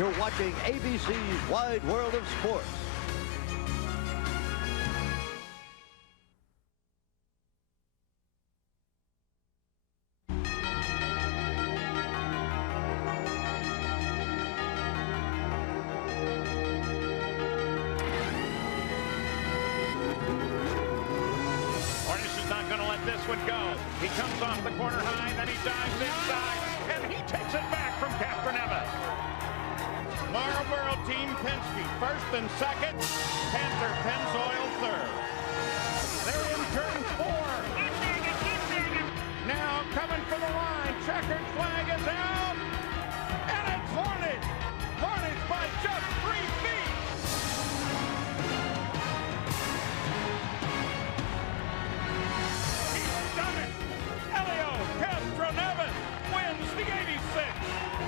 You're watching ABC's Wide World of Sports. This would go. He comes off the corner high, then he dives inside, and he takes it back from Castroneves. Marlboro Team Penske first and second. Panther Pennzoil third. They're in turn 4. Now coming for the line. Checkered flag is out, and it's Hornish. Hornish by just 3 feet. Elio Castroneves wins the 86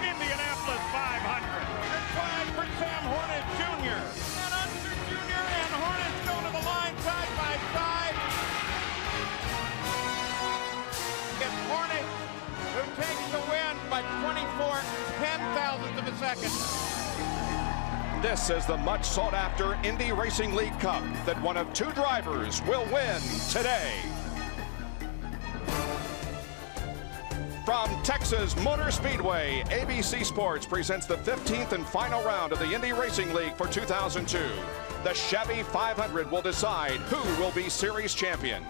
Indianapolis 500. And 5 for Sam Hornish Jr. And Unser Jr. and Hornish go to the line side by side. It's Hornish who takes the win by 24 10,000ths of a second. This is the much sought after Indy Racing League Cup that one of 2 drivers will win today. From Texas Motor Speedway, ABC Sports presents the 15th and final round of the Indy Racing League for 2002. The Chevy 500 will decide who will be series champion.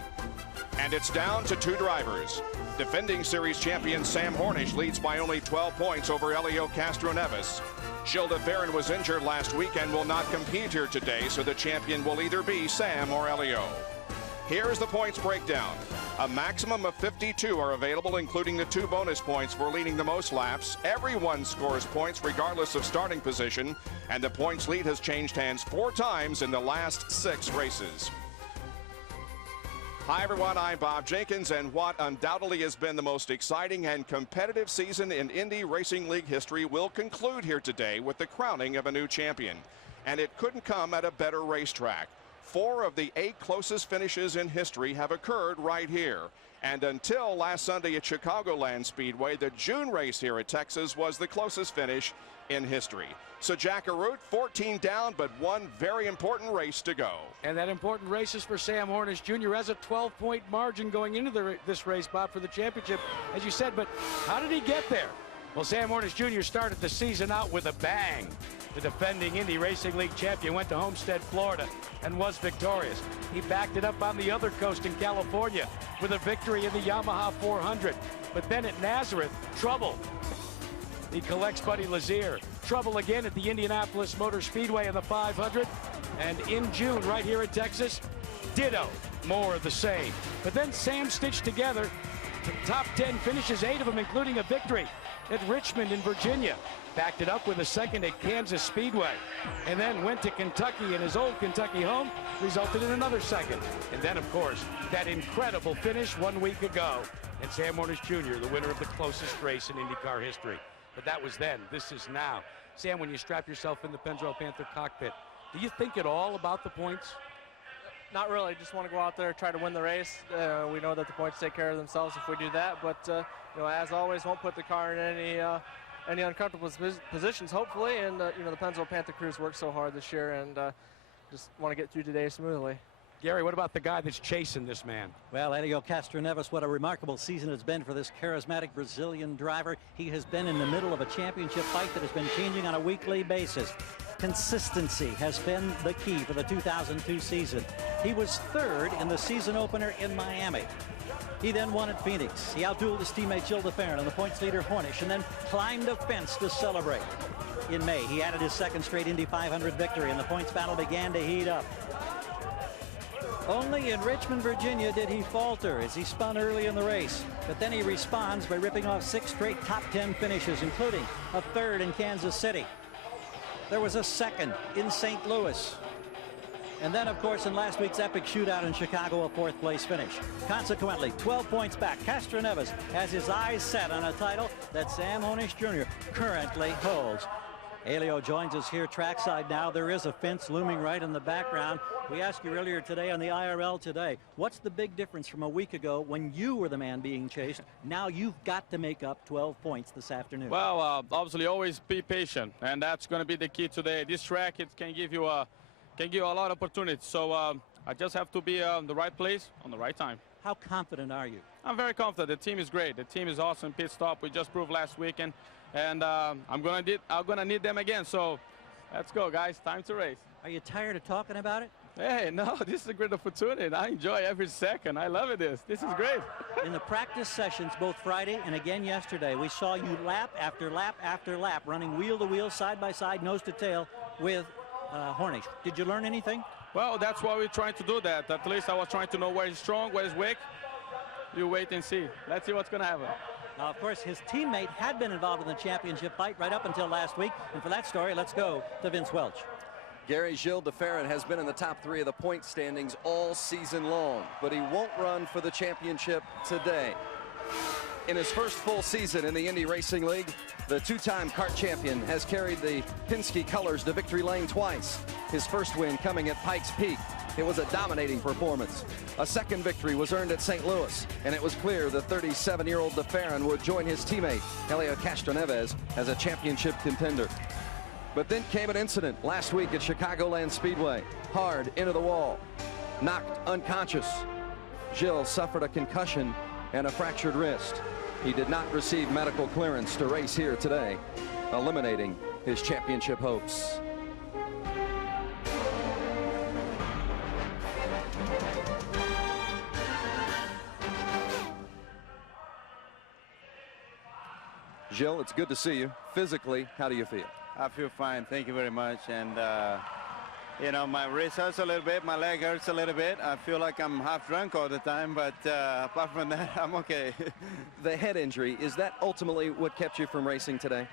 And it's down to 2 drivers. Defending series champion Sam Hornish leads by only 12 points over Elio Castroneves. Gil de Ferran was injured last week and will not compete here today, so the champion will either be Sam or Elio. Here's the points breakdown. A maximum of 52 are available, including the 2 bonus points for leading the most laps. Everyone scores points regardless of starting position, and the points lead has changed hands 4 times in the last 6 races. Hi everyone, I'm Bob Jenkins, and what undoubtedly has been the most exciting and competitive season in Indy Racing League history will conclude here today with the crowning of a new champion. And it couldn't come at a better racetrack. 4 of the 8 closest finishes in history have occurred right here. And until last Sunday at Chicagoland Speedway, the June race here at Texas was the closest finish in history. So Jack Arute, 14 down, but 1 very important race to go. And that important race is for Sam Hornish Jr. has a 12-point margin going into this race, Bob, for the championship, as you said. But how did he get there? Well, Sam Hornish Jr. started the season out with a bang. The defending Indy Racing League champion went to Homestead, Florida, and was victorious. He backed it up on the other coast in California with a victory in the Yamaha 400. But then at Nazareth, trouble. He collects Buddy Lazier. Trouble again at the Indianapolis Motor Speedway in the 500. And in June, right here in Texas, ditto, more of the same. But then Sam stitched together the top 10 finishes, 8 of them, including a victory at Richmond in Virginia. Backed it up with a second at Kansas Speedway. And then went to Kentucky in his old Kentucky home, resulted in another second. And then, of course, that incredible finish 1 week ago. And Sam Hornish Jr., the winner of the closest race in IndyCar history. But that was then. This is now. Sam, when you strap yourself in the Pennzoil Panther cockpit, do you think at all about the points? Not really. Just want to go out there, try to win the race. We know that the points take care of themselves if we do that. But you know, as always, won't put the car in any uncomfortable positions, hopefully. And you know, the Pennzoil Panther crews worked so hard this year, and just want to get through today smoothly. Gary, what about the guy that's chasing this man? Well, Elio Castroneves, what a remarkable season it's been for this charismatic Brazilian driver. He has been in the middle of a championship fight that has been changing on a weekly basis. Consistency has been the key for the 2002 season. He was 3rd in the season opener in Miami. He then won at Phoenix. He outdueled his teammate Gil de Ferran and the points leader Hornish, and then climbed a fence to celebrate. In May, he added his 2nd straight Indy 500 victory, and the points battle began to heat up. Only in Richmond, Virginia did he falter as he spun early in the race. But then he responds by ripping off 6 straight top 10 finishes, including a 3rd in Kansas City. There was a 2nd in St. Louis. And then, of course, in last week's epic shootout in Chicago, a 4th place finish. Consequently, 12 points back. Castroneves has his eyes set on a title that Sam Hornish Jr. currently holds. Elio joins us here trackside now. There is a fence looming right in the background. We asked you earlier today on the IRL today, what's the big difference from a week ago when you were the man being chased? Now you've got to make up 12 points this afternoon. Well, obviously always be patient, and that's going to be the key today. This track, it can give you a lot of opportunities. So I just have to be in the right place on the right time. How confident are you? I'm very confident. The team is great. The team is awesome. Pit stop. We just proved last weekend. And I'm gonna need them again. So let's go, guys. Time to race. Are you tired of talking about it? Hey, no, this is a great opportunity. I enjoy every second. I love it. This is great. In the practice sessions, both Friday and again yesterday, we saw you lap after lap after lap, running wheel to wheel, side by side, nose to tail with Hornish. Did you learn anything? Well, that's why we're trying to do that. At least I was trying to know where he's strong, where he's weak. You wait and see. Let's see what's going to happen. Now, of course, his teammate had been involved in the championship fight right up until last week. And for that story, let's go to Vince Welch. Gary, Gil de Ferran has been in the top 3 of the point standings all season long, but he won't run for the championship today. In his first full season in the Indy Racing League, the 2-time kart champion has carried the Penske colors to victory lane twice. His first win coming at Pikes Peak. It was a dominating performance. A second victory was earned at St. Louis, and it was clear the 37-year-old de Ferran would join his teammate, Elio Castroneves, as a championship contender. But then came an incident last week at Chicagoland Speedway. Hard into the wall. Knocked unconscious. Gil suffered a concussion and a fractured wrist. He did not receive medical clearance to race here today, eliminating his championship hopes. Gil, it's good to see you. Physically, how do you feel? I feel fine. Thank you very much. And, you know, my wrist hurts a little bit. My leg hurts a little bit. I feel like I'm half drunk all the time. But apart from that, I'm okay. The head injury, is that ultimately what kept you from racing today?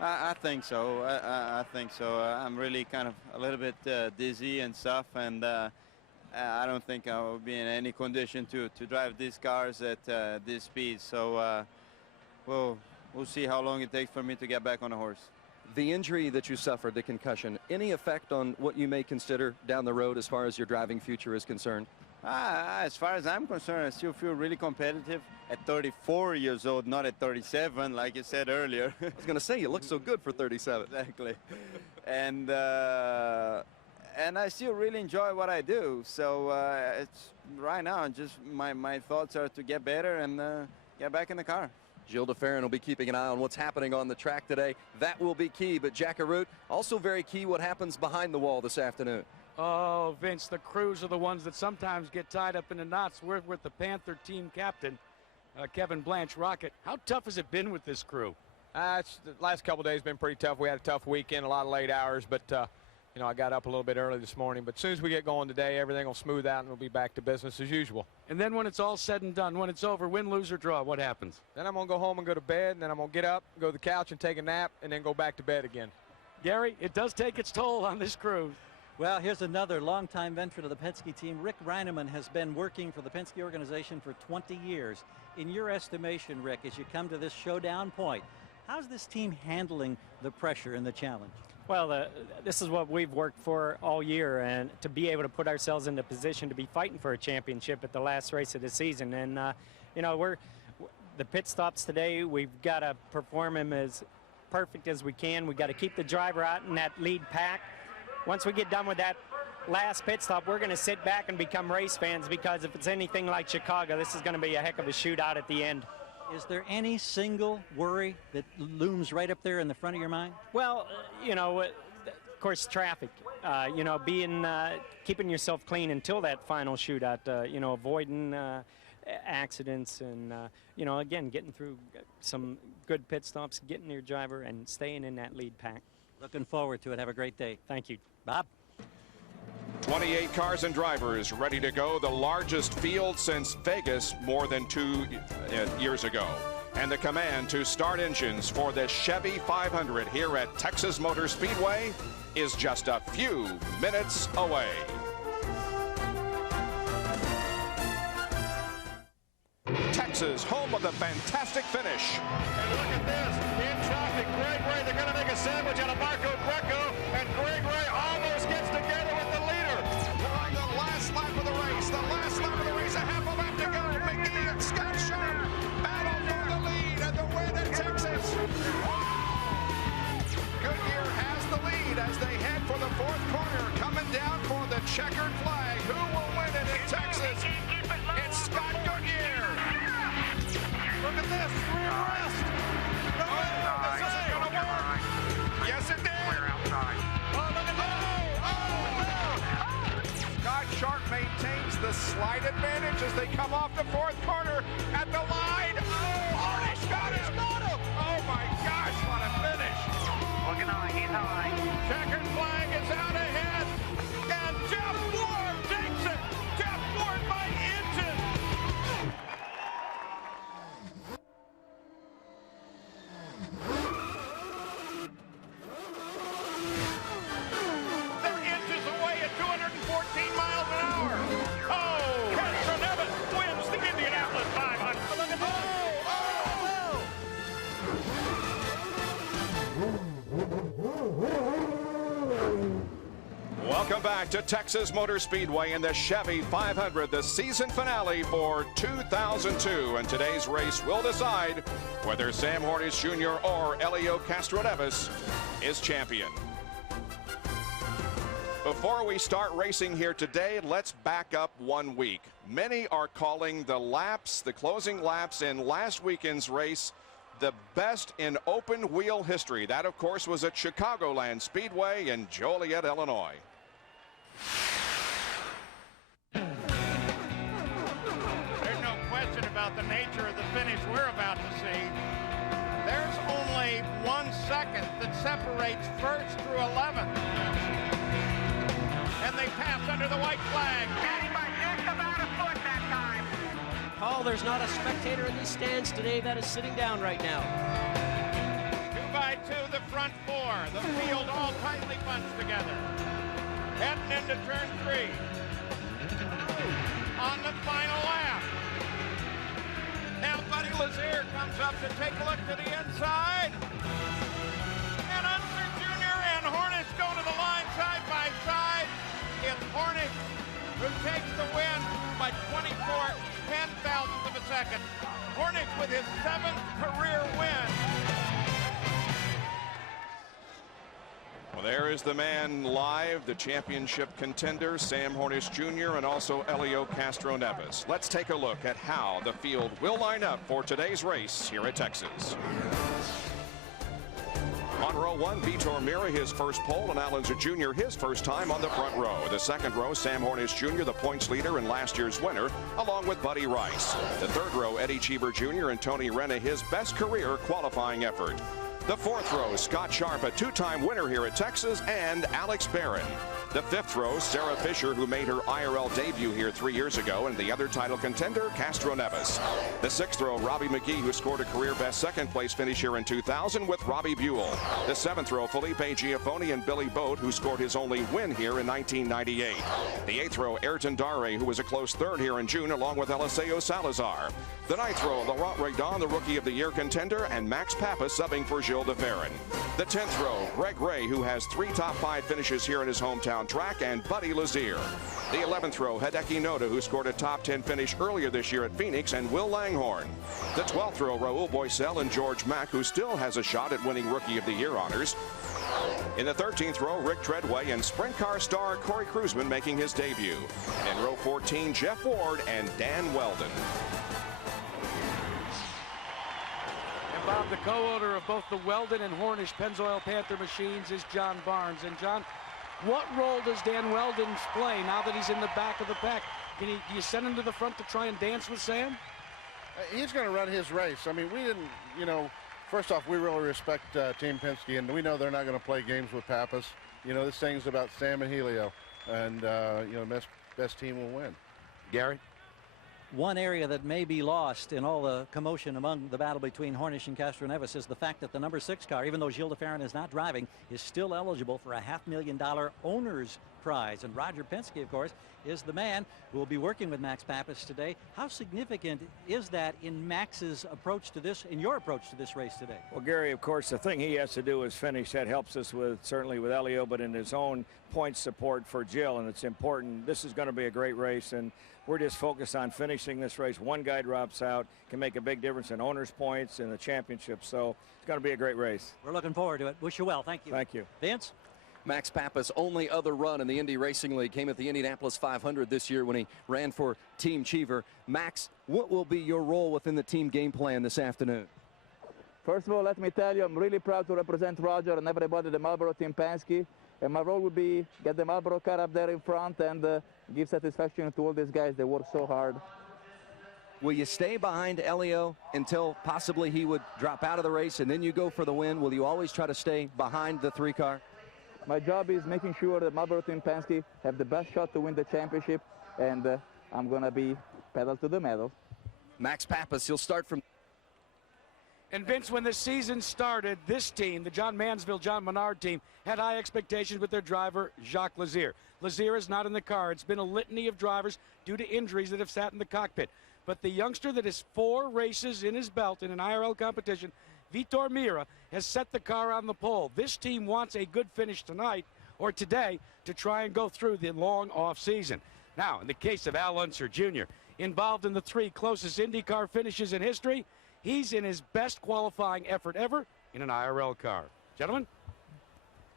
I think so. I think so. I'm really kind of a little bit dizzy and stuff. And I don't think I will be in any condition to drive these cars at this speed. So we'll see how long it takes for me to get back on the horse. The injury that you suffered, the concussion, any effect on what you may consider down the road as far as your driving future is concerned? As far as I'm concerned, I still feel really competitive at 34 years old, not at 37, like you said earlier. I was going to say, you look so good for 37. Exactly. And I still really enjoy what I do. So it's right now, just my thoughts are to get better and get back in the car. Gil de Ferran will be keeping an eye on what's happening on the track today. That will be key, but Jack Arute, also very key what happens behind the wall this afternoon. Oh, Vince, the crews are the ones that sometimes get tied up in the knots. We're with the Panther team captain, Kevin Blanche Rocket. How tough has it been with this crew? The last couple of days been pretty tough. We had a tough weekend, a lot of late hours, but you know, I got up a little bit early this morning. But as soon as we get going today, everything will smooth out and we'll be back to business as usual. And then when it's all said and done, when it's over, win, lose, or draw, what happens? Then I'm going to go home and go to bed, and then I'm going to get up, go to the couch and take a nap, and then go back to bed again. Gary, it does take its toll on this crew. Well, here's another longtime veteran of the Penske team. Rick Reineman has been working for the Penske organization for 20 years. In your estimation, Rick, as you come to this showdown point, how's this team handling the pressure and the challenge? Well, this is what we've worked for all year, and to be able to put ourselves in the position to be fighting for a championship at the last race of the season. And, you know, the pit stops today, we've got to perform them as perfect as we can. We've got to keep the driver out in that lead pack. Once we get done with that last pit stop, we're going to sit back and become race fans, because if it's anything like Chicago, this is going to be a heck of a shootout at the end. Is there any single worry that looms right up there in the front of your mind? Well, you know, of course, traffic. You know, keeping yourself clean until that final shootout. You know, avoiding accidents and, you know, again, getting through some good pit stops, getting your driver and staying in that lead pack. Looking forward to it. Have a great day. Thank you. Bob? 28 cars and drivers ready to go. The largest field since Vegas more than 2 years ago. And the command to start engines for the Chevy 500 here at Texas Motor Speedway is just a few minutes away. Texas, home of the fantastic finish. And look at this. In traffic, Gregory, they're going to make a sandwich out of Marco checkered flag. Who will win it in Texas? It's Scott Goodyear. Look at this, rear rest. No, this isn't going to work. Yes, it did. Oh, look at that. Oh, Scott Sharp maintains the slight advantage as they come off the fourth corner at the line. Oh, Hornish got him. Oh, my gosh, what a finish. Looking high, he's high. Checkered flag is out ahead. And Jeff Ward takes it. Jeff Ward by inches. They're inches away at 214 miles an hour. Oh, Castroneves wins the Indianapolis 500. Look at that. Welcome back to Texas Motor Speedway in the Chevy 500, the season finale for 2002. And today's race will decide whether Sam Hornish Jr. or Elio Castroneves is champion. Before we start racing here today, let's back up 1 week. Many are calling the closing laps in last weekend's race, the best in open wheel history. That, of course, was at Chicagoland Speedway in Joliet, Illinois. There's no question about the nature of the finish we're about to see. There's only 1 second that separates first through 11th. And they pass under the white flag. Caddy by just about a foot that time. Paul, there's not a spectator in these stands today that is sitting down right now. 2 by 2, the front 4. The field all tightly bunched together. Heading into turn 3. On the final lap. Now Buddy Lazier comes up to take a look to the inside. And Unser Jr. and Hornish go to the line side by side. It's Hornish who takes the win by 24 10,000ths of a second. Hornish with his 7th career win. Well, there is the man live, the championship contender, Sam Hornish Jr. and also Elio Castroneves. Let's take a look at how the field will line up for today's race here at Texas. On row 1, Vitor Meira, his first pole, and Alonso Jr. his first time on the front row. The second row, Sam Hornish Jr., the points leader and last year's winner, along with Buddy Rice. The third row, Eddie Cheever Jr. and Tony Renna, his best career qualifying effort. The fourth row, Scott Sharp, a 2-time winner here at Texas, and Alex Barron. The fifth row, Sarah Fisher, who made her IRL debut here 3 years ago, and the other title contender, Castroneves. The sixth row, Robbie McGee, who scored a career-best second-place finish here in 2000 with Robbie Buell. The seventh row, Felipe Giafoni and Billy Boat, who scored his only win here in 1998. The eighth row, Ayrton Dare, who was a close third here in June, along with Eliseo Salazar. The ninth row, Laurent Redon, the Rookie of the Year contender, and Max Pappas subbing for Gil de Ferran. The 10th row, Greg Ray, who has 3 top 5 finishes here in his hometown track, and Buddy Lazier. The 11th row, Hideki Noda, who scored a top 10 finish earlier this year at Phoenix, and Will Langhorne. The 12th row, Raul Boesel and George Mack, who still has a shot at winning Rookie of the Year honors. In the 13th row, Rick Treadway and sprint car star Corey Kruseman making his debut. And in row 14, Jeff Ward and Dan Weldon. Bob, the co-owner of both the Weldon and Hornish Pennzoil Panther machines is John Barnes. And John, what role does Dan Weldon play now that he's in the back of the pack? Do you send him to the front to try and dance with Sam? He's going to run his race. I mean, we didn't, first off, we really respect Team Penske, and we know they're not going to play games with Pappas. This thing's about Sam and Helio, and, best team will win. Gary? One area that may be lost in all the commotion among the battle between Hornish and Castroneves is the fact that the number 6 car, even though Gil de Ferran is not driving, is still eligible for a $500,000 owner's prize. And Roger Penske, of course, is the man who will be working with Max Pappas today. How significant is that in Max's approach to this, in your approach to this race today? Well, Gary, of course, the thing he has to do is finish. That helps us certainly with Elio, but in his own point support for Gil, and it's important. This is going to be a great race, and we're just focused on finishing this race. One guy drops out, can make a big difference in owner's points in the championship, so it's going to be a great race. We're looking forward to it. Wish you well. Thank you. Thank you. Vince? Max Pappas' only other run in the Indy Racing League came at the Indianapolis 500 this year when he ran for Team Cheever. Max, what will be your role within the team game plan this afternoon? First of all, let me tell you, I'm really proud to represent Roger and everybody, the Marlboro Team Penske. And my role would be get the Marlboro car up there in front and give satisfaction to all these guys. They work so hard. Will you stay behind Elio until possibly he would drop out of the race and then you go for the win? Will you always try to stay behind the 3-car? My job is making sure that Marlboro Team Penske have the best shot to win the championship, and I'm going to be pedal to the metal. Max Pappas, he'll start from... And Vince, when the season started, this team, the John Mansfield, John Menard team, had high expectations with their driver, Jacques Lazier. Lazier is not in the car. It's been a litany of drivers due to injuries that have sat in the cockpit. But the youngster that has 4 races in his belt in an IRL competition, Vitor Meira, has set the car on the pole. This team wants a good finish tonight or today to try and go through the long off season. Now, in the case of Al Unser Jr., involved in the 3 closest IndyCar finishes in history, he's in his best qualifying effort ever in an IRL car. Gentlemen?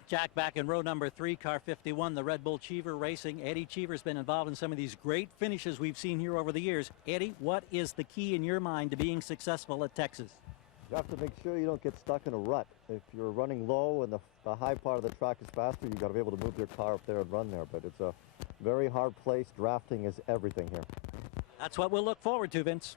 Jack, back in row number 3, car 51, the Red Bull Cheever Racing. Eddie Cheever's been involved in some of these great finishes we've seen here over the years. Eddie, what is the key in your mind to being successful at Texas? You have to make sure you don't get stuck in a rut. If you're running low and the high part of the track is faster, you've got to be able to move your car up there and run there. But it's a very hard place. Drafting is everything here. That's what we'll look forward to, Vince.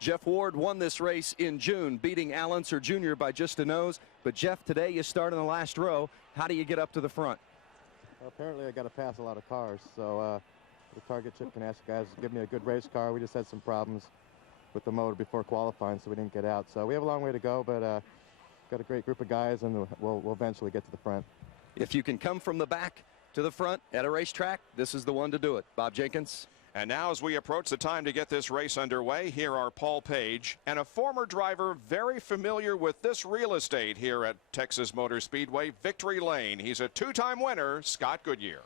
Jeff Ward won this race in June, beating Al Unser Jr. by just a nose. But Jeff, today you start in the last row. How do you get up to the front? Well, apparently I got to pass a lot of cars. So the target chip can ask guys to give me a good race car. We just had some problems with the motor before qualifying, so we didn't get out. So we have a long way to go, but got a great group of guys, and we'll eventually get to the front. If you can come from the back to the front at a racetrack, this is the one to do it. Bob Jenkins. And now as we approach the time to get this race underway, here are Paul Page and a former driver very familiar with this real estate here at Texas Motor Speedway, Victory Lane. He's a 2-time winner, Scott Goodyear.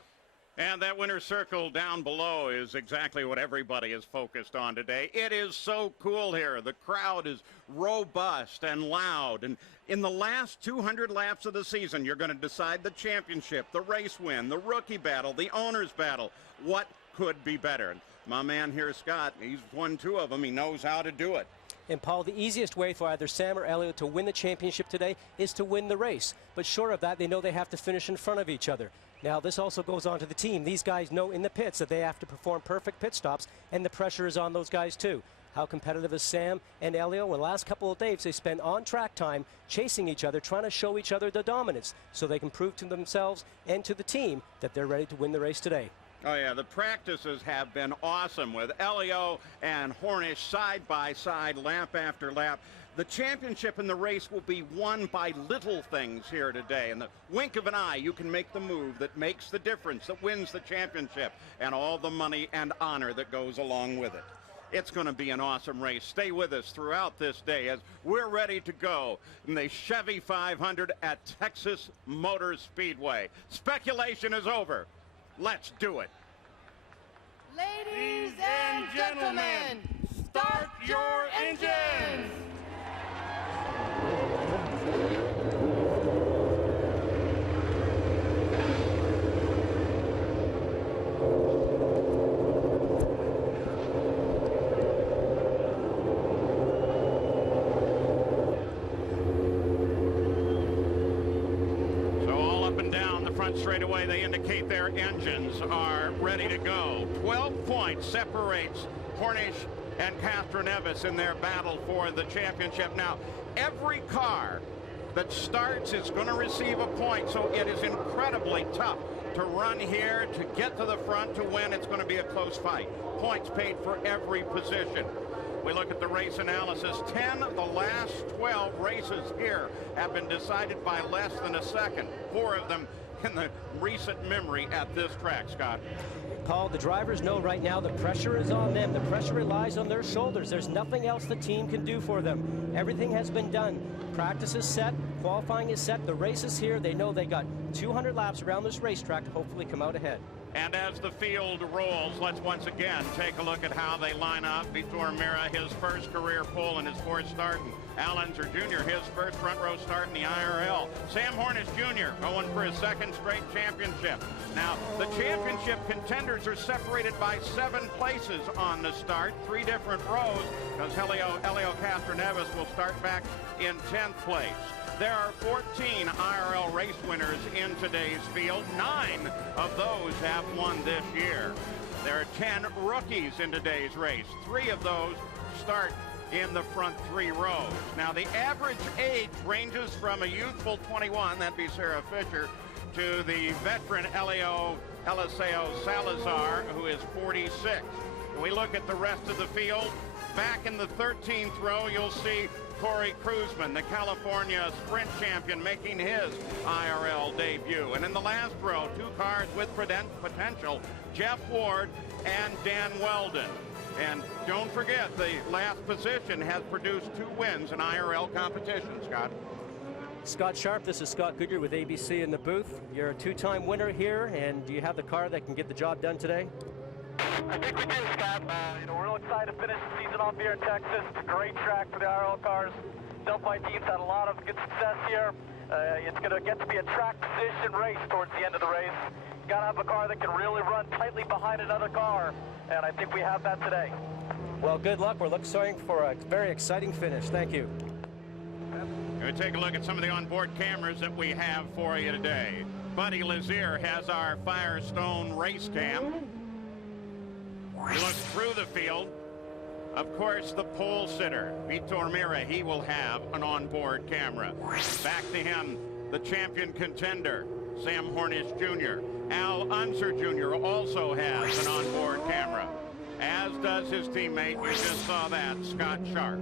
And that winner's circle down below is exactly what everybody is focused on today. It is so cool here. The crowd is robust and loud. And in the last 200 laps of the season, you're going to decide the championship, the race win, the rookie battle, the owner's battle. What could be better? My man here, Scott, he's won 2 of them. He knows how to do it. And Paul, the easiest way for either Sam or Elio to win the championship today is to win the race. But short of that, they know they have to finish in front of each other. Now, this also goes on to the team. These guys know in the pits that they have to perform perfect pit stops, and the pressure is on those guys too. How competitive is Sam and Elio? Well, the last couple of days, they spend on track time chasing each other, trying to show each other the dominance so they can prove to themselves and to the team that they're ready to win the race today. Oh, yeah, the practices have been awesome with Elio and Hornish side by side, lap after lap. The championship and the race will be won by little things here today. In the wink of an eye, you can make the move that makes the difference, that wins the championship, and all the money and honor that goes along with it. It's going to be an awesome race. Stay with us throughout this day as we're ready to go in the Chevy 500 at Texas Motor Speedway. Speculation is over. Let's do it. Ladies and gentlemen, start your engines! Straight away, they indicate their engines are ready to go. 12 points separates Hornish and Castroneves in their battle for the championship. Now, every car that starts is going to receive a point, so it is incredibly tough to run here, to get to the front, to win. It's going to be a close fight. Points paid for every position. We look at the race analysis. 10 of the last 12 races here have been decided by less than a second. 4 of them in the recent memory at this track, Scott. Paul, the drivers know right now the pressure is on them. The pressure relies on their shoulders. There's nothing else the team can do for them. Everything has been done. Practice is set. Qualifying is set. The race is here. They know they got 200 laps around this racetrack to hopefully come out ahead. And as the field rolls, let's once again take a look at how they line up. Vitor Mira, his first career pole in his fourth start. And Al Unser Jr., his first front row start in the IRL. Sam Hornish Jr. going for his second straight championship. Now, the championship contenders are separated by 7 places on the start, 3 different rows, because Elio Castroneves will start back in 10th place. There are 14 IRL race winners in today's field. 9 of those have won this year. There are 10 rookies in today's race. 3 of those start in the front 3 rows. Now, the average age ranges from a youthful 21, that'd be Sarah Fisher, to the veteran Eliseo Salazar, who is 46. When we look at the rest of the field, back in the 13th row, you'll see Corey Cruzman, the California Sprint champion, making his IRL debut. And in the last row, 2 cars with potential, Jeff Ward and Dan Weldon. And don't forget, the last position has produced 2 wins in IRL competition, Scott. Scott Sharp, this is Scott Goodyear with ABC in the booth. You're a 2-time winner here, and do you have the car that can get the job done today? I think we do, Scott. We're real excited to finish the season off here in Texas. It's a great track for the IRL cars. Delphi team's had a lot of good success here. It's going to get to be a track position race towards the end of the race. You got to have a car that can really run tightly behind another car, and I think we have that today. Well, good luck. We're looking for a very exciting finish. Thank you. We'll take a look at some of the onboard cameras that we have for you today. Buddy Lazier has our Firestone race cam. He looks through the field. Of course, the pole sitter, Vitor Mira, he will have an onboard camera. Back to him, the champion contender, Sam Hornish Jr. Al Unser Jr. also has an onboard camera, as does his teammate, you just saw that, Scott Sharp.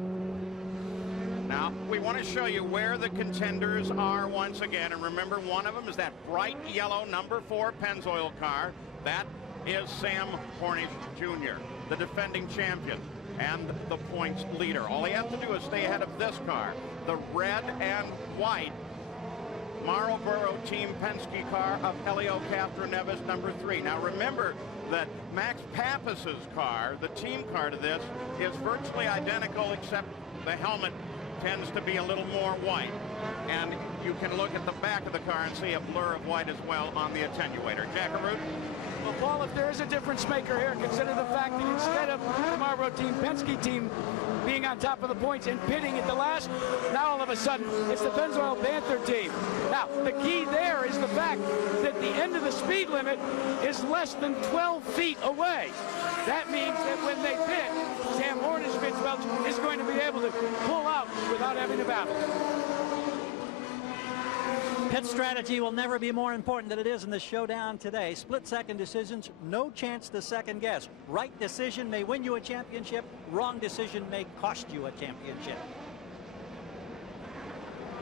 Now, we want to show you where the contenders are once again. And remember, one of them is that bright yellow number 4 Pennzoil car. That is Sam Hornish Jr., the defending champion and the points leader. All he has to do is stay ahead of this car, the red and white Marlboro Team Penske car of Elio Castroneves, number 3. Now remember that Max Pappas's car, the team car to this, is virtually identical, except the helmet tends to be a little more white. And you can look at the back of the car and see a blur of white as well on the attenuator. Jackaroo? Well, Paul, if there is a difference maker here, consider the fact that instead of the Marlboro Team Penske team being on top of the points and pitting at the last, now all of a sudden it's the Pennzoil Panther team. Now, the key there is the fact that the end of the speed limit is less than 12 feet away. That means that when they pit, Sam Hornish is going to be able to pull out without having to battle. Pit strategy will never be more important than it is in the showdown today. Split-second decisions, no chance to second guess. Right decision may win you a championship. Wrong decision may cost you a championship.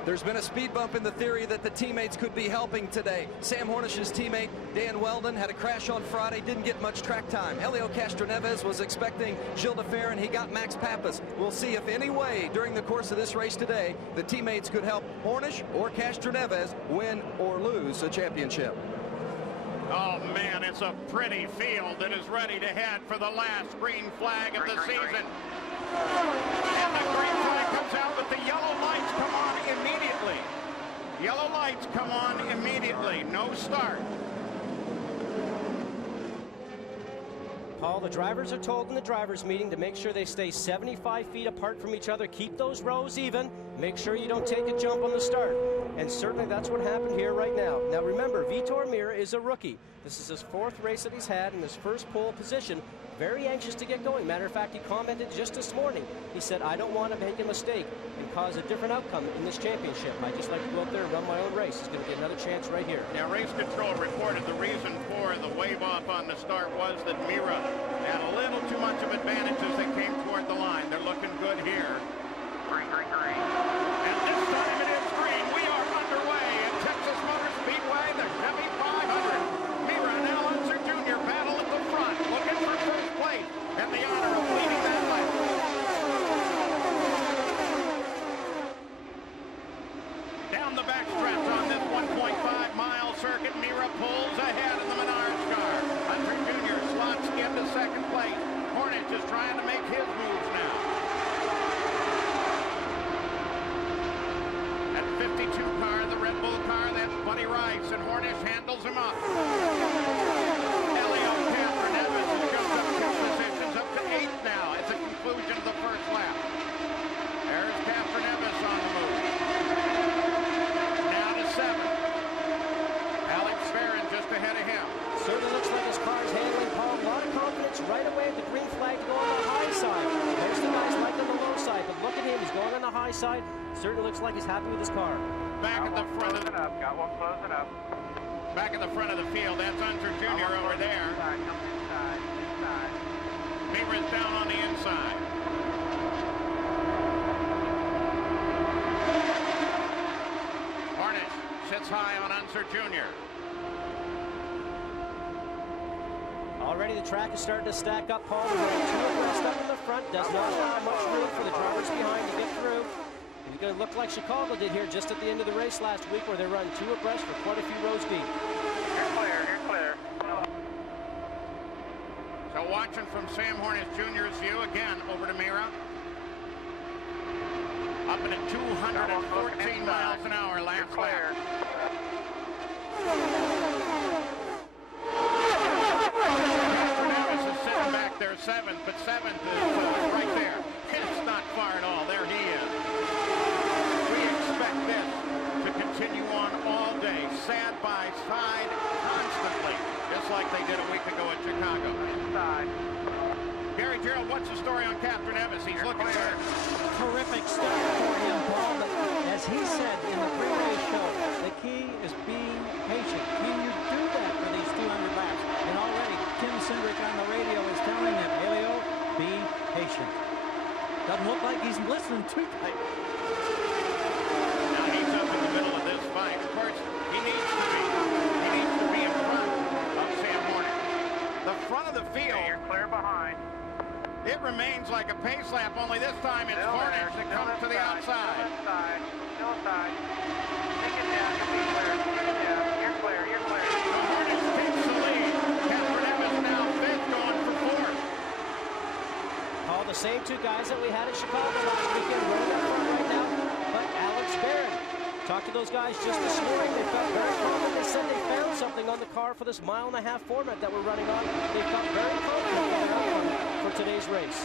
There's been a speed bump in the theory that the teammates could be helping today. Sam Hornish's teammate, Dan Weldon, had a crash on Friday, didn't get much track time. Elio Castroneves was expecting Gil de Ferran. He got Max Pappas. We'll see if any way during the course of this race today, the teammates could help Hornish or Castroneves win or lose a championship. Oh, man, it's a pretty field that is ready to head for the last green flag of the season. And the green flag comes out, but the yellow lights come on immediately. Yellow lights come on immediately. No start. Paul, the drivers are told in the drivers' meeting to make sure they stay 75 feet apart from each other. Keep those rows even. Make sure you don't take a jump on the start. And certainly that's what happened here right now. Now remember, Vitor Mira is a rookie. This is his 4th race that he's had in his first pole position. Very anxious to get going. Matter of fact, he commented just this morning. He said, I don't want to make a mistake and cause a different outcome in this championship. I just like to go up there and run my own race. He's going to get another chance right here. Now, race control reported the reason for the wave off on the start was that Mira had a little too much of advantage as they came toward the line. They're looking good here. Green. And this time it is green. We are underway at Texas Motor Speedway, the Chevy 500. Mira and Al Unser Jr. battle at the front, looking for first place and the honor of leading that lap. Down the backstretch on this 1.5-mile circuit, Mira pulls ahead of the Menards car. Johnny Rice, and Hornish handles him up. Elio Castroneves has jumped up 2 positions, up to 8th now at the conclusion of the first lap. There's Castroneves on the move. Now to 7th. Alex Ferran just ahead of him. Certainly looks like his car's handling, Paul. A lot of confidence right away with the green flag to go on the high side. Most of the guys like on the low side, but look at him. He's going on the high side. Certainly looks like he's happy with his car. Back at the front of the... Got one closing up. Back at the front of the field, that's Unser Jr. over there. Mira's down on the inside. Hornish sits high on Unser Jr. Already the track is starting to stack up, Paul. We're going 2 abreast up in the front. Does not allow much room for the drivers behind to get through. He's going to look like Chicago did here just at the end of the race last week, where they run 2 abreast for quite a few rows deep. You're clear, you're clear. So watching from Sam Hornish Jr.'s view, again, over to Mira. Up at 214 miles an hour last lap. Castroneves is sitting back there 7th, but 7th is right there. It's not far at all. There he is. We expect this to continue on all day, side by side, constantly, just like they did a week ago at Chicago. Gary Gerald, what's the story on Castroneves? He's looking good. Terrific start for him, Paul. But as he said in the pre-race show, the key is being patient. Can you do that for these 200 laps? And already Tim Cindric on the radio is telling him, Elio, be patient. Doesn't look like he's listening too tight. Now he's up in the middle of this fight. Of course, he needs to be in front of Sam Hornish. The front of the field. You're clear behind. It remains like a pace lap, only this time it's Hornish that comes to the outside. Still inside. Take it down, you'll be clear. Yeah, you're clear, you're clear. So Hornish takes the lead. Castroneves now 5th, going for 4th. Paul, the same 2 guys that we had in Chicago last weekend running up front right now, but Alex Ferran. Talked to those guys just this morning. They felt very confident. They said they found something on the car for this 1.5-mile format that we're running on. They felt very confident for today's race.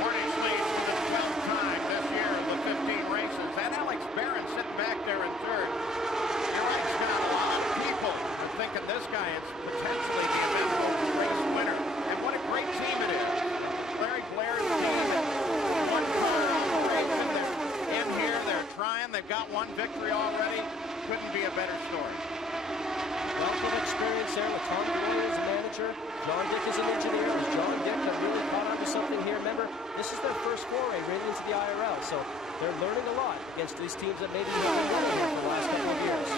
Hornish leads for the 12th time this year of the 15 races. And Alex Ferran sitting back there in 3rd. You're right, Scott. A lot of people are thinking this guy is potentially the eventual race winner. And what a great team it is. Larry Blair's team and one car all the way in here. They're trying. They've got 1 victory already. Couldn't be a better story. Wealth of experience there with Tom Duel as a manager. John Dick is an engineer. As John Dick have really caught on to something here. Remember, this is their first foray right into the IRL, so they're learning a lot against these teams that maybe have been running here for the last couple of years.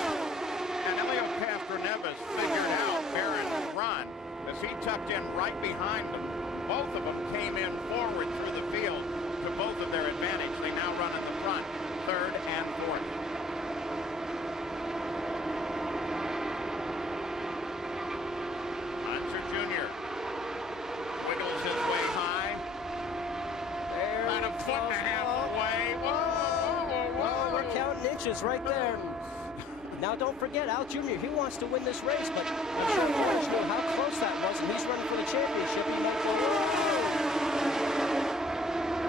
And Elio Castroneves figured out Ferran's run as he tucked in right behind them. Both of them came in forward through the field to both of their advantage. They now run in the front, 3rd and 4th. Unser Jr. wiggles his way high. About a 1.5 away. Whoa. We're counting inches right there. Now don't forget, Al Jr., he wants to win this race, but I'm sure Hornish knew how close that was, and he's running for the championship. He might go,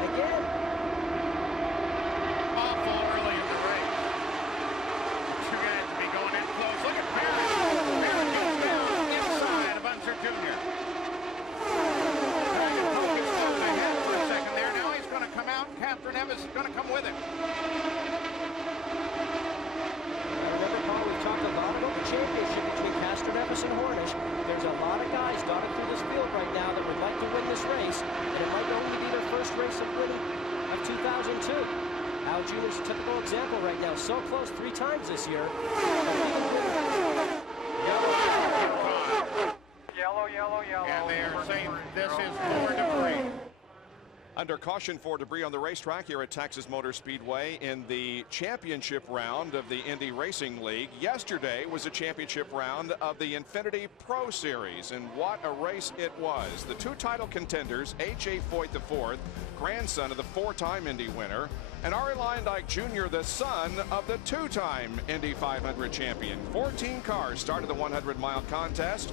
again. Awful early in the race. The 2 guys to be going in close. Look at Ferran. Ferran gets down inside of Unser Jr. Focus ahead for a second there. Now he's going to come out. Castroneves is going to come with him. Remember, Paul, we've talked a lot about the championship between Castroneves and Hornish. There's a lot of guys dotted through this field right now that would like to win this race, and it might only be their first race of winning of 2002. Al Jr.'s a typical example right now. So close 3 times this year. Yellow. And they are saying this is more debris. Under caution for debris on the racetrack here at Texas Motor Speedway in the championship round of the Indy Racing League. Yesterday was a championship round of the Infiniti Pro Series, and what a race it was. The two title contenders, A.J. Foyt IV, grandson of the four-time Indy winner, and Arie Luyendyk Jr., the son of the two-time Indy 500 champion. 14 cars started the 100-mile contest.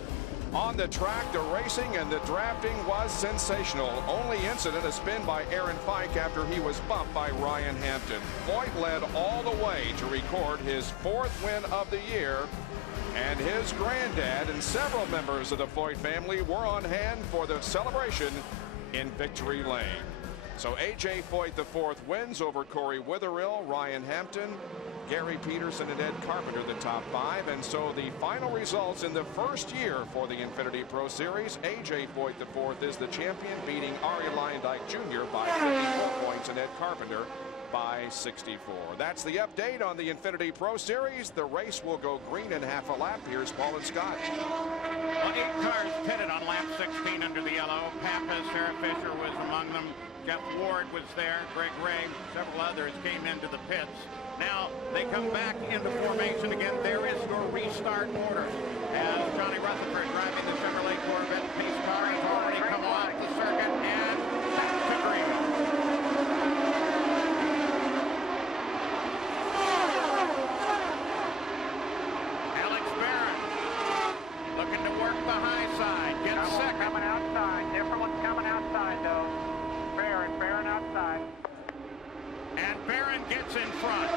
On the track, the racing and the drafting was sensational. Only incident, a spin by Aaron Pike after he was bumped by Ryan Hampton. Foyt led all the way to record his fourth win of the year, and his granddad and several members of the Foyt family were on hand for the celebration in Victory Lane. So A.J. Foyt IV wins over Corey Witherill, Ryan Hampton, Gary Peterson, and Ed Carpenter, the top five. And so the final results in the first year for the Infiniti Pro Series, A.J. Foyt IV is the champion, beating Arie Luyendyk Jr. by 54 points and Ed Carpenter by 64. That's the update on the Infiniti Pro Series. The race will go green in half a lap. Here's Paul and Scott. Well, 8 cars pitted on lap 16 under the yellow. Pappas, Sarah Fisher was among them. Jeff Ward was there. Greg Ray, several others came into the pits. Now they come back into formation again. There is your restart order. As Johnny Rutherford driving the Chevrolet Corvette pace car has already come off the circuit and back to green. Alex Barron looking to work the high side. Gets second. Coming outside. Different one's coming outside though. Barron outside. And Barron gets in front.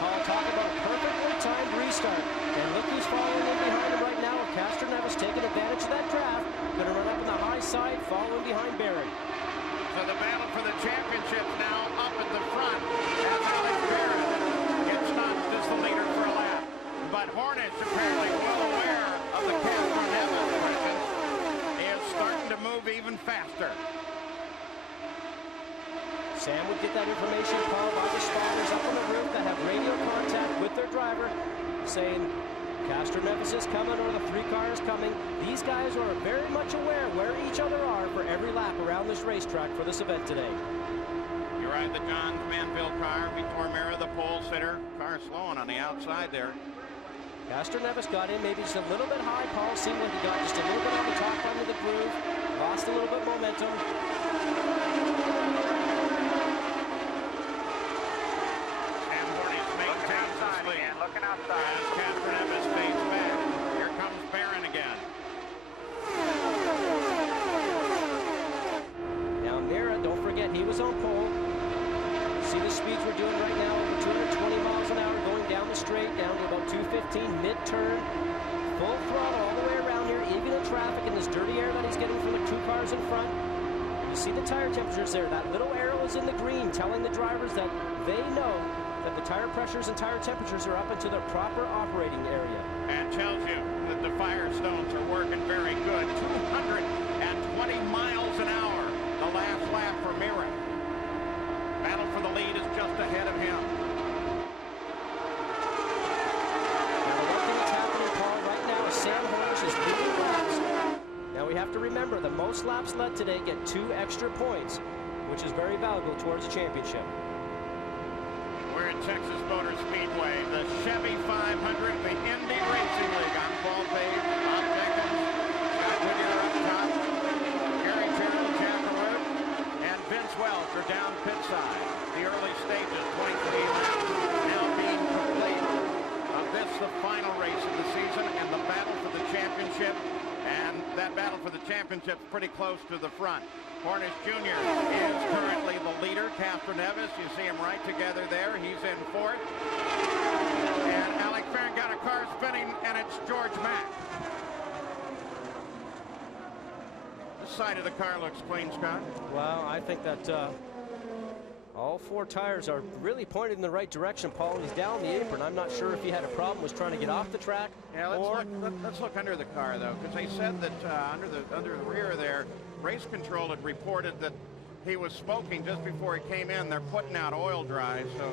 Paul, talk about a perfectly timed restart. And look who's following in behind him right now. Castroneves taking advantage of that draft. Going to run up on the high side, following behind Barron. So the battle for the championship now up at the front as Alex Barron gets knocked as the leader for a lap. But Hornish, apparently well aware of the Castroneves presence, is starting to move even faster. Sam would get that information, Paul, by the spotters up on the roof that have radio contact with their driver, saying Castroneves is coming or the 3 cars coming. These guys are very much aware where each other are for every lap around this racetrack for this event today. You ride the John Manville car, Vitor Mira, the pole sitter. Car slowing on the outside there. Castroneves got in maybe just a little bit high. Paul seemed like he got just a little bit on the top end of the groove, lost a little bit momentum. Looking outside. As Castroneves fades back. Here comes Barron again. Now Mira, don't forget, he was on pole. See the speeds we're doing right now, over 220 miles an hour going down the straight, down to about 215 mid-turn. Full throttle all the way around here, even in traffic in this dirty air that he's getting from the 2 cars in front. You see the tire temperatures there. That little arrow is in the green, telling the drivers that they know that the tire pressures and tire temperatures are up into their proper operating area. And tells you that the Firestones are working very good. 220 miles an hour, the last lap for Mira. Battle for the lead is just ahead of him. Now one thing that's happening, Paul, right now is Sam Hornish is leading laps. Now we have to remember the most laps led today get 2 extra points, which is very valuable towards the championship. We're at Texas Motor Speedway, the Chevy 500, the Indy Racing League. I'm Paul Page, Bob Jenkins, Scott Whittier up top, Gary Terrell, Jack Root, and Vince Welch are down pit side. The early stages, 23 laps, now being complete. This the final race of the season and the battle for the championship. And that battle for the championship is pretty close to the front. Hornish Jr. is currently the leader. Castroneves, you see him right together there. He's in fourth. And Alex Barron got a car spinning, and it's George Mack. This side of the car looks clean, Scott. Well, I think that all 4 tires are really pointed in the right direction, Paul. He's down the apron. I'm not sure if he had a problem, was trying to get off the track. Yeah, let's look under the car, though, because they said that under the rear there, race control had reported that he was smoking just before he came in. They're putting out oil dry, so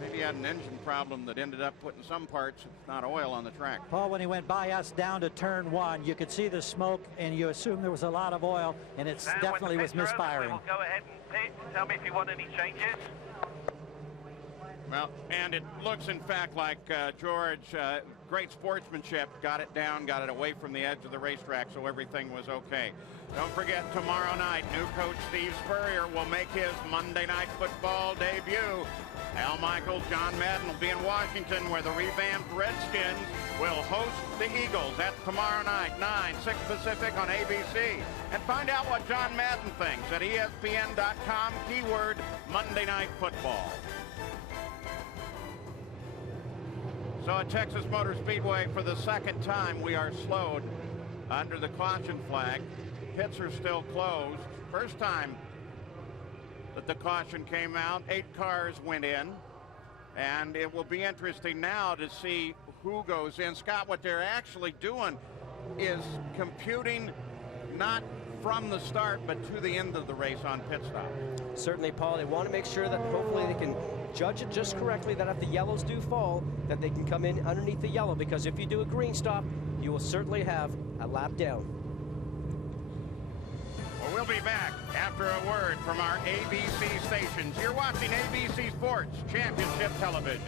maybe he had an engine problem that ended up putting some parts, if not oil, on the track. Paul, when he went by us down to turn 1, you could see the smoke, and you assume there was a lot of oil, and it definitely was misfiring. Go ahead and pit. Tell me if you want any changes. Well, and it looks, in fact, like George, great sportsmanship, got it down, got it away from the edge of the racetrack, so everything was okay. Don't forget, tomorrow night, new coach Steve Spurrier will make his Monday Night Football debut. Al Michaels, John Madden will be in Washington, where the revamped Redskins will host the Eagles. That's tomorrow night, 6 Pacific on ABC. And find out what John Madden thinks at ESPN.com, keyword Monday Night Football. So at Texas Motor Speedway, for the second time, we are slowed under the caution flag. Pits are still closed. First time that the caution came out, 8 cars went in. And it will be interesting now to see who goes in. Scott, what they're actually doing is computing not from the start, but to the end of the race on pit stop. Certainly, Paul, they want to make sure that hopefully they can judge it just correctly, that if the yellows do fall, that they can come in underneath the yellow, because if you do a green stop, you will certainly have a lap down. Well, we'll be back after a word from our ABC stations. You're watching ABC Sports Championship Television.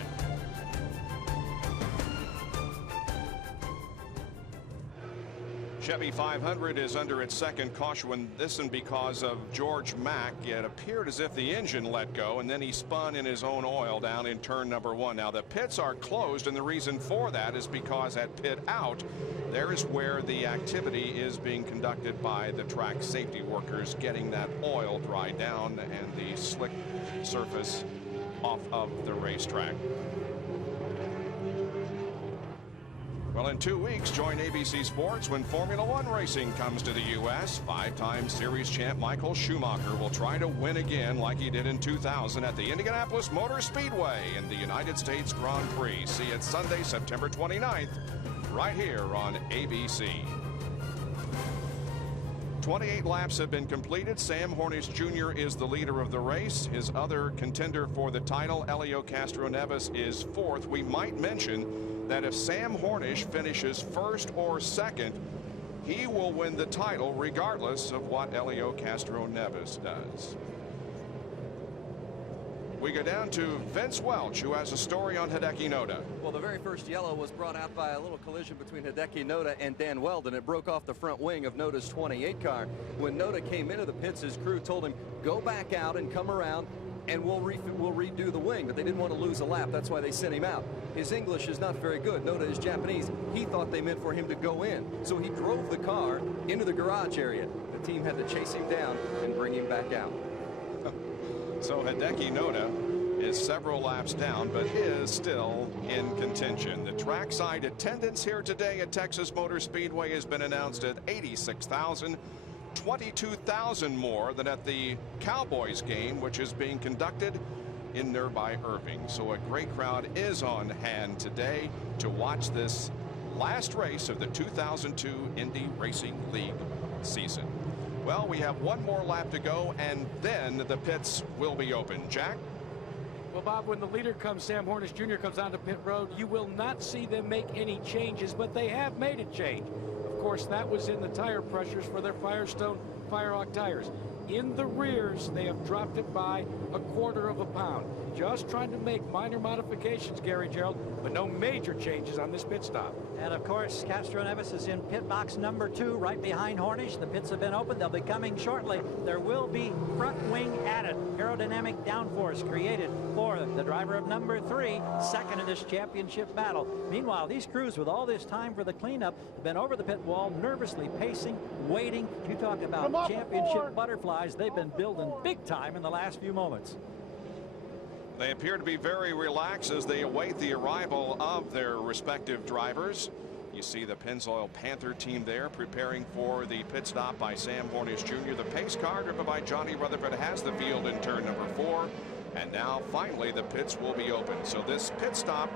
Chevy 500 is under its second caution, this one because of George Mack. It appeared as if the engine let go, and then he spun in his own oil down in turn number 1. Now the pits are closed, and the reason for that is because at pit out, there is where the activity is being conducted by the track safety workers, getting that oil dry down and the slick surface off of the racetrack. Well, in 2 weeks, join ABC Sports when Formula One racing comes to the U.S. 5-time series champ Michael Schumacher will try to win again like he did in 2000 at the Indianapolis Motor Speedway in the United States Grand Prix. See it Sunday, September 29th, right here on ABC. 28 laps have been completed. Sam Hornish Jr. is the leader of the race. His other contender for the title, Elio Castroneves, is 4th. We might mention that if Sam Hornish finishes 1st or 2nd, he will win the title regardless of what Elio Castroneves does. We go down to Vince Welch, who has a story on Hideki Noda. Well, the very first yellow was brought out by a little collision between Hideki Noda and Dan Weldon. It broke off the front wing of Noda's 28 car. When Noda came into the pits, his crew told him, go back out and come around, and we'll redo the wing, but they didn't want to lose a lap. That's why they sent him out. His English is not very good. Noda is Japanese. He thought they meant for him to go in, so he drove the car into the garage area. The team had to chase him down and bring him back out. So Hideki Noda is several laps down, but is still in contention. The trackside attendance here today at Texas Motor Speedway has been announced at 86,000. 22,000 more than at the Cowboys game, which is being conducted in nearby Irving. So a great crowd is on hand today to watch this last race of the 2002 Indy Racing League season. Well, we have one more lap to go, and then the pits will be open. Jack? Well, Bob, when the leader comes, Sam Hornish Jr. comes onto pit road, you will not see them make any changes, but they have made a change. Of course, that was in the tire pressures for their Firestone Firehawk tires. In the rears, they have dropped it by 1/4 pound. Just trying to make minor modifications, Gary Gerald, but no major changes on this pit stop. And of course, Castroneves is in pit box number 2, right behind Hornish. The pits have been opened. They'll be coming shortly. There will be front wing added. Aerodynamic downforce created for the driver of number 3, second in this championship battle. Meanwhile, these crews, with all this time for the cleanup, have been over the pit wall, nervously pacing, waiting. You talk about championship butterflies. They've been building big time in the last few moments. They appear to be very relaxed as they await the arrival of their respective drivers. You see the Pennzoil Panther team there preparing for the pit stop by Sam Hornish Jr. The pace car driven by Johnny Rutherford has the field in turn number 4. And now finally the pits will be open. So this pit stop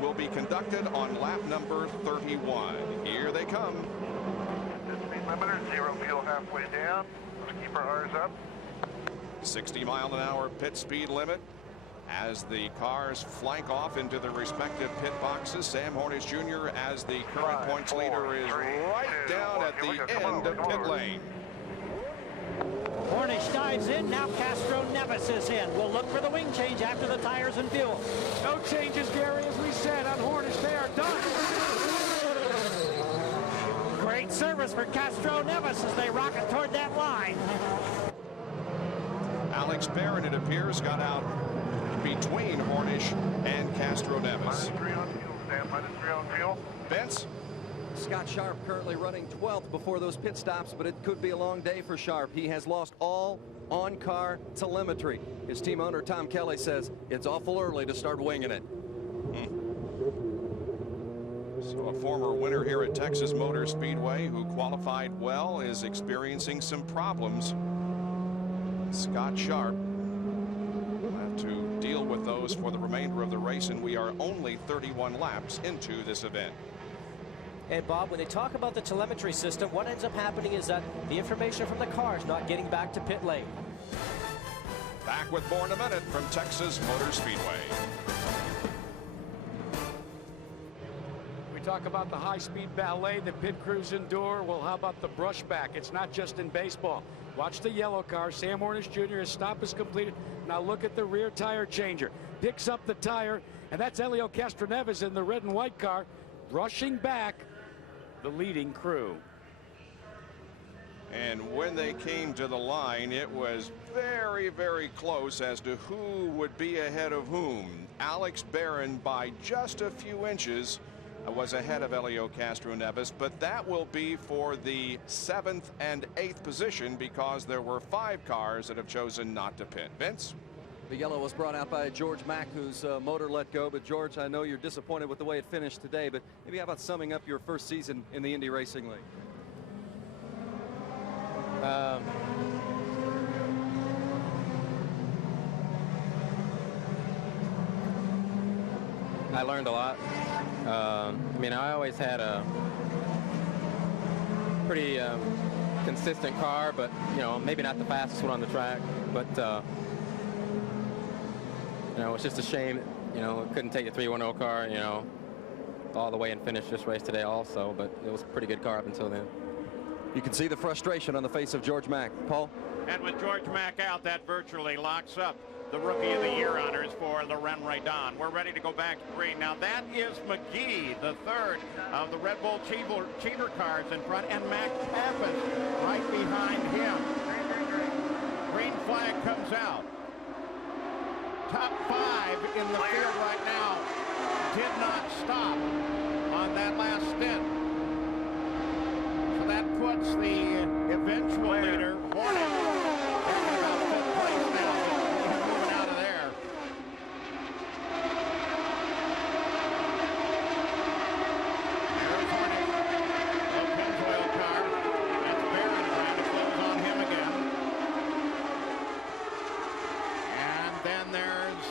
will be conducted on lap number 31. Here they come. Speed limiter, 0 fuel halfway down. Let's keep our R's up. 60-mile-an-hour pit speed limit As the cars flank off into their respective pit boxes, Sam Hornish Jr. as the current points leader is right down at the end of pit lane. Hornish dives in. Now Castroneves is in. We'll look for the wing change after the tires and fuel. No changes, Gary, as we said on Hornish. They are done. Great service for Castroneves as they rocket toward that line. Alex Barron, it appears, got out between Hornish and Castroneves. -3 on fuel, Sam. -3 on fuel. Vince? Scott Sharp currently running 12th before those pit stops, but it could be a long day for Sharp. He has lost all on-car telemetry. His team owner, Tom Kelly, says it's awful early to start winging it. So a former winner here at Texas Motor Speedway who qualified well is experiencing some problems. Scott Sharp will have to deal with those for the remainder of the race, and we are only 31 laps into this event. And Bob, when they talk about the telemetry system, what ends up happening is that the information from the car is not getting back to pit lane. Back with more in a minute from Texas Motor Speedway. We talk about the high-speed ballet that pit crews endure. Well, how about the brushback? It's not just in baseball. Watch the yellow car. Sam Hornish Jr. His stop is completed. Now look at the rear tire changer. Picks up the tire, and that's Elio Castroneves in the red and white car, rushing back the leading crew. And when they came to the line, it was very, very close as to who would be ahead of whom. Alex Barron, by just a few inches, was ahead of Elio Castroneves, but that will be for the 7th and 8th position because there were 5 cars that have chosen not to pit. Vince? The yellow was brought out by George Mack, whose motor let go. But George, I know you're disappointed with the way it finished today, but maybe how about summing up your first season in the Indy Racing League? I learned a lot. I mean, I always had a pretty consistent car, but, you know, maybe not the fastest one on the track. But, you know, it's just a shame, you know, couldn't take the 310 car, you know, all the way and finish this race today also, but it was a pretty good car up until then. You can see the frustration on the face of George Mack. Paul? And with George Mack out, that virtually locks up the Rookie of the Year honors for Loren Raydon. We're ready to go back to green. Now that is McGee, the third of the Red Bull cheater cars in front, and Max Pappas right behind him. Green flag comes out. Top 5 in the field right now did not stop on that last stint. So that puts the eventual leader, Hornish, in about 5th place now. Moving out of there. There's Hornish. Low Pennzoil car. That's Barron trying to close on him again. And then there's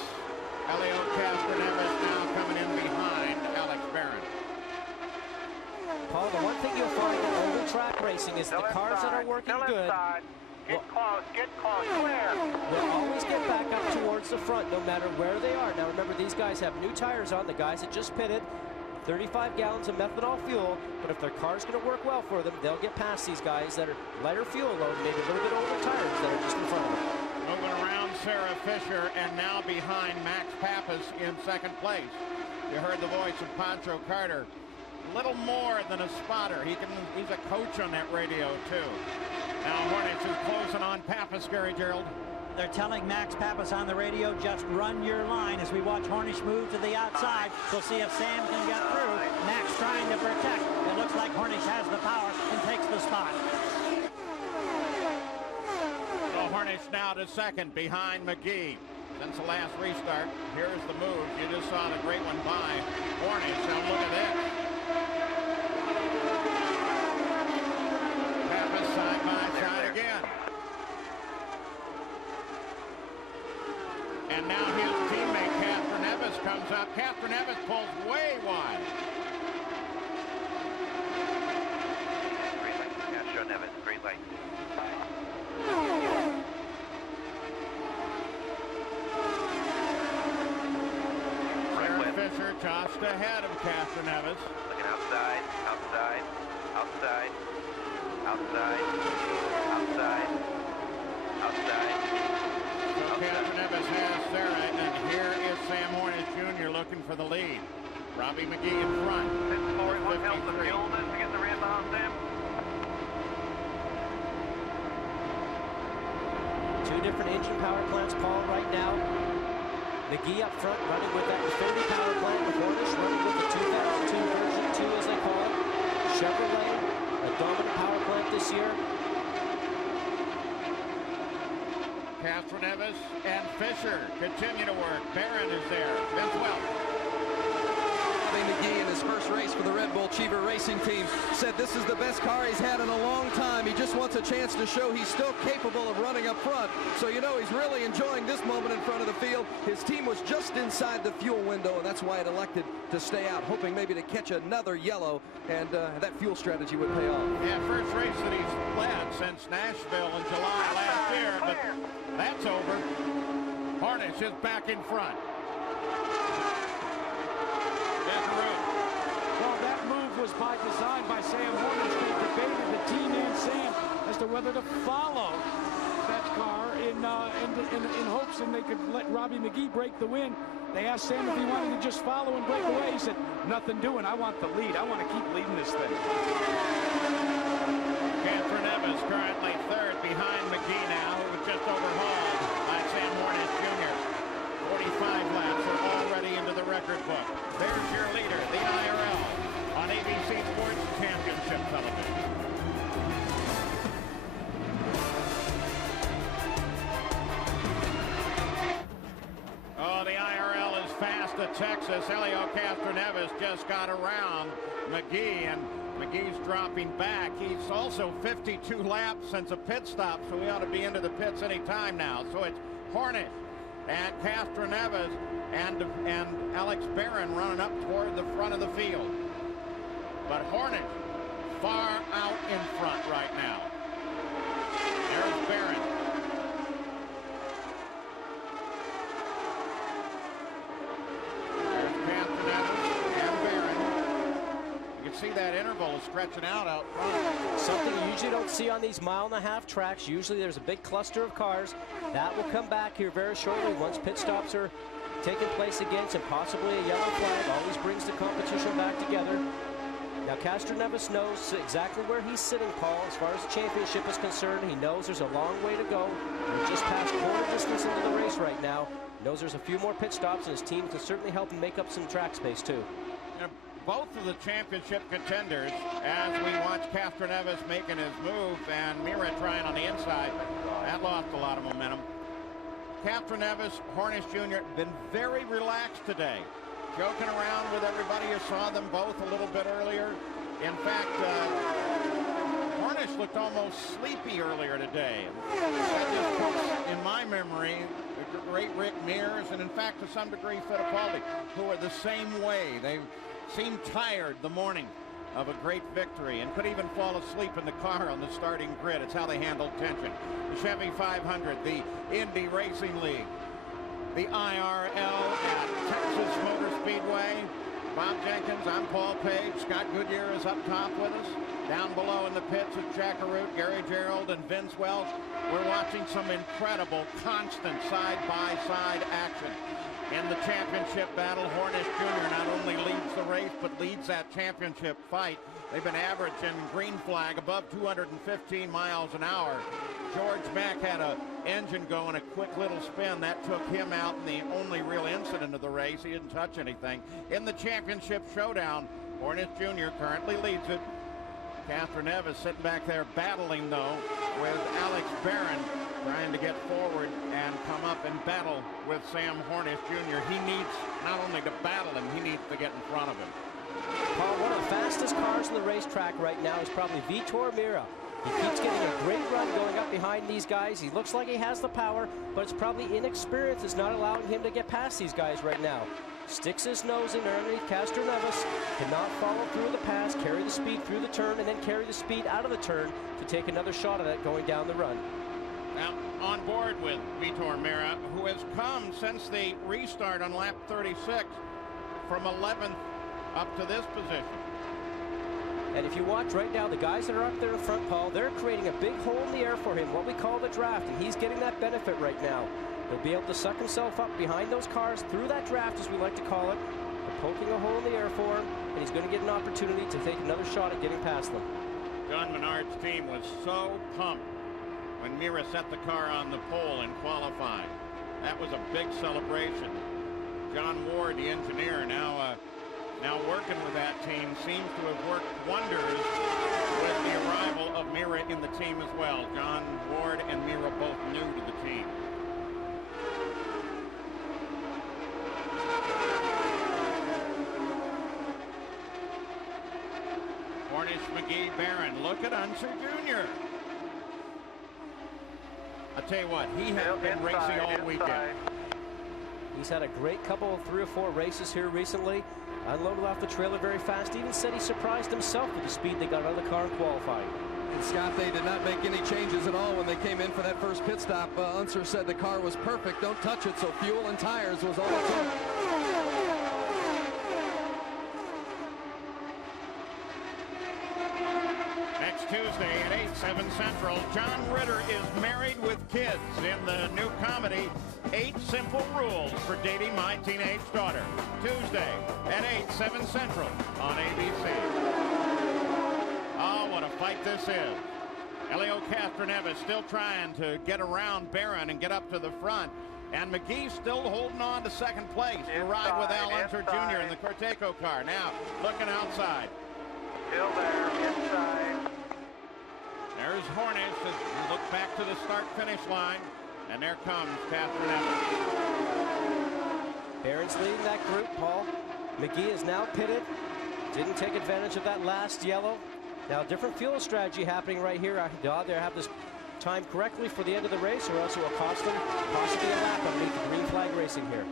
Elio Castroneves now coming in behind Alex Barron. Paul, the one thing you'll find in oval track racing is the cars that are working good Get close, clear. will always get back up towards the front no matter where they are. Now remember, these guys have new tires on. The guys that just pitted, 35 gallons of methanol fuel, but if their car's going to work well for them, they'll get past these guys that are lighter fuel load, maybe a little bit older tires that are just in front of them. Moving around Sarah Fisher, and now behind Max Pappas in 2nd place. You heard the voice of Pancho Carter. Little more than a spotter. He's a coach on that radio too. Now Hornish is closing on Pappas, Gary Gerald. They're telling Max Pappas on the radio, just run your line. As we watch Hornish move to the outside, we'll see if Sam can get through. Max trying to protect. It looks like Hornish has the power and takes the spot. So Hornish now to 2nd behind McGee. Since the last restart, here's the move. You just saw the great one by Hornish. Now look at this. Pappas side by side again. And now his teammate Castroneves comes up. Castroneves pulls way wide. Green light. Castroneves, green light. ahead of Castroneves. Looking outside, outside, outside, outside, outside, outside. So Castroneves has Sarah, and here is Sam Hornish Jr. looking for the lead. Robbie McGee in front. 41 helps the field to get the rebound, Sam. Two different engine power plants, Paul, right now. McGee up front running with that Infiniti power plant. Hornish running with the 2002 version 2, as they call it. Chevrolet, a dominant power plant this year. Castroneves and Fisher continue to work. Barron is there as well. McGee in his first race for the Red Bull Cheever Racing Team said this is the best car he's had in a long time. He just wants a chance to show he's still capable of running up front. So you know he's really enjoying this moment in front of the field. His team was just inside the fuel window, and that's why it elected to stay out, hoping maybe to catch another yellow, and that fuel strategy would pay off. Yeah, first race that he's led since Nashville in July last year, but that's over. Hornish is back in front. Well, that move was by design by Sam Hornish. They debated, the team and Sam, as to whether to follow that car in hopes and they could let Robbie McGee break the win. They asked Sam if he wanted to just follow and break away. He said, nothing doing. I want the lead. I want to keep leading this thing. Castroneves currently third behind McGee now, who was just overhauled by Sam Hornish Jr. 45 laps are already into the record book. There's your leader, the IRL, on ABC Sports Championship Television. Oh, the IRL is fast at Texas. Elio Castroneves just got around McGee, and McGee's dropping back. He's also 52 laps since a pit stop, so we ought to be into the pits any time now. So it's Hornish and Castroneves and Alex Barron running up toward the front of the field. But Hornish far out in front right now. There's Barron. There's Castroneves and Barron. You can see that interval is stretching out front. Something you usually don't see on these 1.5-mile tracks. Usually there's a big cluster of cars. That will come back here very shortly once pit stops are taking place against, and possibly a yellow flag always brings the competition back together. Now Castroneves knows exactly where he's sitting, Paul, as far as the championship is concerned. He knows there's a long way to go. We're just past quarter distance into the race right now. He knows there's a few more pit stops, and his team can certainly help him make up some track space too. Both of the championship contenders, as we watch Castroneves making his move and Mira trying on the inside, that lost a lot of momentum. Castroneves, Hornish Jr. been very relaxed today, joking around with everybody. You saw them both a little bit earlier. In fact, Hornish looked almost sleepy earlier today. That just puts, in my memory, the great Rick Mears, and in fact to some degree Fittipaldi, who are the same way. They seemed tired the morning of a great victory and could even fall asleep in the car on the starting grid. It's how they handled tension. The Chevy 500, the Indy Racing League, the IRL at Texas Motor Speedway. Bob Jenkins, I'm Paul Page. Scott Goodyear is up top with us. Down below in the pits is Jack Arute, Gary Gerald, and Vince Welch. We're watching some incredible, constant side-by-side action. In the championship battle, Hornish Jr. not only leads the race, but leads that championship fight. They've been averaging green flag above 215 miles an hour. George Mack had an engine going, a quick little spin. That took him out in the only real incident of the race. He didn't touch anything. In the championship showdown, Hornish Jr. currently leads it. Castroneves sitting back there battling, though, with Alex Barron, trying to get forward and come up and battle with Sam Hornish Jr. He needs not only to battle him, he needs to get in front of him. Paul, one of the fastest cars on the racetrack right now is probably Vitor Mira. He keeps getting a great run going up behind these guys. He looks like he has the power, but it's probably inexperience that's not allowing him to get past these guys right now. Sticks his nose in underneath Castroneves, cannot follow through the pass, carry the speed through the turn, and then carry the speed out of the turn to take another shot at it going down the run. Now, on board with Vitor Mira, who has come since the restart on lap 36 from 11th up to this position. And if you watch right now, the guys that are up there in front, Paul, they're creating a big hole in the air for him, what we call the draft, and he's getting that benefit right now. He'll be able to suck himself up behind those cars through that draft, as we like to call it. They're poking a hole in the air for him, and he's going to get an opportunity to take another shot at getting past them. John Menard's team was so pumped when Mira set the car on the pole in qualifying. That was a big celebration. John Ward, the engineer, now working with that team, seems to have worked wonders with the arrival of Mira in the team as well. John Ward and Mira both new to the team. Hornish, McGee, Barron. Look at Unser Jr. I'll tell you what, he has been racing all weekend. He's had a great couple of 3 or 4 races here recently. Unloaded off the trailer very fast. Even said he surprised himself with the speed they got out of the car in qualifying. And Scott, they did not make any changes at all when they came in for that first pit stop. Unser said the car was perfect, don't touch it, so fuel and tires was all it took. Next Tuesday at 8/7 Central, John Ritter is married with kids in the new comedy 8 Simple Rules for Dating My Teenage Daughter. Tuesday at 8/7 Central on ABC. Oh, what a fight this is. Elio Castroneves still trying to get around Barron and get up to the front. And McGee still holding on to second place to ride with Al Unser Jr. in the Corteco car. Now looking outside. Still there, inside. There's Hornish as we look back to the start-finish line. And there comes Castroneves. Barron's leading that group, Paul. McGee is now pitted. Didn't take advantage of that last yellow. Now, different fuel strategy happening right here. They either have this timed correctly for the end of the race, or else it will cost them possibly a lap underneath the green flag racing here.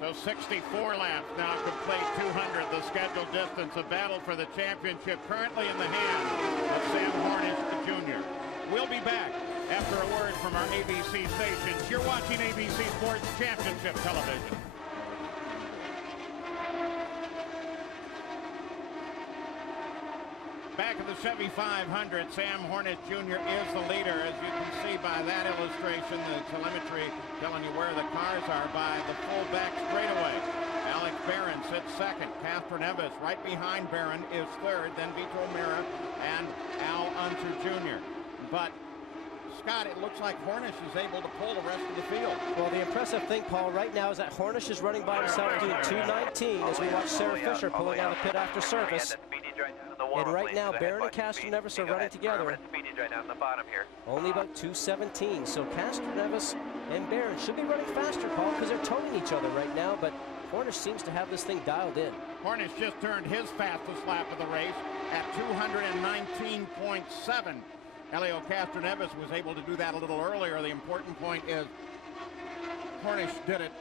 So 64 laps now complete 200, the scheduled distance. A battle for the championship currently in the hands of Sam Hornish Jr. We'll be back after a word from our ABC stations. You're watching ABC Sports Championship Television. Back at the Chevy 500, Sam Hornish Jr. is the leader, as you can see by that illustration, the telemetry telling you where the cars are by the fullback straightaway. Alex Barron sits second. Castroneves right behind Barron is third, then Vito Mira and Al Unser Jr. But Scott, it looks like Hornish is able to pull the rest of the field. Well, the impressive thing, Paul, right now is that Hornish is running by himself doing 2:19 as we watch Sarah Fisher pulling out of the pit after service. And right now, Barron and Castroneves are running together. Only about 2:17. So Castroneves and Barron should be running faster, Paul, because they're towing each other right now. But Hornish seems to have this thing dialed in. Hornish just turned his fastest lap of the race at 219.7. Elio Castroneves was able to do that a little earlier. The important point is Hornish did it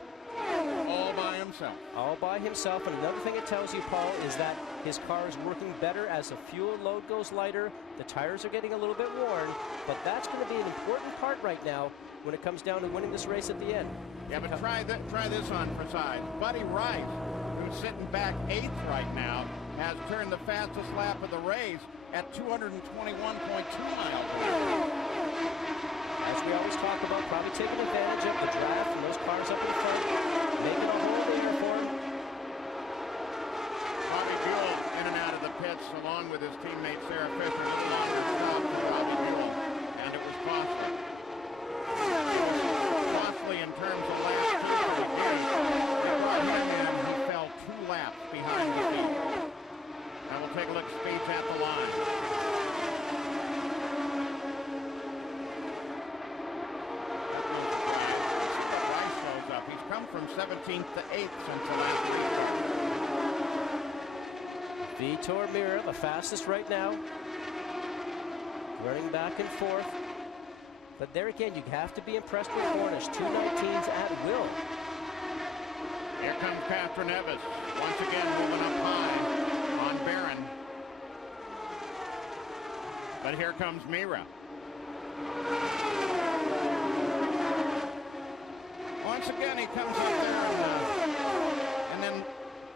all by himself. All by himself. And another thing it tells you, Paul, is that his car is working better as the fuel load goes lighter. The tires are getting a little bit worn, but that's going to be an important part right now when it comes down to winning this race at the end. Yeah, but try this on for size. Buddy Rice, who's sitting back 8th right now, has turned the fastest lap of the race at 221.2 miles. As we always talk about, probably taking advantage of the draft and those cars up in front, making a hole there for him. Bobby Duel in and out of the pits, along with his teammate Sarah Fisher. A little longer stop for Bobby Duel, and it was costly. Costly in terms of last two for the game. They brought him in, he fell 2 laps behind the field. Now we'll take a look at speeds at the line. Rice shows up. He's come from 17th to 8th since the last restart. Vitor Mira, the fastest right now. Running back and forth. But there again, you have to be impressed with Hornish. 2:19s at will. Here comes Castroneves. Once again moving up high on Barron. But here comes Mira. Once again he comes up there and then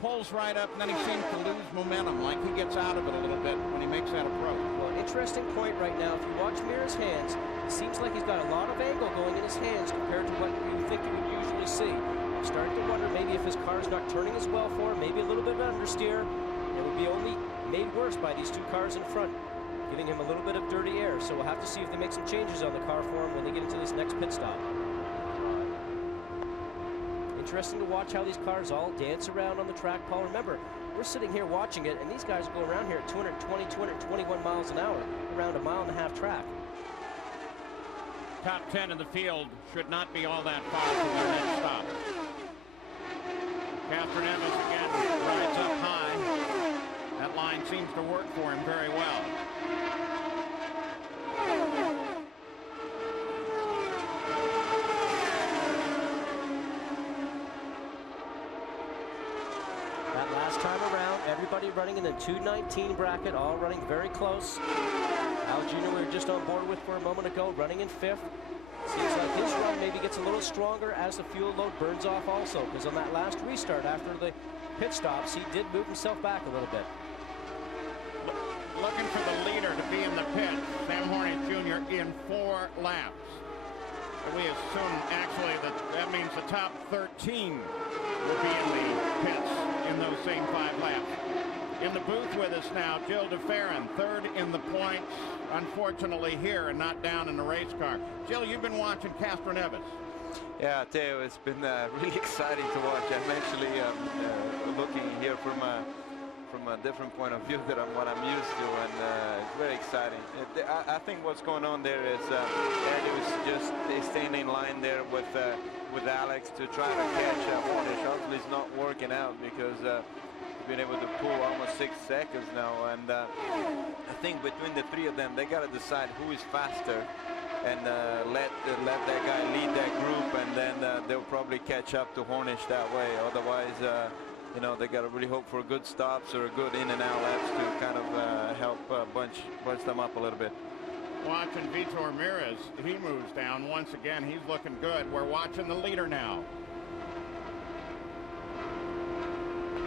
pulls right up, and then he seems to lose momentum, like he gets out of it a little bit when he makes that approach. Well, interesting point right now. If you watch Mir's hands, it seems like he's got a lot of angle going in his hands compared to what you think you would usually see. I'm starting to wonder maybe if his car's not turning as well for him, maybe a little bit of understeer. It would be only made worse by these two cars in front, giving him a little bit of dirty air. So we'll have to see if they make some changes on the car for him when they get into this next pit stop. Interesting to watch how these cars all dance around on the track, Paul. Remember, we're sitting here watching it, and these guys go around here at 220, 221 miles an hour, around a mile-and-a-half track. Top 10 in the field should not be all that far from their next stop. Castroneves again rides up high. That line seems to work for him very well. That last time around, everybody running in the 219 bracket, all running very close. Al Jr. we were just on board with for a moment ago, running in 5th. Seems like his run maybe gets a little stronger as the fuel load burns off also, because on that last restart after the pit stops, he did move himself back a little bit. Looking for the leader to be in the pit, Sam Hornish Jr. in 4 laps. We assume actually that means the top 13 will be in the pits in those same 5 laps. In the booth with us now, Gil de Ferran, 3rd in the points, unfortunately here and not down in the race car. Gil, you've been watching Castroneves. Yeah, I tell you, it's been really exciting to watch. I'm actually looking here from a different point of view than what I'm used to, and it's very exciting. I think what's going on there is Elio's just staying in line there with Alex to try to catch Hornish. Obviously, it's not working out because he's been able to pull almost 6 seconds now, and I think between the 3 of them, they got to decide who is faster and let that guy lead that group, and then they'll probably catch up to Hornish that way. Otherwise, you know, they got to really hope for good stops or good in and out laps to kind of help bunch them up a little bit. Watching Vitor Ramirez, he moves down once again. He's looking good. We're watching the leader now.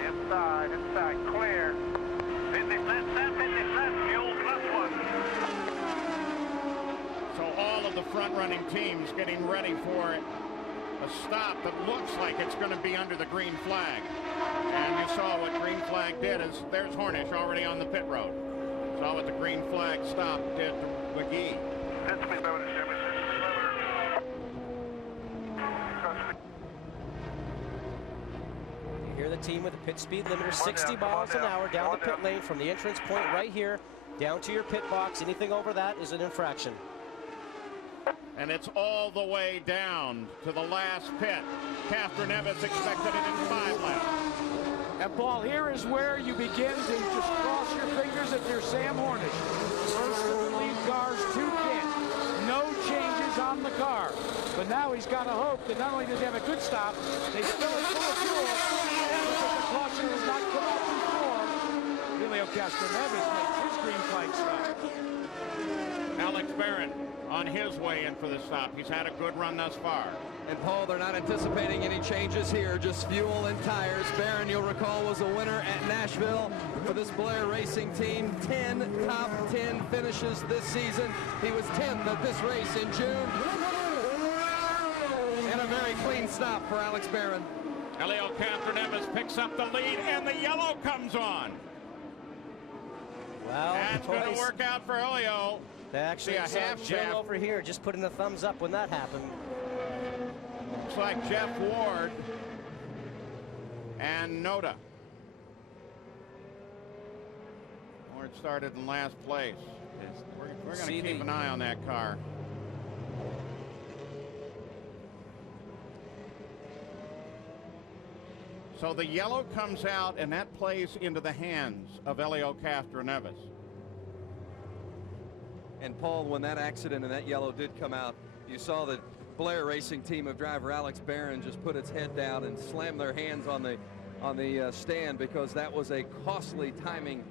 Inside, clear. 50 left, 50 left, fuel +1. So all of the front-running teams getting ready for a stop that looks like it's going to be under the green flag. And you saw what green flag did. There's Hornish already on the pit road. Saw what the green flag stop did to McGee. You hear the team with the pit speed limiter, 60 miles an hour down the pit lane from the entrance point right here down to your pit box. Anything over that is an infraction. And it's all the way down to the last pit. Castroneves expected it in 5 laps. And Paul, here is where you begin to just cross your fingers if you're Sam Hornish. First of the lead cars to pit. No changes on the car. But now he's got to hope that not only does he have a good stop, they still are full of fuel. But the caution has not come out before. Elio Castroneves makes his green flag stop. Alex Barron on his way in for the stop. He's had a good run thus far. And Paul, they're not anticipating any changes here, just fuel and tires. Barron, you'll recall, was a winner at Nashville for this Blair Racing team. 10 top 10 finishes this season. He was 10th at this race in June. And a very clean stop for Alex Barron. Elio Castroneves picks up the lead, and the yellow comes on. Well, that's going to work out for Elio. Actually, a half Jim shaft over here just putting the thumbs up when that happened. Looks like Jeff Ward and Noda. Ward started in last place. We're going to keep an eye on that car. So the yellow comes out, and that plays into the hands of Elio Castroneves. And Paul, when that accident and that yellow did come out, you saw the Blair Racing team of driver Alex Barron just put its head down and slam their hands on the stand, because that was a costly timing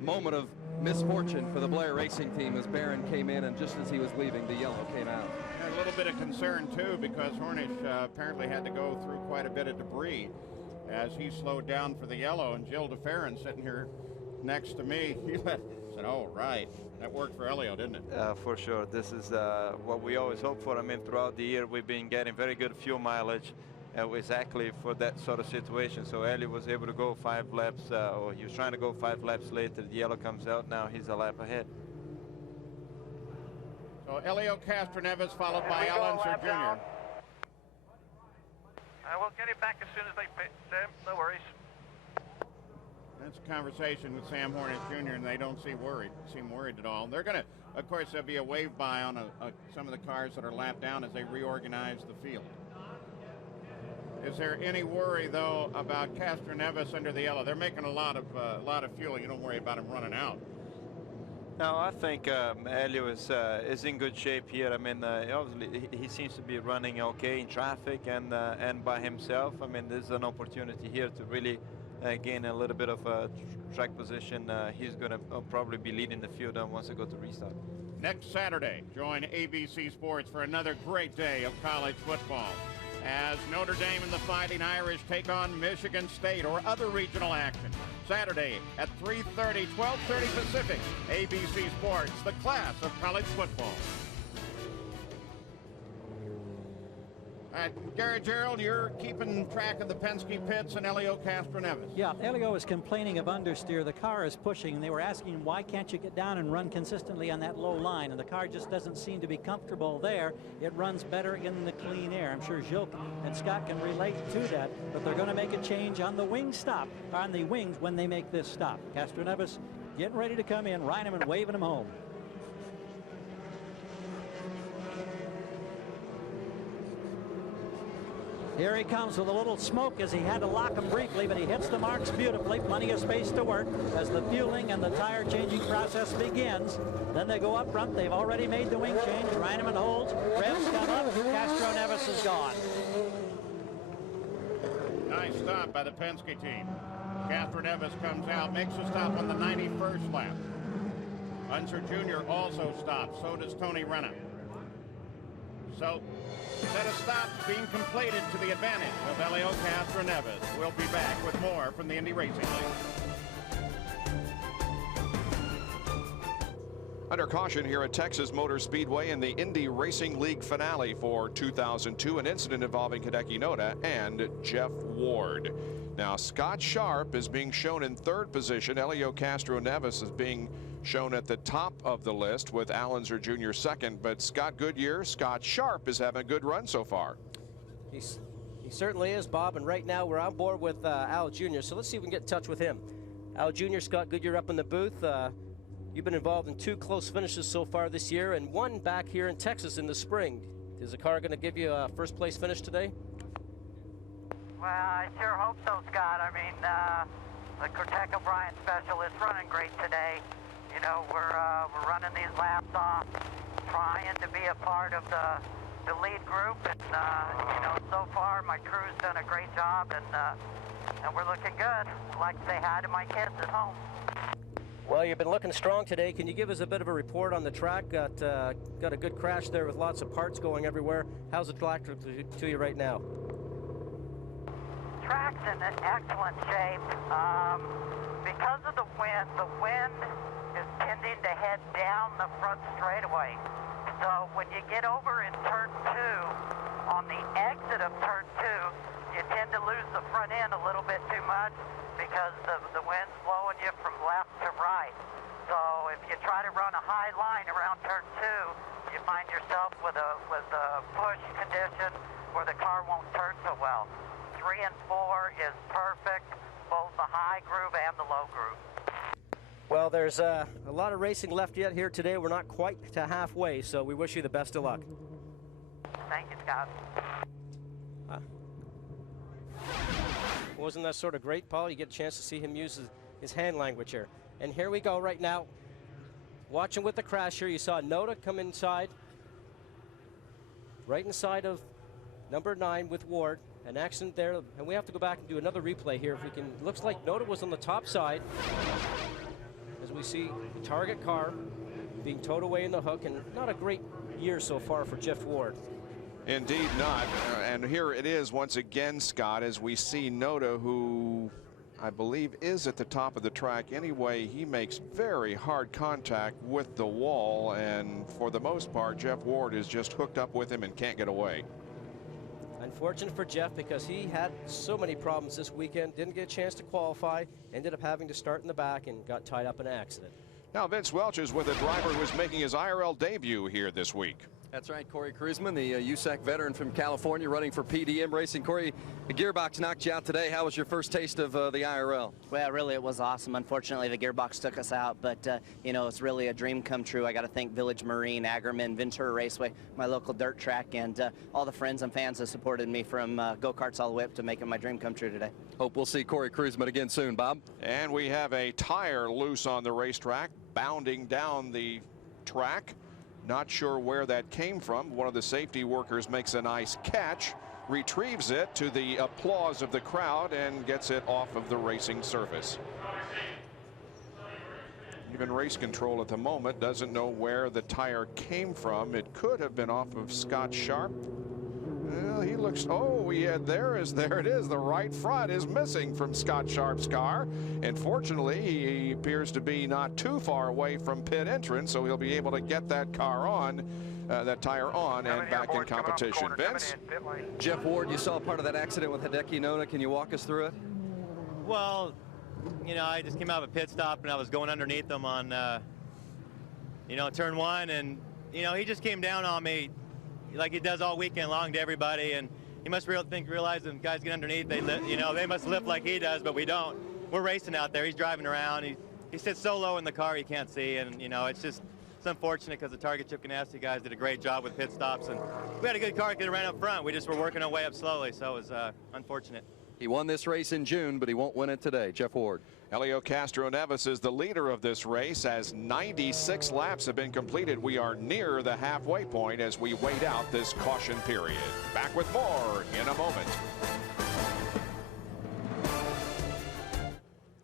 moment of misfortune for the Blair Racing team as Barron came in, and just as he was leaving, the yellow came out. A little bit of concern too, because Hornish apparently had to go through quite a bit of debris as he slowed down for the yellow, and Gil de Ferran sitting here next to me, he said, oh, right. That worked for Elio, didn't it? For sure. This is what we always hope for. I mean, throughout the year, we've been getting very good fuel mileage exactly for that sort of situation. So Elio was able to go 5 laps, or he was trying to go 5 laps later. The yellow comes out. Now he's a lap ahead. So Elio Castroneves followed by Alonso Jr. We'll get him back as soon as they pit, Sam. No worries. That's a conversation with Sam Hornish Jr., and they don't seem worried at all. They're going to, of course, there'll be a wave by on some of the cars that are lapped down as they reorganize the field. Is there any worry, though, about Castroneves under the yellow? They're making a lot of fuel. You don't worry about him running out. No, I think Elio is in good shape here. I mean, obviously he seems to be running okay in traffic and by himself. I mean, there's an opportunity here to really gain a little bit of track position. He's going to probably be leading the field once they go to restart. Next Saturday, join ABC Sports for another great day of college football, as Notre Dame and the Fighting Irish take on Michigan State or other regional action. Saturday at 3:30, 12:30 Pacific. ABC Sports, the class of college football. Garrett Gerald, you're keeping track of the Penske pits and Elio Castroneves. Yeah, Elio is complaining of understeer. The car is pushing, and they were asking him, why can't you get down and run consistently on that low line? And the car just doesn't seem to be comfortable there. It runs better in the clean air. I'm sure Gil and Scott can relate to that, but they're going to make a change on the wing stop, on the wings when they make this stop. Castroneves getting ready to come in, riding him and waving him home. Here he comes with a little smoke as he had to lock him briefly, but he hits the marks beautifully. Plenty of space to work as the fueling and the tire changing process begins. Then they go up front. They've already made the wing change. Reineman holds. Revs come up. Castroneves is gone. Nice stop by the Penske team. Castroneves comes out, makes a stop on the 91st lap. Unser Jr. also stops. So does Tony Renna. So, set of stops being completed to the advantage of Elio Castroneves. We'll be back with more from the Indy Racing League. Under caution here at Texas Motor Speedway in the Indy Racing League finale for 2002, an incident involving Hideki Noda and Jeff Ward. Now, Scott Sharp is being shown in 3rd position. Elio Castroneves is being shown at the top of the list with Alonso Jr. 2nd, but Scott Sharp is having a good run so far. He certainly is, Bob, and right now we're on board with Al Jr., so let's see if we can get in touch with him. Al Jr., Scott Goodyear up in the booth. You've been involved in 2 close finishes so far this year and 1 back here in Texas in the spring. Is the car going to give you a first place finish today? Well, I sure hope so, Scott. I mean, the Cortec O'Brien special is running great today. You know, we're running these laps off, trying to be a part of the lead group, and you know, so far my crew's done a great job, and we're looking good. I'd like to say hi to my kids at home. Well, you've been looking strong today. Can you give us a bit of a report on the track? Got a good crash there with lots of parts going everywhere. How's the track to you right now? Track's in excellent shape. Because of the wind is tending to head down the front straightaway. So when you get over in turn 2, on the exit of turn 2, you tend to lose the front end a little bit too much because the wind's blowing you from left to right. So if you try to run a high line around turn 2, you find yourself with a push condition where the car won't turn so well. 3 and 4 is perfect, both the high groove and the low groove. Well, there's a lot of racing left yet here today. We're not quite to halfway, so we wish you the best of luck. Thank you, Scott. Wasn't that sort of great, Paul? You get a chance to see him use his hand language here. And here we go right now. Watching with the crash here, you saw Noda come inside. Right inside of number 9 with Ward. An accident there, and we have to go back and do another replay here if we can. Looks like Noda was on the top side. As we see the target car being towed away in the hook, and not a great year so far for Jeff Ward. Indeed not. And here it is once again, Scott, as we see Noda, who I believe is at the top of the track anyway. He makes very hard contact with the wall, and for the most part Jeff Ward is just hooked up with him and can't get away. Unfortunate for Jeff, because he had so many problems this weekend. Didn't get a chance to qualify, ended up having to start in the back and got tied up in an accident. Now Vince Welch is with a driver who's making his IRL debut here this week. That's right, Corey Kruzman, the USAC veteran from California, running for PDM Racing. Corey, the gearbox knocked you out today. How was your first taste of the IRL? Well, really, it was awesome. Unfortunately, the gearbox took us out, but, you know, it's really a dream come true. I got to thank Village Marine, Agerman, Ventura Raceway, my local dirt track, and all the friends and fans that supported me from go-karts all the way up to making my dream come true today. Hope we'll see Corey Kruzman again soon, Bob. And we have a tire loose on the racetrack, bounding down the track. Not sure where that came from. One of the safety workers makes a nice catch, retrieves it to the applause of the crowd, and gets it off of the racing surface. Even race control at the moment doesn't know where the tire came from. It could have been off of Scott Sharp. Well, he looks, oh yeah, there it is. The right front is missing from Scott Sharp's car. And fortunately, he appears to be not too far away from pit entrance, so he'll be able to get that car on, that tire on, and back in competition. Vince? Jeff Ward, you saw part of that accident with Hideki Noda. Can you walk us through it? Well, you know, I just came out of a pit stop and I was going underneath him on, you know, turn one, and, you know, he just came down on me like he does all weekend long to everybody, and he must realize when guys get underneath, they must lift like he does, but we don't. We're racing out there. He's driving around. He sits so low in the car he can't see, and you know, it's unfortunate because the Target Chip Ganassi guys did a great job with pit stops, and we had a good car that could have ran up front. We just were working our way up slowly, so it was unfortunate. He won this race in June, but he won't win it today. Jeff Ward. Elio Castroneves is the leader of this race as 96 laps have been completed. We are near the halfway point as we wait out this caution period. Back with more in a moment.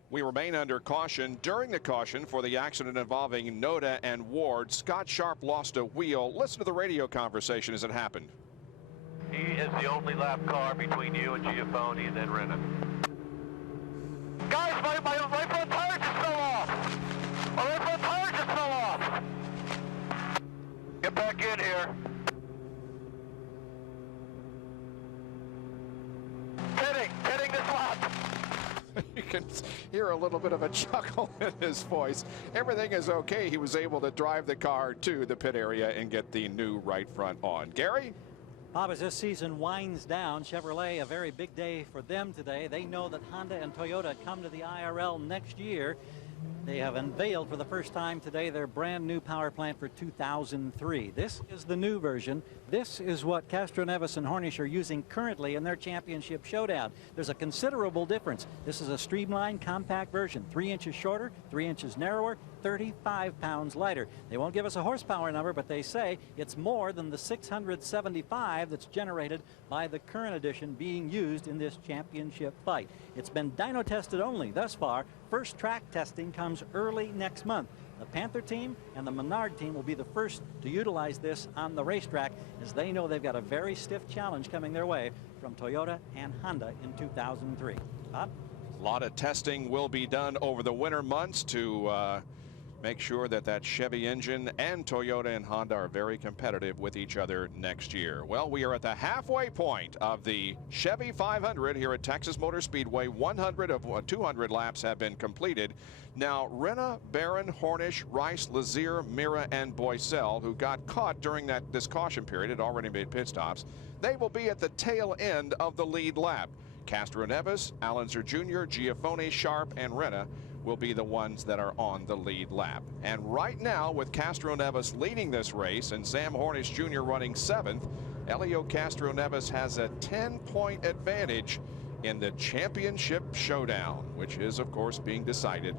We remain under caution. During the caution for the accident involving Noda and Ward, Scott Sharp lost a wheel. Listen to the radio conversation as it happened. He is the only lap car between you and Giafone and then Renna. Guys, my right front tire just fell off. My right front tire just fell off. Get back in here. Pitting this lap. You can hear a little bit of a chuckle in his voice. Everything is okay. He was able to drive the car to the pit area and get the new right front on. Gary? Bob, as this season winds down, Chevrolet, a very big day for them today. They know that Honda and Toyota come to the IRL next year. They have unveiled for the first time today their brand new power plant for 2003. This is the new version. This is what Castroneves and Hornish are using currently in their championship showdown. There's a considerable difference. This is a streamlined, compact version, 3 inches shorter, 3 inches narrower, 35 pounds lighter. They won't give us a horsepower number, but they say it's more than the 675 that's generated by the current edition being used in this championship fight. It's been dyno tested only thus far. First track testing comes early next month. The Panther team and the Menard team will be the first to utilize this on the racetrack, as they know they've got a very stiff challenge coming their way from Toyota and Honda in 2003. Bob? A lot of testing will be done over the winter months to make sure that that Chevy engine and Toyota and Honda are very competitive with each other next year. Well, we are at the halfway point of the Chevy 500 here at Texas Motor Speedway. 100 of 200 laps have been completed. Now, Renna, Barron, Hornish, Rice, Lazier, Mira, and Boycel, who got caught during this caution period, had already made pit stops. They will be at the tail end of the lead lap. Castroneves, Allenzer Jr., Giafone, Sharp, and Renna will be the ones that are on the lead lap. And right now, with Castroneves leading this race and Sam Hornish Jr. running 7th, Elio Castroneves has a 10-point advantage in the championship showdown, which is, of course, being decided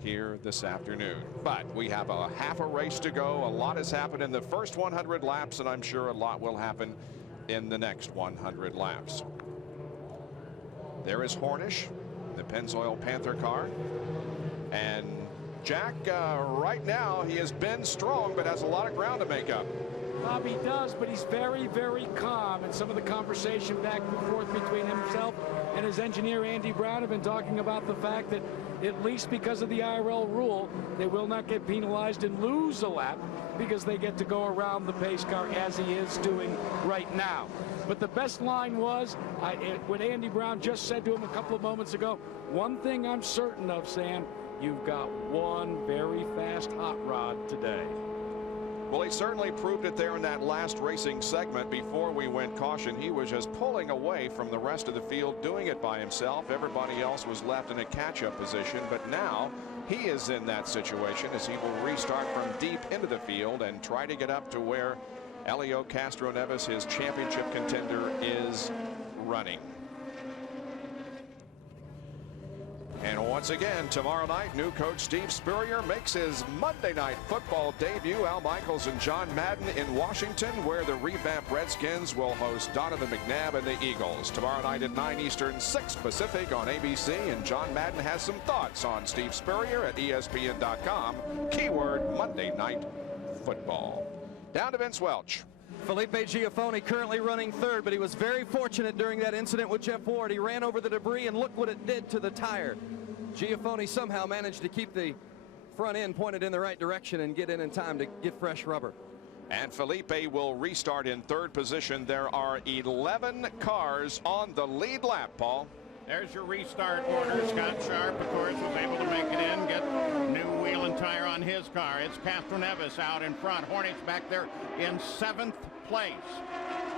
here this afternoon. But we have a half a race to go. A lot has happened in the first 100 laps, and I'm sure a lot will happen in the next 100 laps. There is Hornish, the Pennzoil Panther car. And Jack, right now, he has been strong, but has a lot of ground to make up. Bob, he does, but he's very, very calm. And some of the conversation back and forth between himself and his engineer, Andy Brown, have been talking about the fact that, at least because of the IRL rule, they will not get penalized and lose a lap because they get to go around the pace car as he is doing right now. But the best line was what Andy Brown just said to him a couple of moments ago. One thing I'm certain of, Sam, you've got one very fast hot rod today. Well, he certainly proved it there in that last racing segment. Before we went caution, he was just pulling away from the rest of the field, doing it by himself. Everybody else was left in a catch-up position, but now he is in that situation as he will restart from deep into the field and try to get up to where Elio Castroneves, his championship contender, is running. And once again, tomorrow night, new coach Steve Spurrier makes his Monday Night Football debut. Al Michaels and John Madden in Washington, where the revamped Redskins will host Donovan McNabb and the Eagles. Tomorrow night at 9 Eastern, 6 Pacific on ABC. And John Madden has some thoughts on Steve Spurrier at ESPN.com. Keyword Monday Night Football. Down to Vince Welch. Felipe Giafone currently running third, but he was very fortunate during that incident with Jeff Ward. He ran over the debris, and look what it did to the tire. Giafone somehow managed to keep the front end pointed in the right direction and get in time to get fresh rubber. And Felipe will restart in third position. There are 11 cars on the lead lap, Paul. There's your restart order. Scott Sharp, of course, was able to make it in, get new wheel and tire on his car. It's Castroneves out in front. Hornish back there in 7th place.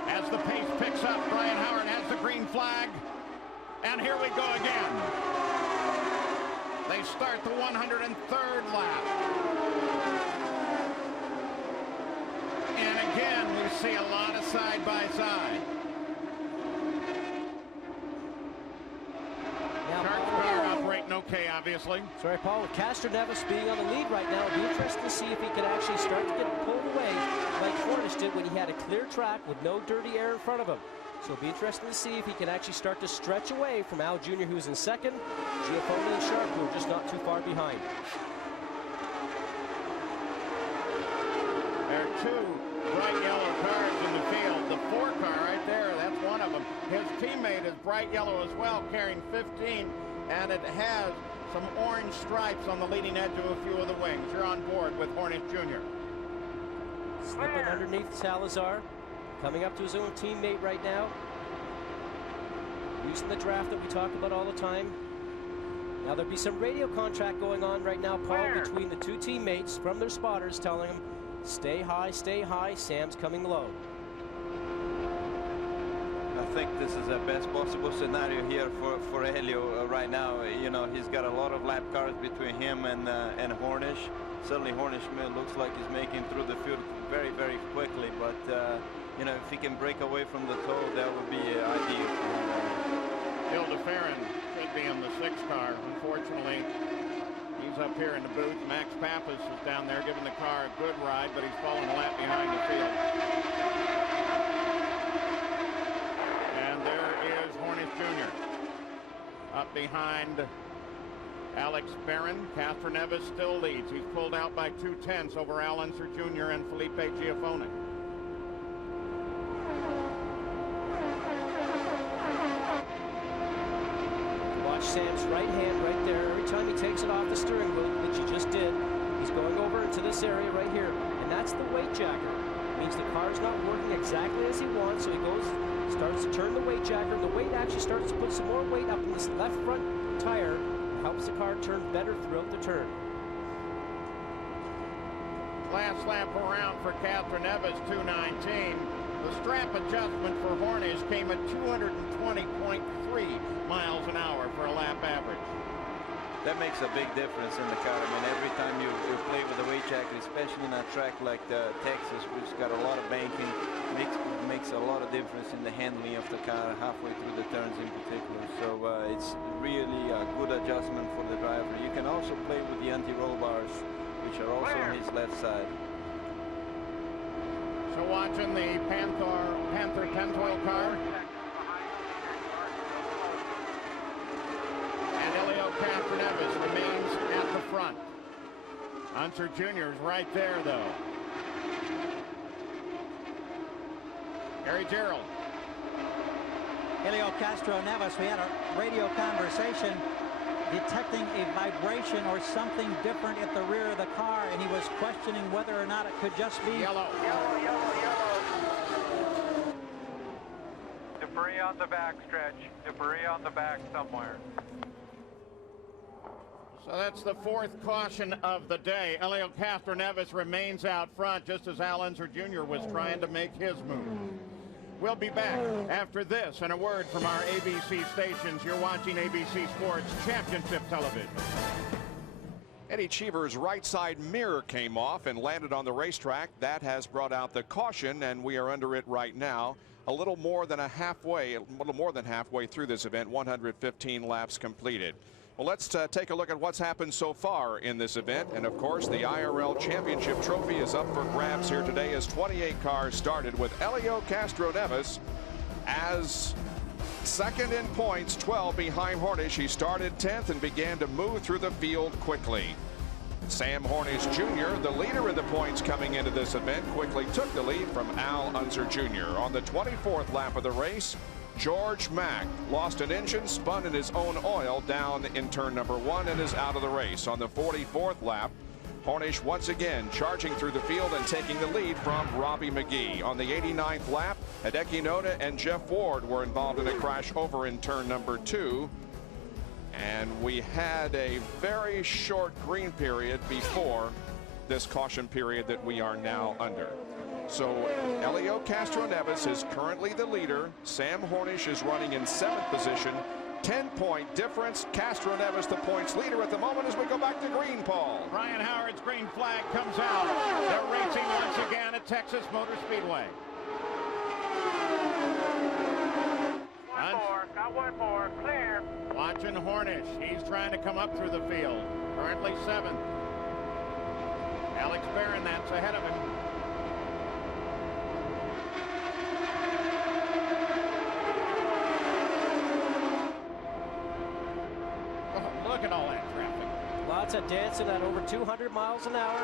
As the pace picks up, Brian Howard has the green flag. And here we go again. They start the 103rd lap. And again, we see a lot of side-by-side. Car operating okay, obviously. Sorry, Paul, with Castroneves being on the lead right now, it'll be interesting to see if he can actually start to get pulled away like Hornish did when he had a clear track with no dirty air in front of him. So it'll be interesting to see if he can actually start to stretch away from Al Jr., who's in second, Giafone and Sharp, who are just not too far behind. There are 2 bright yellow cars in the field. The 4 car right there, that's one of them. His teammate is bright yellow as well, carrying 15, and it has some orange stripes on the leading edge of a few of the wings. You're on board with Hornish Jr. Slipping underneath Salazar, coming up to his own teammate right now. Using the draft that we talk about all the time. Now there'll be some radio contract going on right now, Paul, between the 2 teammates from their spotters telling them, stay high, Sam's coming low. I think this is the best possible scenario here for Elio right now. You know, he's got a lot of lap cars between him and Hornish. Certainly Hornish looks like he's making through the field very, very quickly, but you know, if he can break away from the toe, that would be ideal. Gil de Ferran should be in the 6th car. Unfortunately, he's up here in the booth. Max Pappas is down there giving the car a good ride, but he's falling a lap behind the field. And there is Hornish Jr. up behind Alex Barron. Castroneves still leads. He's pulled out by 2/10 over Al Unser Jr. and Felipe Giafone. Watch Sam's right hand right there. Every time he takes it off the steering wheel, which he just did, he's going over into this area right here. And that's the weight jacker. It means the car's not working exactly as he wants, so he starts to turn the weight jacker, and the weight actually starts to put some more weight up in this left front tire. Helps the car turn better throughout the turn. Last lap around for Castroneves, 2:19. The strap adjustment for Hornish came at 220.3 miles an hour for a lap average. That makes a big difference in the car. I mean, every time you play with the weight jacket, especially in a track like Texas, which got a lot of banking, makes a lot of difference in the handling of the car halfway through the turns in particular. So it's really a good adjustment for the driver. You can also play with the anti-roll bars, which are also on his left side. So watching the Panther Pentoil car. And Elio Castroneves remains at the front. Unser Jr. is right there, though. Harry Gerald. Elio Castroneves, we had a radio conversation detecting a vibration or something different at the rear of the car, and he was questioning whether or not it could just be yellow. Debris on the back stretch. Debris on the back somewhere. So that's the fourth caution of the day. Elio Castroneves remains out front, just as Al Unser Jr. was trying to make his move. We'll be back after this and a word from our ABC stations. You're watching ABC Sports Championship Television. Eddie Cheever's right side mirror came off and landed on the racetrack. That has brought out the caution, and we are under it right now. A little more than halfway through this event, 115 laps completed. Well, let's take a look at what's happened so far in this event. And of course, the IRL Championship Trophy is up for grabs here today as 28 cars started, with Elio Castroneves as second in points, 12 behind Hornish. He started 10th and began to move through the field quickly. Sam Hornish Jr., the leader in the points coming into this event, quickly took the lead from Al Unser Jr. On the 24th lap of the race, George Mack lost an engine, spun in his own oil down in turn number 1, and is out of the race. On the 44th lap, Hornish once again charging through the field and taking the lead from Robbie McGee. On the 89th lap, Hideki Noda and Jeff Ward were involved in a crash over in turn number 2. And we had a very short green period before this caution period that we are now under. So Elio Castroneves is currently the leader. Sam Hornish is running in 7th position. 10-point difference. Castroneves the points leader at the moment as we go back to green, Paul. Ryan Howard's green flag comes out. They're racing once again at Texas Motor Speedway. Got one more. Clear. Watching Hornish. He's trying to come up through the field. Currently 7th. Alex Barron, that's ahead of him. Look at all that traffic. Lots of dancing at over 200 miles an hour.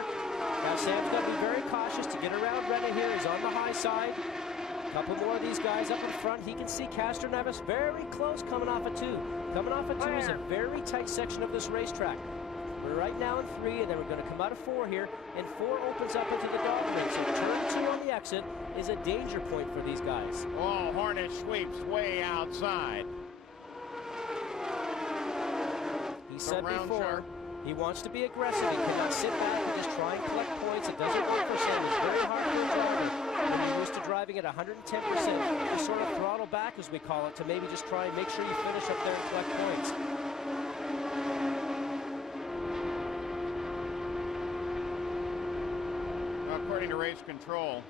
Now Sam's got to be very cautious to get around Reddit here. He's on the high side. A couple more of these guys up in front. He can see Castroneves very close coming off a 2. Coming off a 2 is a very tight section of this racetrack. We're right now in 3, and then we're going to come out of 4 here, and 4 opens up into the dog ring. So turn 2 on the exit is a danger point for these guys. Oh, Hornish sweeps way outside. He said before, he wants to be aggressive. He cannot sit back and just try and collect points. It doesn't work for Sam. It's very hard for a driver when you're used to driving at 110%. You sort of throttle back, as we call it, to maybe just try and make sure you finish up there and collect points. According to race control,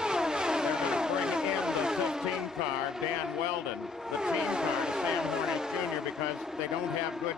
they're going to bring in the 15 car, Dan Weldon, the team car, Sam Hornish Jr., because they don't have good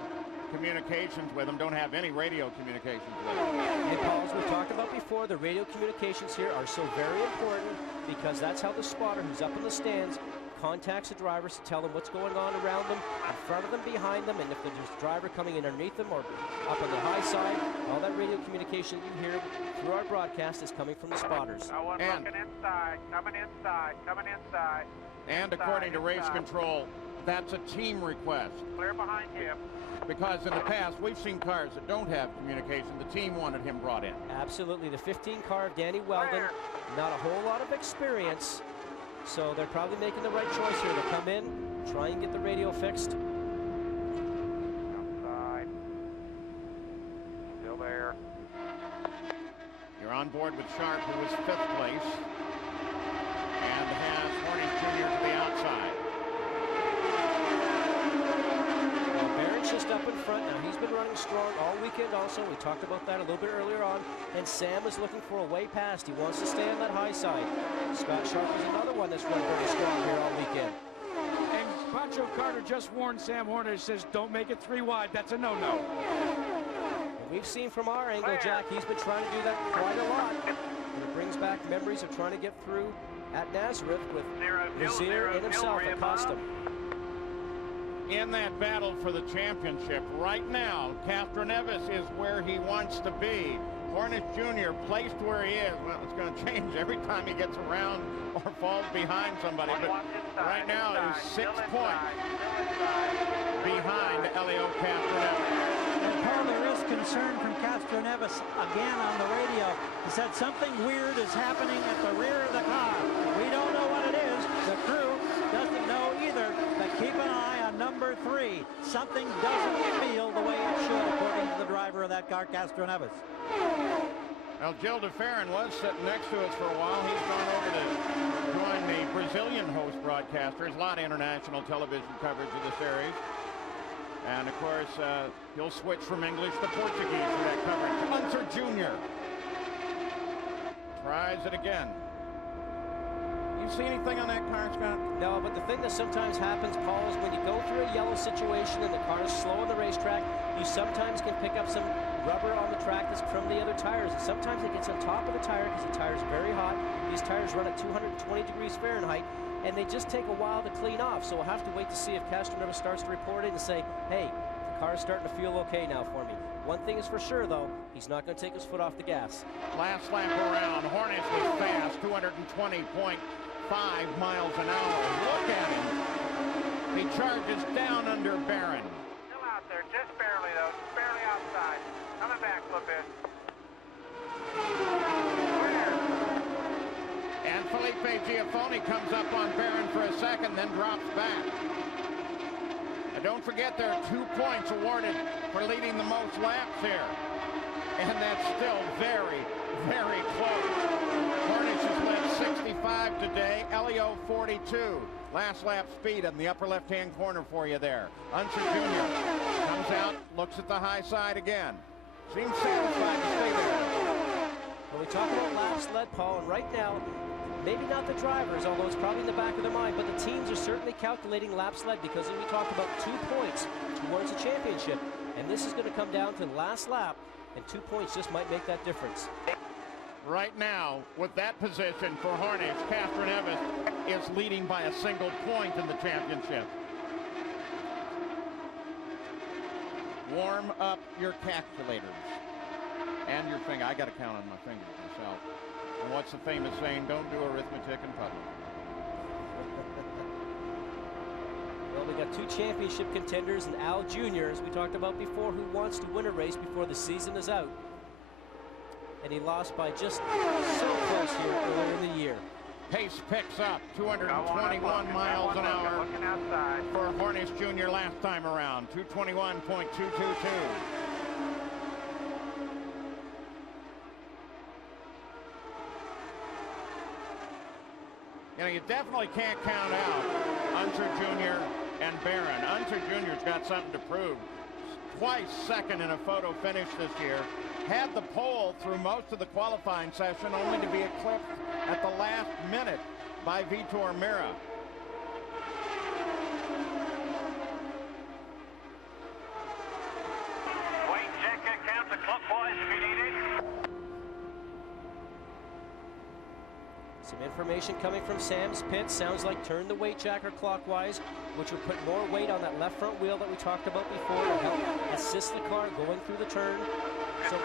communications with them, don't have any radio communications with them. And Paul, as we talked about before, the radio communications here are so very important because that's how the spotter who's up in the stands contacts the drivers to tell them what's going on around them, in front of them, behind them, and if there's a driver coming in underneath them or up on the high side, all that radio communication you hear through our broadcast is coming from the spotters. And looking inside, coming inside, coming inside. And according to race control, that's a team request. Clear behind him. Because in the past, we've seen cars that don't have communication. The team wanted him brought in. Absolutely. The 15 car of Danny Weldon, not a whole lot of experience. So they're probably making the right choice here to come in, try and get the radio fixed. Outside. Still there. You're on board with Sharp, who was 5th place, and has Hornish Jr. to the outside. Well, Barron's just up in front now. He's been running strong all weekend also. We talked about that a little bit earlier on. And Sam is looking for a way past. He wants to stay on that high side. Scott Sharp is another one that's run very strong here all weekend. And Pancho Carter just warned Sam Hornish, says don't make it 3 wide. That's a no-no. We've seen from our angle, Jack, he's been trying to do that quite a lot. And it brings back memories of trying to get through at Nazareth with Nazir and himself, Acosta. in that battle for the championship. Right now, Castroneves is where he wants to be. Hornish Jr. placed where he is. Well, it's going to change every time he gets around or falls behind somebody. But right now, he's 6 points behind Elio Castroneves. And Paul, there is concern from Castroneves again on the radio. He said something weird is happening at the rear of the car. We don't know what it is. The crew doesn't know either, but keep an eye on number 3. Something doesn't feel the way it should, according to the driver of that car, Castroneves. Well, Gil de Ferran was sitting next to us for a while. He's gone over to join the Brazilian host broadcasters. A lot of international television coverage of the series. And, of course, he'll switch from English to Portuguese for that coverage. Unser Jr. tries it again. You see anything on that car, Scott? No, but the thing that sometimes happens, Paul, is when you go through a yellow situation and the car is slow on the racetrack, you sometimes can pick up some rubber on the track that's from the other tires. And sometimes it gets on top of the tire because the tire's very hot. These tires run at 220 degrees Fahrenheit, and they just take a while to clean off. So we'll have to wait to see if Castroneves starts to report it and say, hey, the car's starting to feel okay now for me. One thing is for sure, though, he's not going to take his foot off the gas. Last lap around, Hornish was fast, 220.5 miles an hour. Look at him. He charges down under Barron. Still out there, just barely, though. Just barely outside. Coming back a little bit. And Felipe Giafone comes up on Barron for a second, then drops back. And don't forget there are 2 points awarded for leading the most laps here. And that's still very, very close. Hornish has led 65 today. Elio 42. Last lap speed in the upper left-hand corner for you there. Unser Jr. comes out, looks at the high side again. Seems satisfied to stay there. When we talk about laps led, Paul, and right now, maybe not the drivers, although it's probably in the back of their mind, but the teams are certainly calculating laps led because we talked about 2 points towards the championship. And this is going to come down to the last lap, and 2 points just might make that difference. Right now, with that position for Hornish, Castroneves is leading by a single point in the championship. Warm up your calculators and your finger. I got to count on my fingers myself. And what's the famous saying? Don't do arithmetic in public. Well, we got 2 championship contenders, and Al Jr., as we talked about before, who wants to win a race before the season is out. And he lost by just so close here earlier in the year. Pace picks up, 221 miles an hour for Hornish Jr. last time around, 221.222. You know, you definitely can't count out Unser Jr. and Barron. Unser Jr.'s got something to prove. Twice second in a photo finish this year. Had the pole through most of the qualifying session, only to be eclipsed at the last minute by Vitor Meira. Wayne Jenka counterclockwise if you need it. Some information coming from Sam's pit. Sounds like turn the weight jacker clockwise, which would put more weight on that left front wheel that we talked about before to help assist the car going through the turn. So,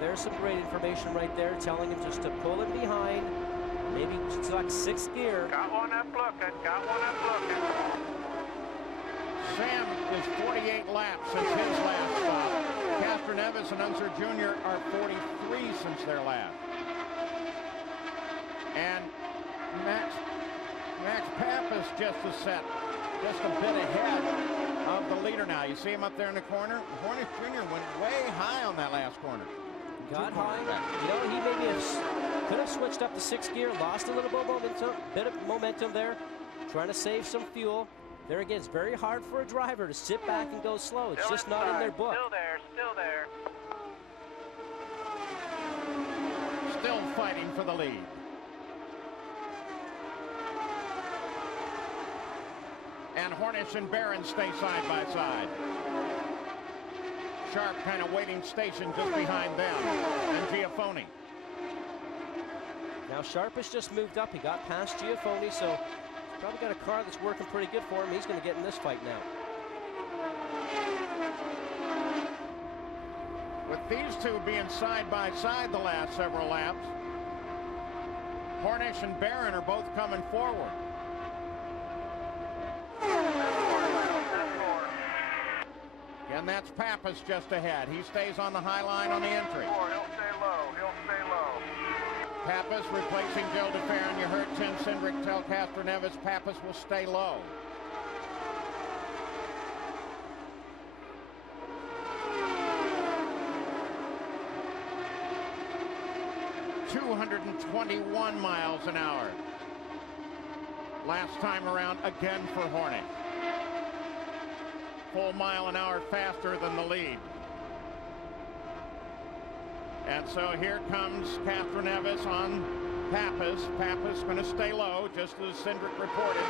there's some great information right there telling him just to pull him behind, maybe select 6th gear. Got one up looking, got one up looking. Sam is 48 laps since his last stop. Castroneves and Unser Jr. are 43 since their last. And Max Pappas just a bit ahead of the leader now. You see him up there in the corner? Hornish Jr. went way high on that last corner. Got high. You know, he maybe could have switched up to 6th gear, lost a little bit of momentum there, trying to save some fuel. There again, it's very hard for a driver to sit back and go slow. It's just not in their book. Still there, still there. Still fighting for the lead. And Hornish and Barron stay side by side. Sharp kind of waiting station just behind them. And Giafone. Now Sharp has just moved up. He got past Giafone, so Probably got a car that's working pretty good for him. He's going to get in this fight now. With these two being side by side the last several laps, Hornish and Barron are both coming forward. And that's Pappas just ahead. He stays on the high line on the entry. He'll stay low. He'll stay low. Pappas replacing Gil de Ferran. You heard Tim Cindric tell Castroneves Pappas will stay low. ...221 miles an hour. Last time around again for Hornish. Full mile an hour faster than the lead. And so here comes Castroneves on Pappas. Pappas going to stay low, just as Cindric reported.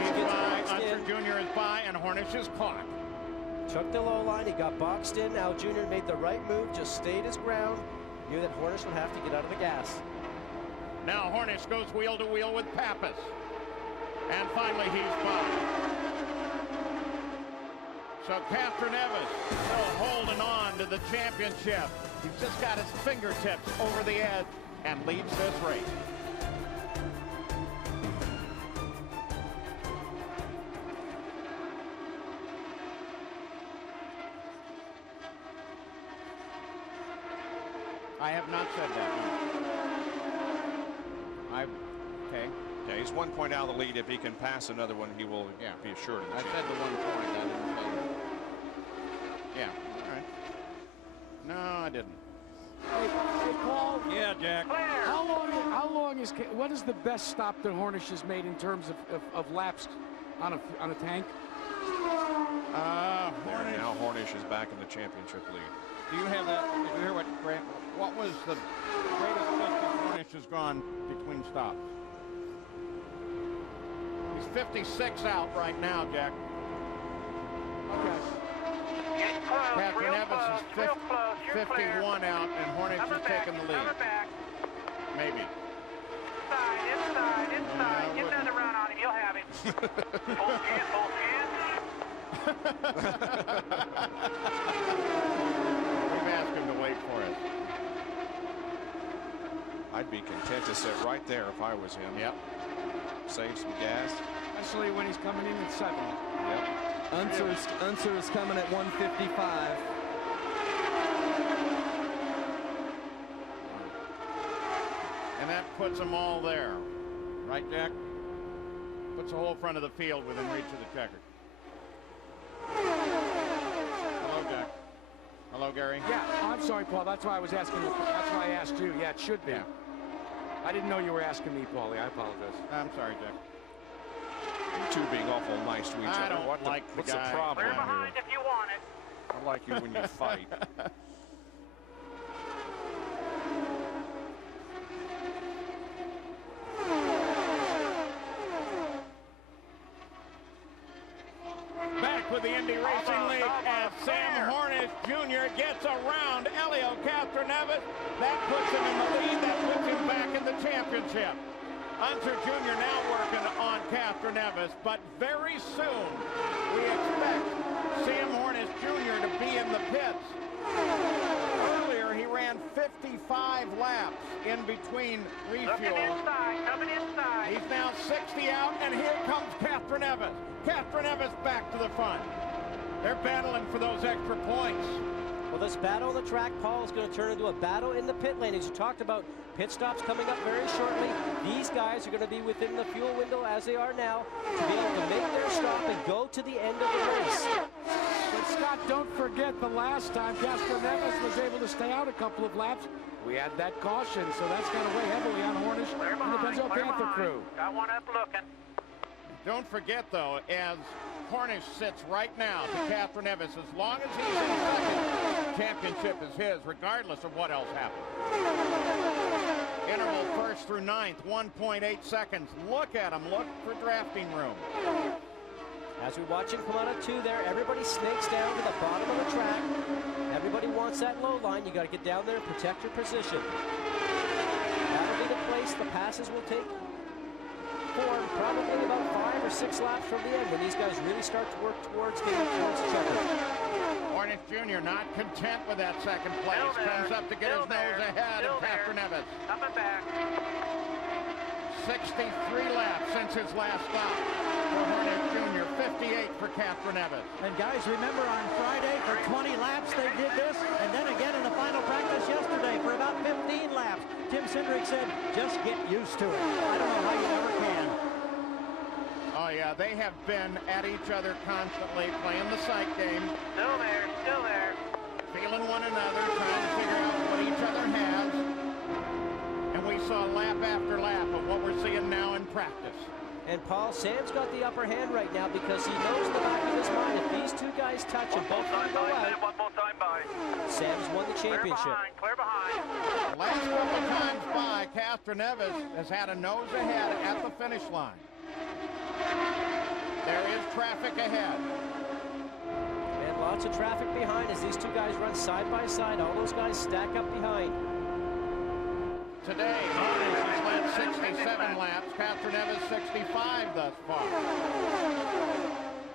He's by, Unser Jr. is by, and Hornish is caught. Took the low line, he got boxed in. Now Jr. made the right move, just stayed his ground. Knew that Hornish would have to get out of the gas. Now Hornish goes wheel to wheel with Pappas. And finally he's by. So Castroneves still holding on to the championship. He's just got his fingertips over the edge and leads this race. I have not said that. Okay. Yeah, he's 1 point out of the lead. If he can pass another one, he will be assured of the I said the 1 point. I didn't say that. Yeah. All right. No, I didn't. Hey, Paul. Yeah, Jack. How long is, what is the best stop that Hornish has made in terms of laps on a tank? Now Hornish is back in the championship lead. Do you have that? Did you hear what was the greatest distance Hornish has gone between stops? He's 56 out right now, Jack. Okay. Castroneves is 51 out, and Hornish has taken the lead. Maybe. Inside. Get another run on him. You'll have him. Full scan. We've asked him to wait for us. I'd be content to sit right there if I was him. Yep. Save some gas. Especially when he's coming in at 7. Yep. Unser is coming at 155. And that puts them all there. Right, Jack? Puts the whole front of the field within reach of the checker. Hello, Jack. Hello, Gary. Yeah, I'm sorry, Paul. That's why I was asking. That's why I asked you. Yeah, it should be. Yeah. I didn't know you were asking me, Paulie. I apologize. I'm sorry, Jack. You two being awful nice to each other. I don't what's the guy. the problem Clear here? behind if you want it. I like you when you fight. Back with the Indy Racing League as Sam Hornish Jr. gets around Elio Castroneves. That puts him in the lead. That puts him back in the championship. Unser Jr. now working on Castroneves, but very soon we expect Sam Hornish Jr. to be in the pits. Earlier he ran 55 laps in between refuels. Coming inside. He's now 60 out, and here comes Castroneves. Castroneves back to the front. They're battling for those extra points. Well, this battle on the track, Paul, is going to turn into a battle in the pit lane. As you talked about, pit stops coming up very shortly. These guys are going to be within the fuel window as they are now to be able to make their stop and go to the end of the race. But Scott, don't forget the last time Castroneves was able to stay out a couple of laps. We had that caution, so that's going to weigh heavily on Hornish and the Benzo Panther crew. Got one up looking. Don't forget, though, as Hornish sits right now to Castroneves, as long as he's in second, championship is his, regardless of what else happens. Interval first through ninth, 1.8 seconds. Look at him. Look for drafting room. As we watch him come out of 2 there, everybody snakes down to the bottom of the track. Everybody wants that low line. You got to get down there and protect your position. That'll be the place the passes will take. form probably about 5 or 6 laps from the end when these guys really start to work towards getting towards each other. Hornish Jr. not content with that second place. Comes up to get his nose ahead of Castroneves. Coming back. 63 laps since his last stop for Hornish Jr. 58 for Castroneves. And guys, remember on Friday for 20 laps they did this, and then again in the final practice yesterday for about 15 laps. Tim Cindric said, just get used to it. I don't know how you ever can. Oh yeah, they have been at each other constantly, playing the sight game. Still there, still there. Feeling one another, trying to figure out what each other has. And we saw lap after lap of what we're seeing now in practice. And Paul, Sam's got the upper hand right now because he knows in the back of his mind if these two guys touch and both of them go out, one more time by. Sam's won the championship. Clear behind. Last couple times by, Castroneves has had a nose ahead at the finish line. There is traffic ahead. And lots of traffic behind as these two guys run side by side. All those guys stack up behind. Today, Hornish has led 67 laps, Castroneves 65 thus far.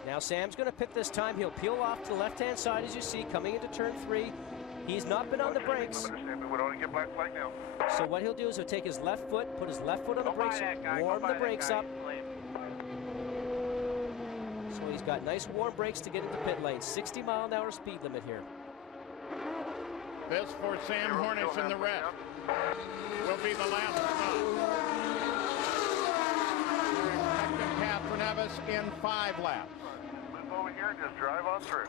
Now Sam's going to pit this time. He'll peel off to the left-hand side as you see coming into turn 3. He's not been on the brakes. So what he'll do is he'll take his left foot, put his left foot on the brakes, warm the brakes up. So he's got nice warm brakes to get into pit lane. 60-mile-an-hour speed limit here. This for Sam Hornish and the rest will be the last stop. Castroneves in 5 laps. Move over here and just drive on through.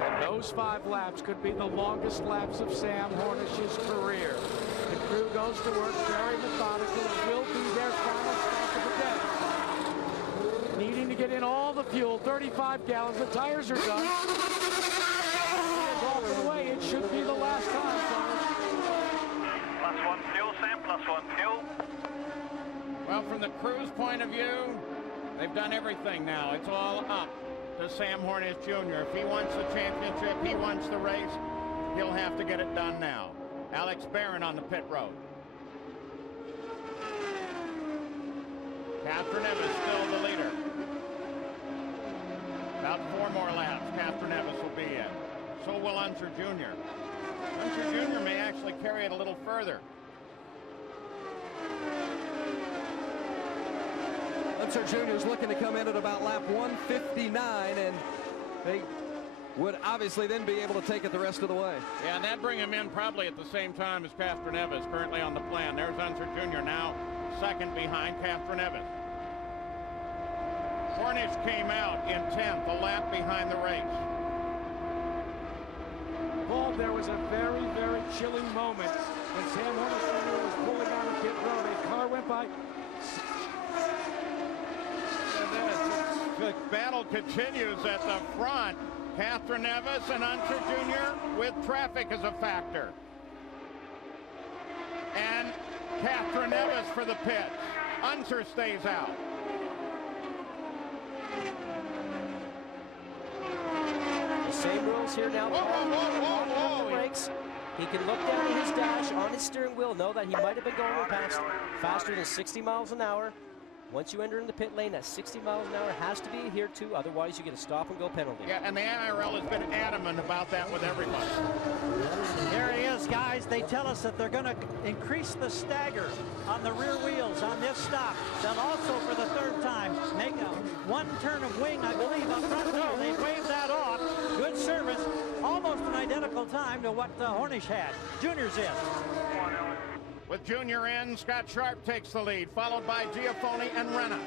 And those 5 laps could be the longest laps of Sam Hornish's career. The crew goes to work very methodical. It will be their final stop of the day. Needing to get in all the fuel, 35 gallons. The tires are done. Walking away, it should be the last time, fellas. +1 fuel, Sam, +1 fuel. Well, from the crew's point of view, they've done everything now. It's all up to Sam Hornish Jr. If he wants the championship, he wants the race, he'll have to get it done now. Alex Barron on the pit road. Castroneves still the leader. About 4 more laps, Castroneves will be in. So will Unser Jr. Unser Jr. may actually carry it a little further. Unser Jr. is looking to come in at about lap 159, and they would obviously then be able to take it the rest of the way. Yeah, and that'd bring him in probably at the same time as Castroneves, currently on the plan. There's Unser Jr. now second behind Castroneves. Hornish came out in 10th, a lap behind the race. Paul, there was a very, very chilling moment when Sam Hornish Jr. was pulling on the pit road. A car went by. The battle continues at the front. Castroneves and Unser Jr. with traffic as a factor. And Castroneves for the pit. Unser stays out. The same rules here now. Whoa. The brakes. He can look down at his dash on his steering wheel, know that he might have been going past faster than 60 miles an hour. Once you enter in the pit lane, that 60 miles an hour has to be adhered to, otherwise you get a stop and go penalty. Yeah, and the NRL has been adamant about that with everybody. There he is, guys. They tell us that they're going to increase the stagger on the rear wheels on this stop. They'll also, for the 3rd time, make one turn of wing, I believe, on front wheel. They waved that off. Good service. Almost an identical time to what Hornish had. Junior's in. With Junior in, Scott Sharp takes the lead, followed by Giafoni and Renna.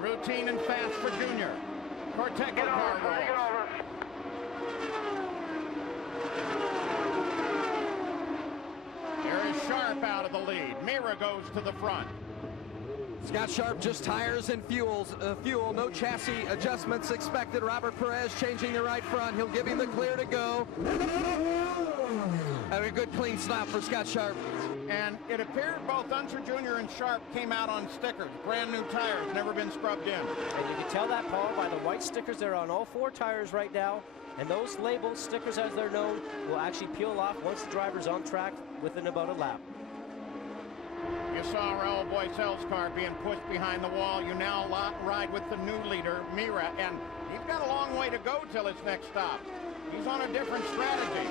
Routine and fast for Junior. Corteco car rolls. There is Sharp out of the lead. Mira goes to the front. Scott Sharp just tires and fuel, no chassis adjustments expected. Robert Perez changing the right front. He'll give him the clear to go. And a good clean stop for Scott Sharp. And it appeared both Unser Jr. and Sharp came out on stickers. Brand new tires, never been scrubbed in. And you can tell that, Paul, by the white stickers that are on all 4 tires right now. And those labels, stickers as they're known, will actually peel off once the driver's on track within about a lap. You saw Raul Boycel's car being pushed behind the wall. You now ride with the new leader, Mira, and he's got a long way to go till his next stop. He's on a different strategy.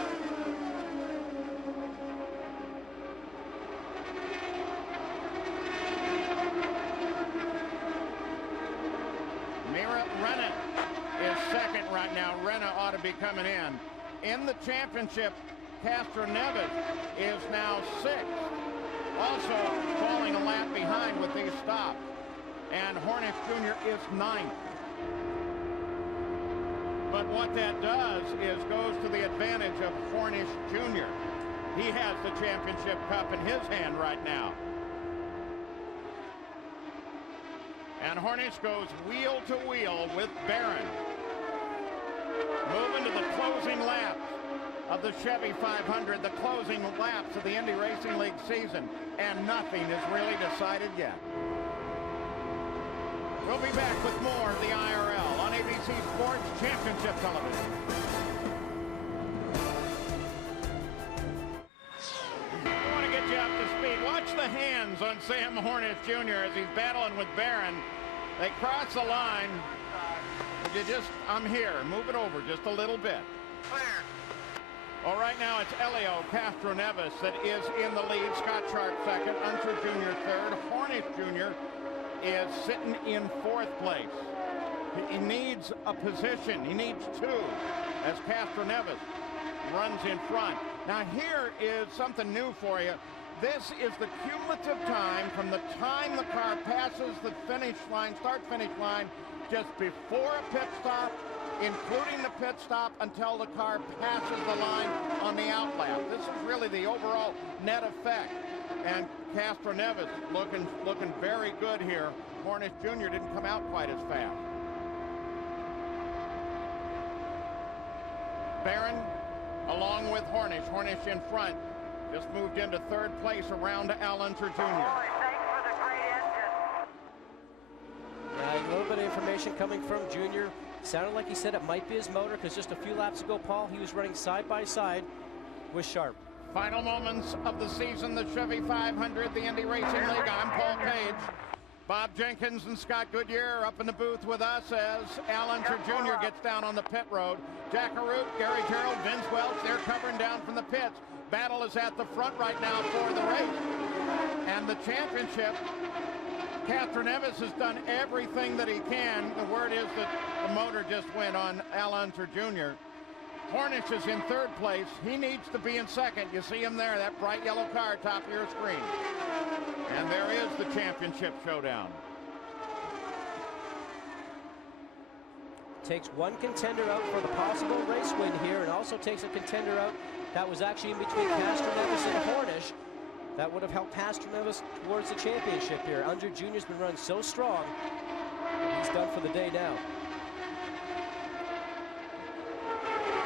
Mira Renna is second right now. Renna ought to be coming in. In the championship, Castroneves is now sixth. Also falling a lap behind with these stops. And Hornish Jr. is ninth. But what that does is goes to the advantage of Hornish Jr. He has the championship cup in his hand right now. And Hornish goes wheel to wheel with Barron. Moving to the closing laps of the Chevy 500, the closing laps of the Indy Racing League season, and nothing is really decided yet. We'll be back with more of the IRL on ABC Sports Championship Television. We want to get you up to speed. Watch the hands on Sam Hornish Jr. as he's battling with Barron. They cross the line. I'm here. Move it over just a little bit. Clear. Well, right now it's Elio Castroneves that is in the lead. Scott Sharp second. Unser Jr. third. Hornish Jr. is sitting in fourth place. He needs a position. He needs two as Castroneves runs in front. Now here is something new for you. This is the cumulative time from the time the car passes the finish line, start-finish line, just before a pit stop, including the pit stop, until the car passes the line on the outlap. This is really the overall net effect. And Castroneves looking very good here. Hornish Jr. didn't come out quite as fast. Barron along with Hornish. Hornish in front. Just moved into third place around Al Unser Jr. A little bit of information coming from Junior. Sounded like he said it might be his motor, because just a few laps ago, Paul, he was running side by side with Sharp. Final moments of the season, the Chevy 500, the Indy Racing League. I'm Paul Page. Bob Jenkins and Scott Goodyear are up in the booth with us as Al Unser Jr. gets down on the pit road. Jack Arute, Gary Gerald, Vince Welch, they're covering down from the pits. Battle is at the front right now for the race. And the championship, Castroneves has done everything that he can. The word is that the motor just went on Al Unser Jr. Hornish is in third place. He needs to be in second. You see him there, that bright yellow car top of your screen. And there is the championship showdown. Takes one contender out for the possible race win here, and also takes a contender out that was actually in between Castroneves and Hornish. That would have helped Castroneves towards the championship here. Unser Jr.'s been running so strong. He's done for the day now.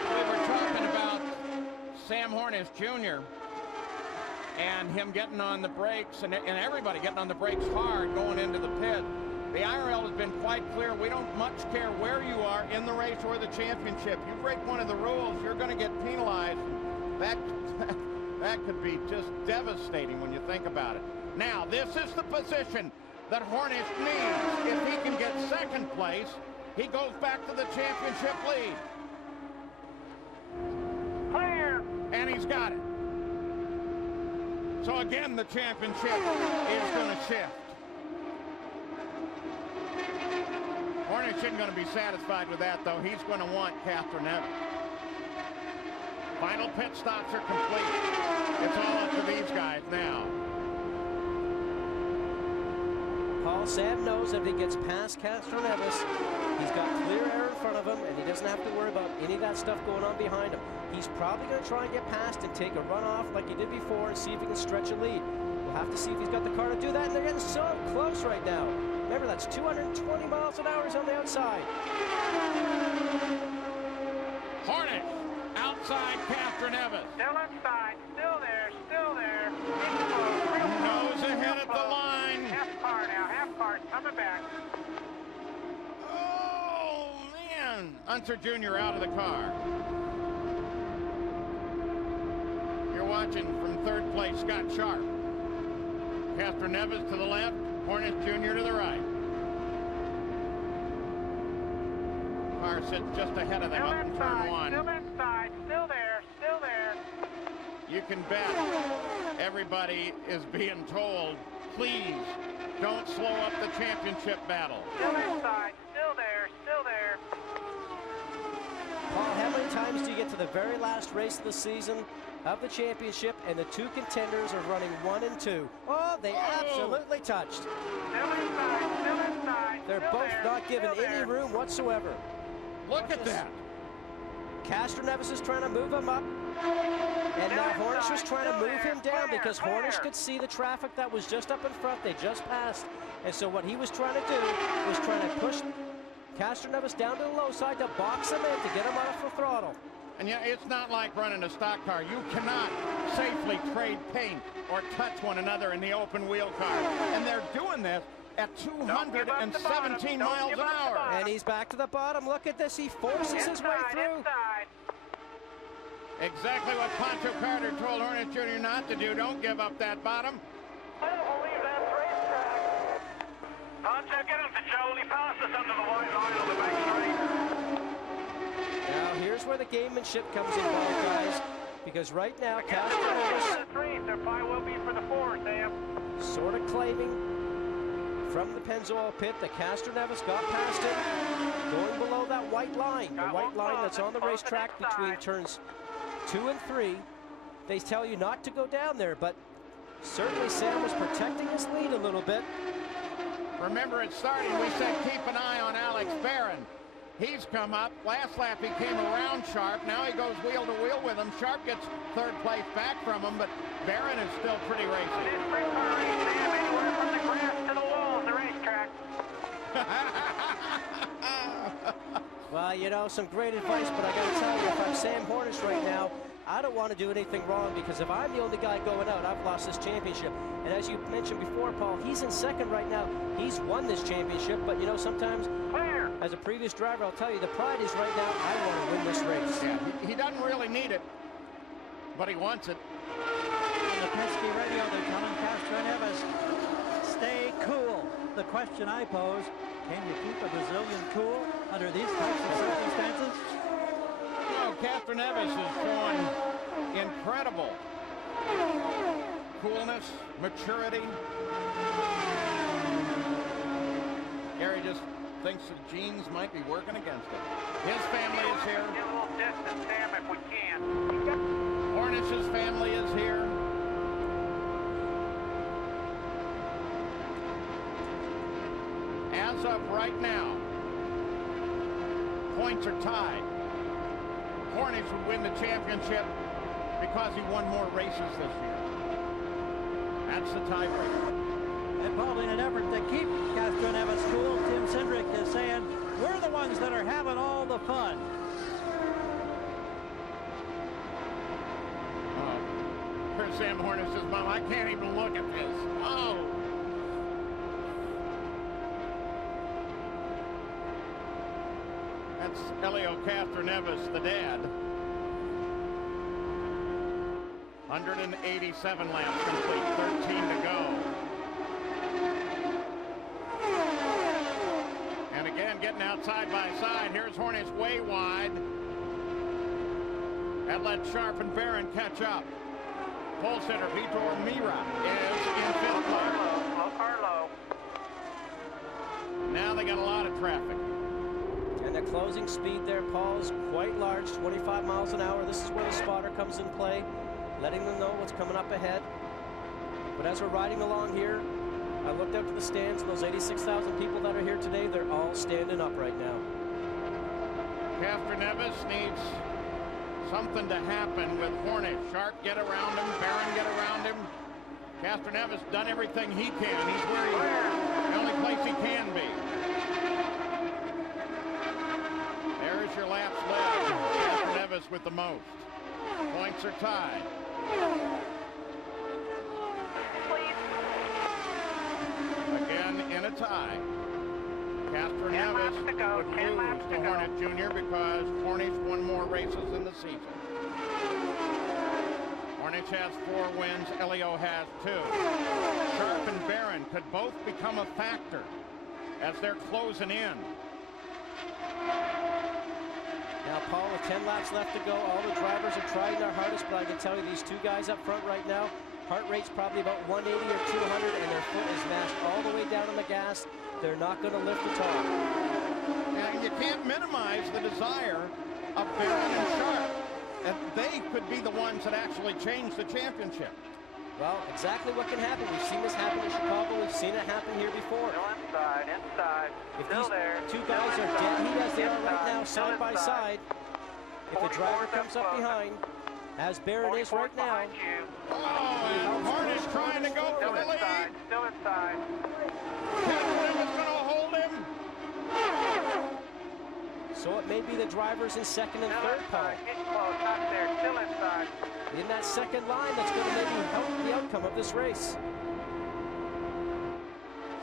We were talking about Sam Hornish Jr. and him getting on the brakes, and everybody getting on the brakes hard going into the pit. The IRL has been quite clear. We don't much care where you are in the race or the championship. You break one of the rules, you're going to get penalized. That could be just devastating when you think about it. Now, this is the position that Hornish needs. If he can get second place, he goes back to the championship lead. Clear. And he's got it. So again, the championship is going to shift. Hornish isn't going to be satisfied with that, though. He's going to want Castroneves. Final pit stops are complete. It's all up to these guys now. Paul, Sam knows that if he gets past Castroneves, he's got clear air in front of him, and he doesn't have to worry about any of that stuff going on behind him. He's probably going to try and get past and take a runoff like he did before and see if he can stretch a lead. We'll have to see if he's got the car to do that, and they're getting so close right now. Remember, that's 220 miles an hour on the outside. Hornish outside Castroneves. Still inside, still there, still there. Nose ahead at the line. Half car now, half car, coming back. Oh, man. Unser Jr. out of the car. You're watching from third place, Scott Sharp. Castroneves to the left, Hornish Jr. to the right. Car sits just ahead of them up in turn one. Still inside, still there, still there. You can bet everybody is being told, please don't slow up the championship battle. Still inside, still there, still there. Paul, how many times do you get to the very last race of the season of the championship and the two contenders are running 1 and 2? Oh, they absolutely touched. Still inside, They're still both there, not given still any there. room whatsoever. Look at that. Castroneves is trying to move him up. And now Hornish was trying to move him down because Hornish could see the traffic that was just up in front. They just passed. And so what he was trying to do was trying to push Castroneves down to the low side to box him in to get him off the throttle. And yeah, it's not like running a stock car. You cannot safely trade paint or touch one another in the open wheel car. And they're doing this at 217 miles an hour. And he's back to the bottom. Look at this. He forces his way through. Exactly what Pancho Carter told Hornish Jr. not to do. Don't give up that bottom. I don't believe that's racetrack. Pancho, get him to Joel. He passed us under the white line on the back straight. Now here's where the gamemanship comes involved, guys. Because right now, Castroneves Their pie will be for the 4, Sam. sort of claiming from the Pennzoil pit that Castroneves got past it, going below that white line. The white line that's on the racetrack between turns 2 and 3. They tell you not to go down there, but certainly Sam was protecting his lead a little bit. Remember, at starting, we said keep an eye on Alex Barron. He's come up. Last lap, he came around Sharp. Now he goes wheel to wheel with him. Sharp gets 3rd place back from him, but Barron is still pretty racing. This sprint car race, Sam, anywhere from the grass to the wall of the racetrack. Well, you know, some great advice, but I got to tell you, if I'm Sam Hornish right now, I don't want to do anything wrong, because if I'm the only guy going out, I've lost this championship. And as you mentioned before, Paul, he's in 2nd right now. He's won this championship, but, you know, sometimes, as a previous driver, I'll tell you, the pride is right now, I want to win this race. Yeah, he doesn't really need it, but he wants it. On the Penske radio, they're telling Castroneves, stay cool. The question I pose, can you keep a Brazilian cool under these types of circumstances? No, Castroneves is showing incredible coolness, maturity. Gary just thinks the genes might be working against him. His family is here. Get a little distance, Sam, if we can. Hornish's family is here. As of right now, points are tied. Hornish would win the championship because he won more races this year. That's the tiebreaker. And Paul, in an effort to keep Castroneves cool, Tim Cindric is saying, we're the ones that are having all the fun. Oh, here's Sam Hornish's mom. I can't even look at this. Oh. That's Elio Castroneves, the dad. 187 laps complete, 13 to go. And again, getting out side by side. Here's Hornish way wide. That let Sharp and Barron catch up. Pole sitter Vitor Mira is in 5th place. Low car low. Now they got a lot of traffic. And the closing speed there, Paul, is quite large, 25 miles an hour. This is where the spotter comes in play, letting them know what's coming up ahead. But as we're riding along here, I looked out to the stands, and those 86,000 people that are here today, they're all standing up right now. Castroneves needs something to happen with Hornish. Sharp get around him, Barron get around him. Castroneves done everything he can. He's where he's the only place he can be. There's your laps led. Castroneves with the most. Points are tied. Again in a tie. Castroneves would lose to Hornish Jr. because Hornish won more races in the season. Hornish Hornish has 4 wins. Elio has 2. Sharp and Barron could both become a factor as they're closing in. Now, Paul, with 10 laps left to go, all the drivers are trying their hardest, but I can tell you these 2 guys up front right now, heart rate's probably about 180 or 200, and their foot is mashed all the way down on the gas. They're not going to lift at all. Now, you can't minimize the desire of Barron and Sharp, and they could be the ones that actually change the championship. Well, exactly what can happen. We've seen this happen in Chicago. We've seen it happen here before. Inside. If Still these there. 2 guys are dead heat as they are right now, side by side, if the driver comes up behind, as Barron is right now. Oh, and Hornish trying to go for the lead. Still inside. Castroneves going to hold him. So it may be the drivers in second and third, Paul. Getting close. Not there. Still inside. In that second line, that's going to maybe help the outcome of this race.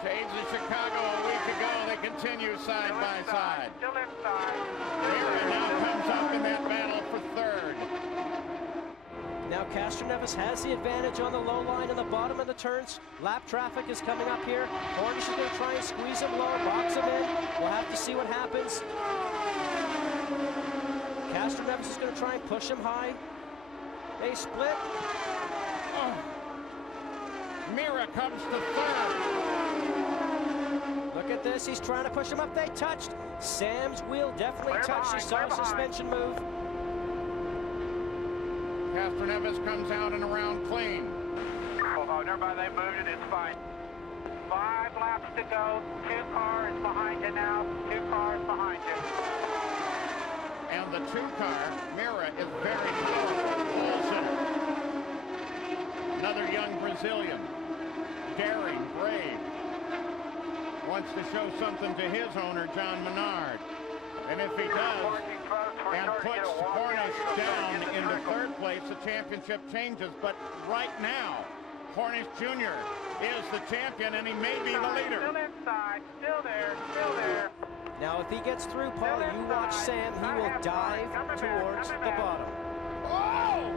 Shades of Chicago a week ago. They continue side by side. Still inside. Mira now comes up in that battle for third. Now Castroneves has the advantage on the low line in the bottom of the turns. Lap traffic is coming up here. Hornish is going to try and squeeze him low, box him in. We'll have to see what happens. Castroneves is going to try and push him high. They split. Oh. Mira comes to third. Look at this. He's trying to push him up. They touched. Sam's wheel definitely touched. He saw a suspension move. Castroneves comes out and around clean. Oh, never mind. They moved it. It's fine. 5 laps to go. 2 cars behind you now. 2 cars behind you. And the 2-car, Mira, is very powerful. Olsen, another young Brazilian, daring, brave, wants to show something to his owner, John Menard. And if he does, and puts Hornish down into third place, the championship changes. But right now, Hornish Jr. is the champion, and he may be the leader. Still inside. Still there. Still there. Now, if he gets through, Paul, you watch Sam. He will dive towards the bottom. Oh!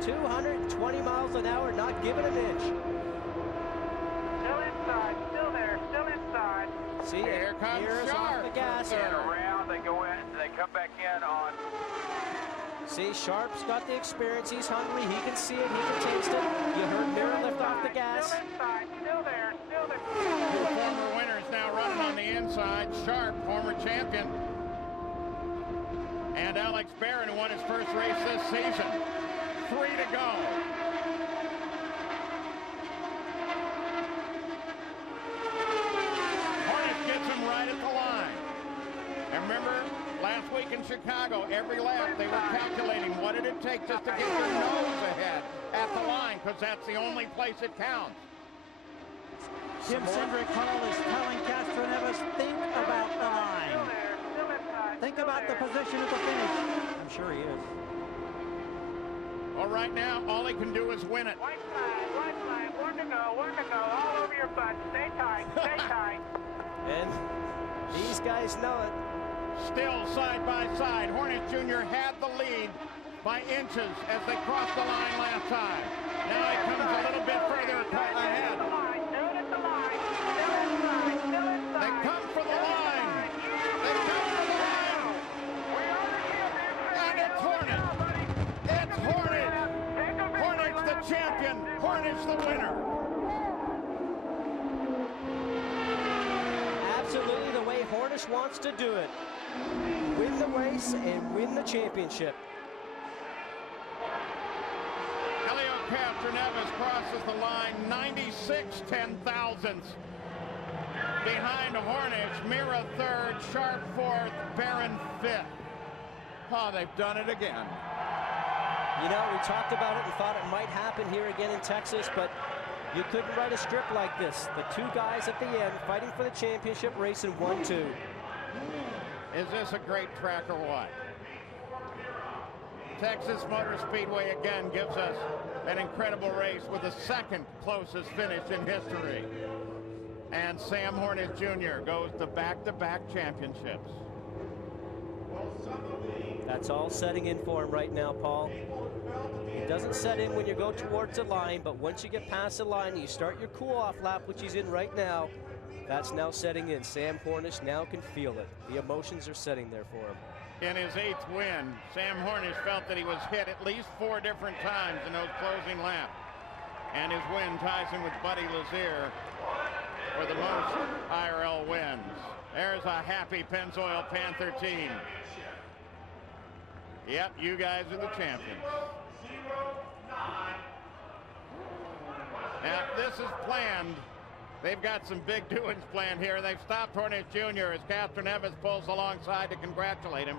220 miles an hour, not giving an inch. Still inside. Still there. Still inside. See, here comes Sharp off the gas. And around, they go in, they come back in on. See, Sharp's got the experience. He's hungry. He can see it. He can taste it. You heard Mira lift off the gas. Still inside. Still there. Still there. 2 former winners now running on the inside. Sharp, former champion. And Alex Barron, who won his first race this season. 3 to go. Hornish gets him right at the line. And remember, last week in Chicago, every lap they were calculating what did it take just to get their nose ahead at the line, because that's the only place it counts. Jim Cindric Hall is telling Castroneves, think about the line. Think about the position at the finish. I'm sure he is. Well, right now, all he can do is win it. White flag, 1 to go, 1 to go, all over your butt. Stay tight, stay tight. And these guys know it. Still side by side. Hornish Jr. had the lead by inches as they crossed the line last time. Now he comes a little bit further ahead. They come for the line. They come for the line. And it's Hornish. It's Hornish. Hornish the champion. Hornish the winner. Absolutely the way Hornish wants to do it. Win the race and win the championship. Elio Castroneves crosses the line 96 10,000ths. Behind Hornish, Mira third, Sharp fourth, Barron fifth. Oh, they've done it again. You know, we talked about it and thought it might happen here again in Texas, but you couldn't write a script like this. The 2 guys at the end fighting for the championship race in 1-2. Is this a great track or what? Texas Motor Speedway again gives us an incredible race with the 2nd closest finish in history. And Sam Hornish Jr. goes to back-to-back championships. That's all setting in for him right now, Paul. It doesn't set in when you go towards the line, but once you get past the line and you start your cool-off lap, which he's in right now, that's now setting in. Sam Hornish now can feel it. The emotions are setting there for him. In his 8th win, Sam Hornish felt that he was hit at least 4 different times in those closing laps. And his win ties him with Buddy Lazier for the most IRL wins. There's a happy Pennzoil Panther team. Yep, you guys are the champions. Now, this is planned. They've got some big doings planned here. They've stopped Hornish Jr. as Castroneves pulls alongside to congratulate him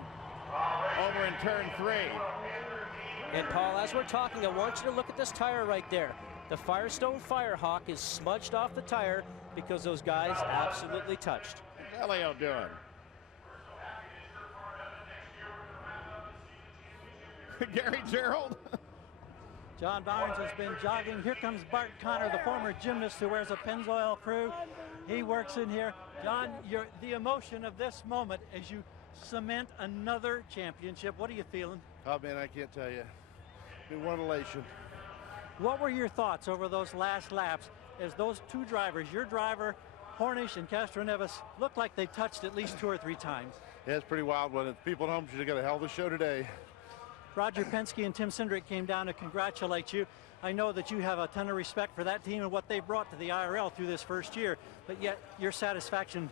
over in turn 3. And Paul, as we're talking, I want you to look at this tire right there. The Firestone Firehawk is smudged off the tire because those guys absolutely touched. What's Elio doing? Gary Gerald? John Barnes has been jogging. Here comes Bart Connor, the former gymnast who wears a Pennzoil crew. He works in here. John, the emotion of this moment as you cement another championship. What are you feeling? Oh, man, I can't tell you. Been one elation. What were your thoughts over those last laps as those 2 drivers, your driver, Hornish and Castroneves, looked like they touched at least 2 or 3 times? Yeah, it's pretty wild. When people at home should have got a hell of a show today. Roger Penske and Tim Cindric came down to congratulate you. I know that you have a ton of respect for that team and what they brought to the IRL through this first year, but yet your satisfaction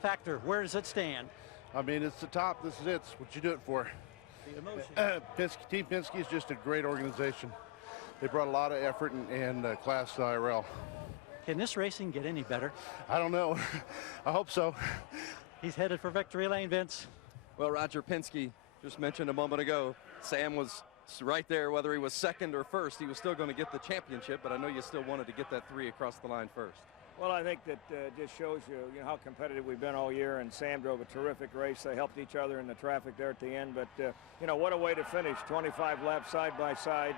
factor, where does it stand? I mean, it's the top. This is it. It's what you do it for. The emotion. Team Penske is just a great organization. They brought a lot of effort and class to IRL. Can this racing get any better? I don't know. I hope so. He's headed for victory lane, Vince. Well, Roger Penske just mentioned a moment ago, Sam was right there, whether he was second or first, he was still going to get the championship, but I know you still wanted to get that 3 across the line first. Well, I think that just shows you, how competitive we've been all year, and Sam drove a terrific race. They helped each other in the traffic there at the end, but, what a way to finish, 25 laps side by side.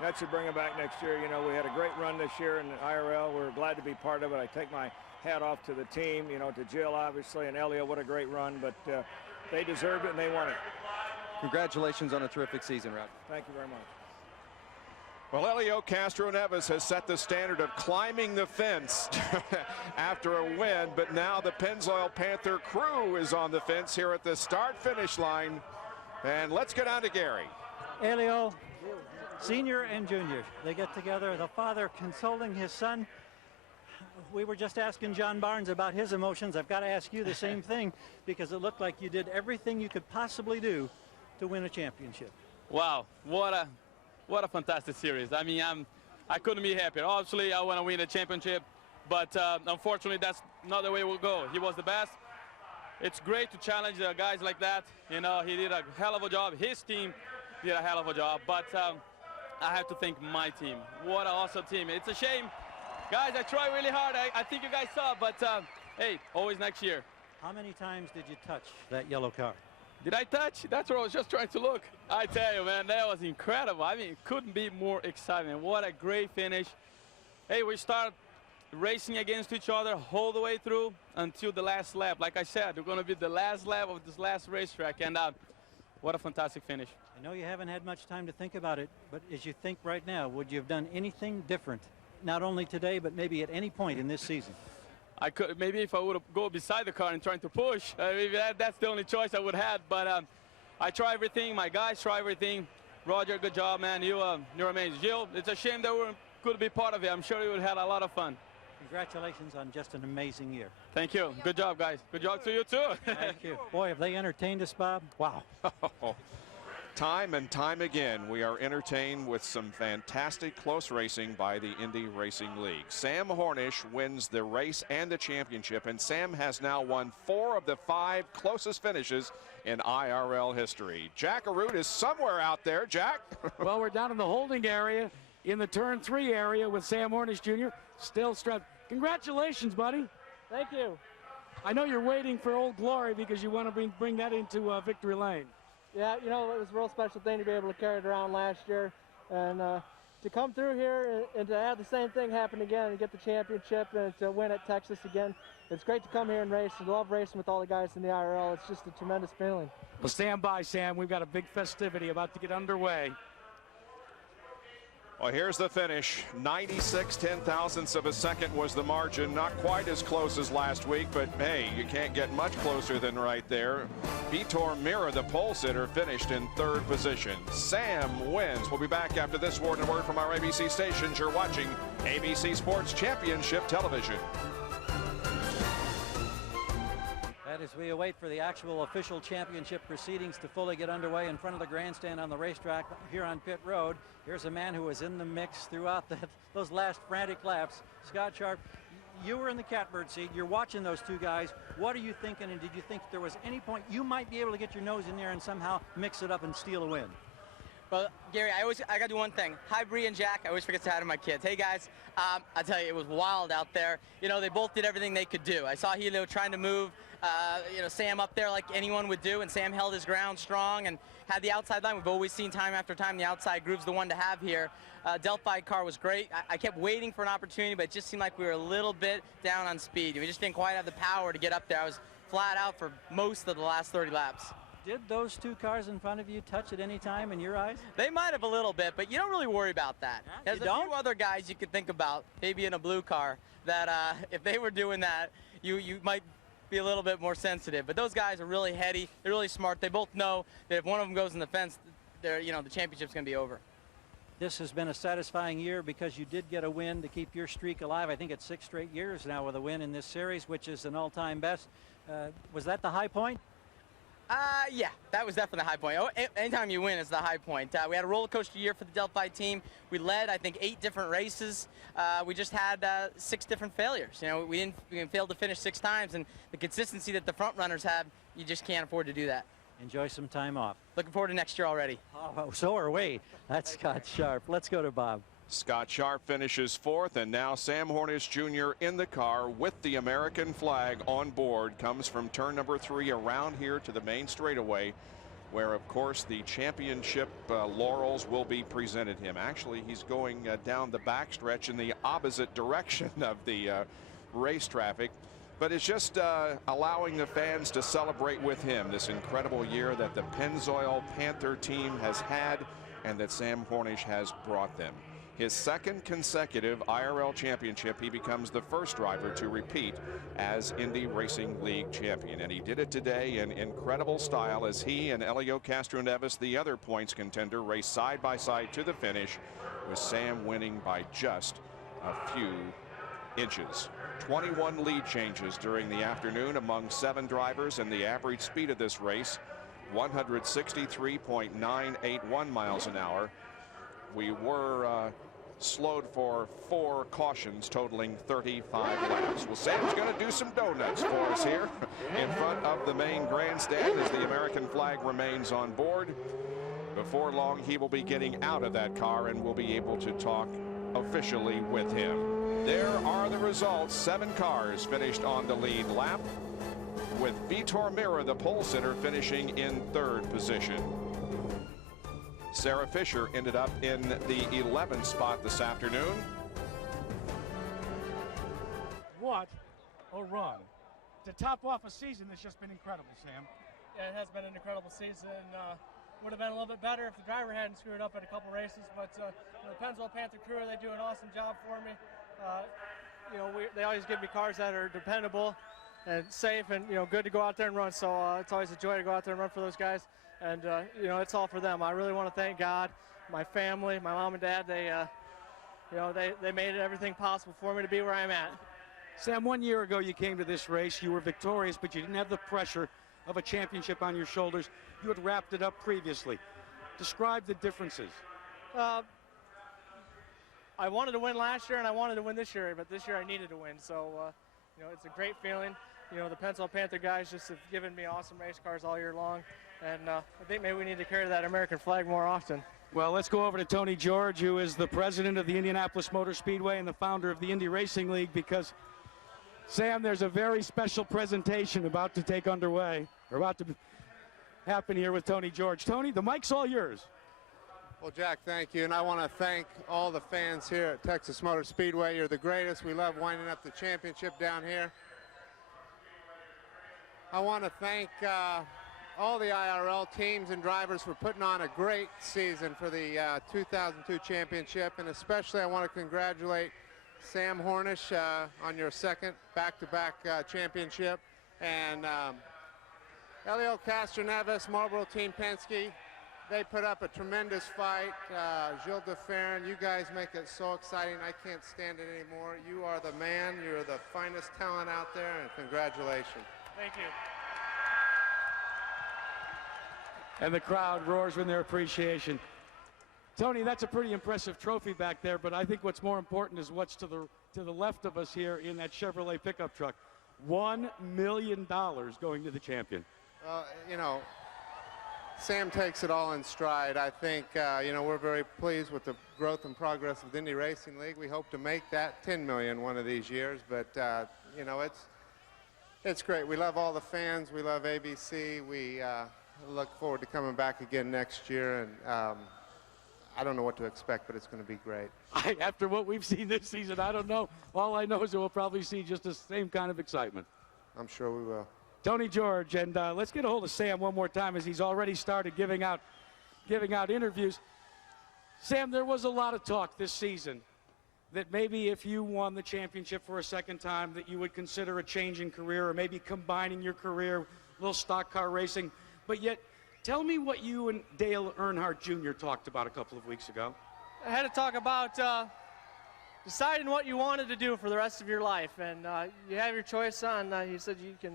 That should bring him back next year. We had a great run this year in IRL. We're glad to be part of it. I take my hat off to the team, to Gil, obviously, and Elio. What a great run, but they deserved it, and they won it. Congratulations on a terrific season, Roger. Thank you very much. Well, Elio Castroneves has set the standard of climbing the fence after a win, but now the Pennzoil Panther crew is on the fence here at the start-finish line. And let's get on to Gary. Elio, senior and junior, they get together, the father consoling his son. We were just asking John Barnes about his emotions. I've got to ask you the same thing because it looked like you did everything you could possibly do to win a championship. Wow, what a fantastic series. I mean, I couldn't be happier. Obviously, I want to win a championship, but unfortunately, that's not the way we'll go. He was the best. It's great to challenge guys like that. He did a hell of a job. His team did a hell of a job, but I have to thank my team. What an awesome team. It's a shame. Guys, I tried really hard. I think you guys saw, but hey, always next year. How many times did you touch that yellow car? Did I touch? That's where I was just trying to look. I tell you, man, that was incredible. I mean, it couldn't be more exciting. What a great finish. Hey, we start racing against each other all the way through until the last lap. Like I said, we're going to be the last lap of this last racetrack, and what a fantastic finish. I know you haven't had much time to think about it, but as you think right now, would you have done anything different? Not only today, but maybe at any point in this season? I could, maybe if I would go beside the car and trying to push, maybe that's the only choice I would have. But I try everything. My guys try everything. Roger, good job, man. You're amazing. Gil, it's a shame that we couldn't be part of it. I'm sure you would have had a lot of fun. Congratulations on just an amazing year. Thank you. Good job, guys. Good job to you, too. Thank you. Boy, have they entertained us, Bob. Wow. Time and time again, we are entertained with some fantastic close racing by the Indy Racing League. Sam Hornish wins the race and the championship, and Sam has now won 4 of the 5 closest finishes in IRL history. Jack Arute is somewhere out there. Jack? Well, we're down in the holding area in the turn 3 area with Sam Hornish Jr. still strapped. Congratulations, buddy. Thank you. I know you're waiting for Old Glory because you want to bring that into victory lane. Yeah, it was a real special thing to be able to carry it around last year. And to come through here and to have the same thing happen again and get the championship and to win at Texas again, it's great to come here and race. I love racing with all the guys in the IRL. It's just a tremendous feeling. Well, stand by, Sam. We've got a big festivity about to get underway. Well, here's the finish. 96 ten-thousandths of a second was the margin. Not quite as close as last week, but hey, you can't get much closer than right there. Vitor Mira, the pole sitter, finished in third position. Sam wins. We'll be back after this word and word from our ABC stations. You're watching ABC Sports Championship Television. As we await for the actual official championship proceedings to fully get underway in front of the grandstand on the racetrack here on pit road, here's a man who was in the mix throughout those last frantic laps. Scott Sharp, you were in the catbird seat. You're watching those two guys. What are you thinking, and did you think there was any point you might be able to get your nose in there and somehow mix it up and steal a win? Well, Gary, I got to do one thing. Hi, Bree and Jack. I always forget to say hi to my kids. Hey, guys. I tell you, it was wild out there. You know, they both did everything they could do. I saw Helio trying to move, Sam up there like anyone would do, and Sam held his ground strong and had the outside line. We've always seen time after time the outside groove's the one to have here. Delphi car was great. I kept waiting for an opportunity, but it just seemed like we were a little bit down on speed. We just didn't quite have the power to get up there. I was flat out for most of the last 30 laps. Did those two cars in front of you touch at any time in your eyes? They might have a little bit, but you don't really worry about that. There's a few other guys you could think about, maybe in a blue car, that if they were doing that, you might be a little bit more sensitive. But those guys are really heady. They're really smart. They both know that if one of them goes in the fence, the championship's going to be over. This has been a satisfying year because you did get a win to keep your streak alive. I think it's 6 straight years now with a win in this series, which is an all-time best. Was that the high point? Yeah, that was definitely the high point. Anytime you win, it's the high point. We had a roller coaster year for the Delphi team. We led, I think, 8 different races. We just had 6 different failures. We failed to finish 6 times, and the consistency that the front runners have, you just can't afford to do that. Enjoy some time off. Looking forward to next year already. Oh, so are we. That's Scott Sharp. Let's go to Bob. Scott Sharp finishes 4th, and now Sam Hornish Jr. in the car with the American flag on board. Comes from turn number 3 around here to the main straightaway, where, of course, the championship laurels will be presented him. Actually, he's going down the backstretch in the opposite direction of the race traffic. But it's just allowing the fans to celebrate with him this incredible year that the Pennzoil Panther team has had and that Sam Hornish has brought them. His 2nd consecutive IRL championship, he becomes the first driver to repeat as Indy Racing League champion. And he did it today in incredible style as he and Elio Castroneves, the other points contender, race side by side to the finish, with Sam winning by just a few inches. 21 lead changes during the afternoon among 7 drivers, and the average speed of this race, 163.981 miles an hour. We were slowed for 4 cautions totaling 35 laps. Well, Sam's going to do some donuts for us here in front of the main grandstand as the American flag remains on board. Before long, he will be getting out of that car and we'll be able to talk officially with him. There are the results. 7 cars finished on the lead lap, with Vitor Mira, the pole sitter, finishing in 3rd position. Sarah Fisher ended up in the 11th spot this afternoon. What a run. To top off a season that's just been incredible, Sam. Yeah, it has been an incredible season. Would have been a little bit better if the driver hadn't screwed up in a couple races, but the Pennzoil Panther crew, they do an awesome job for me. They always give me cars that are dependable and safe and good to go out there and run, so it's always a joy to go out there and run for those guys. And it's all for them. I really want to thank God, my family, my mom and dad. They made everything possible for me to be where I'm at. Sam, 1 year ago you came to this race. You were victorious, but you didn't have the pressure of a championship on your shoulders. You had wrapped it up previously. Describe the differences. I wanted to win last year and I wanted to win this year, but this year I needed to win. So, it's a great feeling. The Pennzoil Panther guys just have given me awesome race cars all year long. And I think maybe we need to carry that American flag more often. Well, let's go over to Tony George, who is the president of the Indianapolis Motor Speedway and the founder of the Indy Racing League, because, Sam, there's a very special presentation about to take underway, or about to happen here with Tony George. Tony, the mic's all yours. Well, Jack, thank you. And I want to thank all the fans here at Texas Motor Speedway. You're the greatest. We love winding up the championship down here. I want to thank all the IRL teams and drivers for putting on a great season for the 2002 championship, and especially I want to congratulate Sam Hornish on your second back-to-back championship, and Elio Castroneves, Marlboro Team Penske. They put up a tremendous fight. Gil de Ferran, you guys make it so exciting. I can't stand it anymore. You are the man. You're the finest talent out there, and congratulations. Thank you. And the crowd roars in their appreciation. Tony, that's a pretty impressive trophy back there, but I think what's more important is what's to the left of us here in that Chevrolet pickup truck. $1 million going to the champion. You know, Sam takes it all in stride. I think, you know, we're very pleased with the growth and progress of the Indy Racing League. We hope to make that 10 million one of these years, but, you know, it's great. We love all the fans. We love ABC. We look forward to coming back again next year, and I don't know what to expect, but it's going to be great. After what we've seen this season, I don't know. All I know is that we'll probably see just the same kind of excitement. I'm sure we will. Tony George, and let's get a hold of Sam one more time, as he's already started giving out interviews. Sam, there was a lot of talk this season that maybe if you won the championship for a second time, that you would consider a change in career, or maybe combining your career, a little stock car racing. But yet, tell me what you and Dale Earnhardt Jr. talked about a couple of weeks ago. I had to talk about deciding what you wanted to do for the rest of your life, and you have your choice on. He said you can,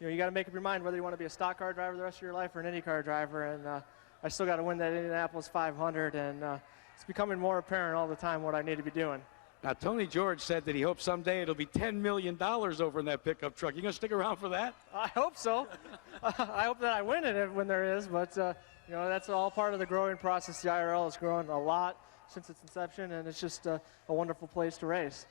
you know, you got to make up your mind whether you want to be a stock car driver the rest of your life or an IndyCar driver. And I still got to win that Indianapolis 500, and it's becoming more apparent all the time what I need to be doing. Now, Tony George said that he hopes someday it'll be $10 million over in that pickup truck. You gonna stick around for that? I hope so. I hope that I win it when there is, but you know, that's all part of the growing process. The IRL has grown a lot since its inception, and it's just a wonderful place to race.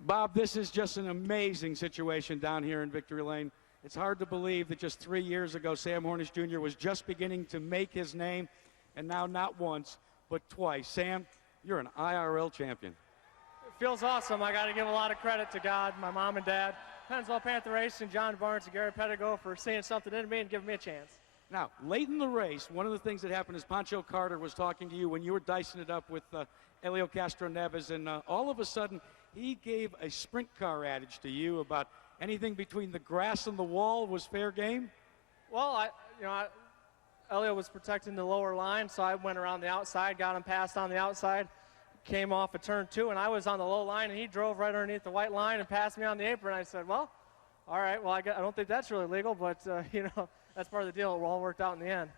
Bob, this is just an amazing situation down here in Victory Lane. It's hard to believe that just 3 years ago, Sam Hornish Jr. was just beginning to make his name, and now not once, but twice. Sam, you're an IRL champion. It feels awesome. I got to give a lot of credit to God, my mom and dad, Pennsville Panther Racing, John Barnes, and Gary Pettigo for seeing something in me and giving me a chance. Now, late in the race, one of the things that happened is Pancho Carter was talking to you when you were dicing it up with Elio Castroneves, and all of a sudden, he gave a sprint car adage to you about anything between the grass and the wall was fair game? Well, Elio was protecting the lower line, so I went around the outside, got him passed on the outside, came off of turn 2, and I was on the low line, and he drove right underneath the white line and passed me on the apron. I said, well, all right, well, I don't think that's really legal, but, you know, that's part of the deal. It all worked out in the end.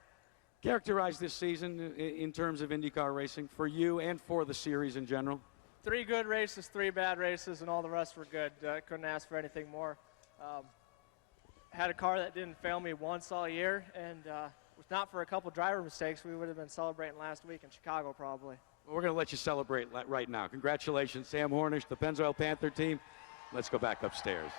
Characterize this season in terms of IndyCar racing for you and for the series in general. 3 good races, 3 bad races, and all the rest were good. Couldn't ask for anything more. Had a car that didn't fail me once all year, and if not for a couple driver mistakes, we would have been celebrating last week in Chicago probably. Well, we're going to let you celebrate right now. Congratulations, Sam Hornish, the Pennzoil Panther team. Let's go back upstairs.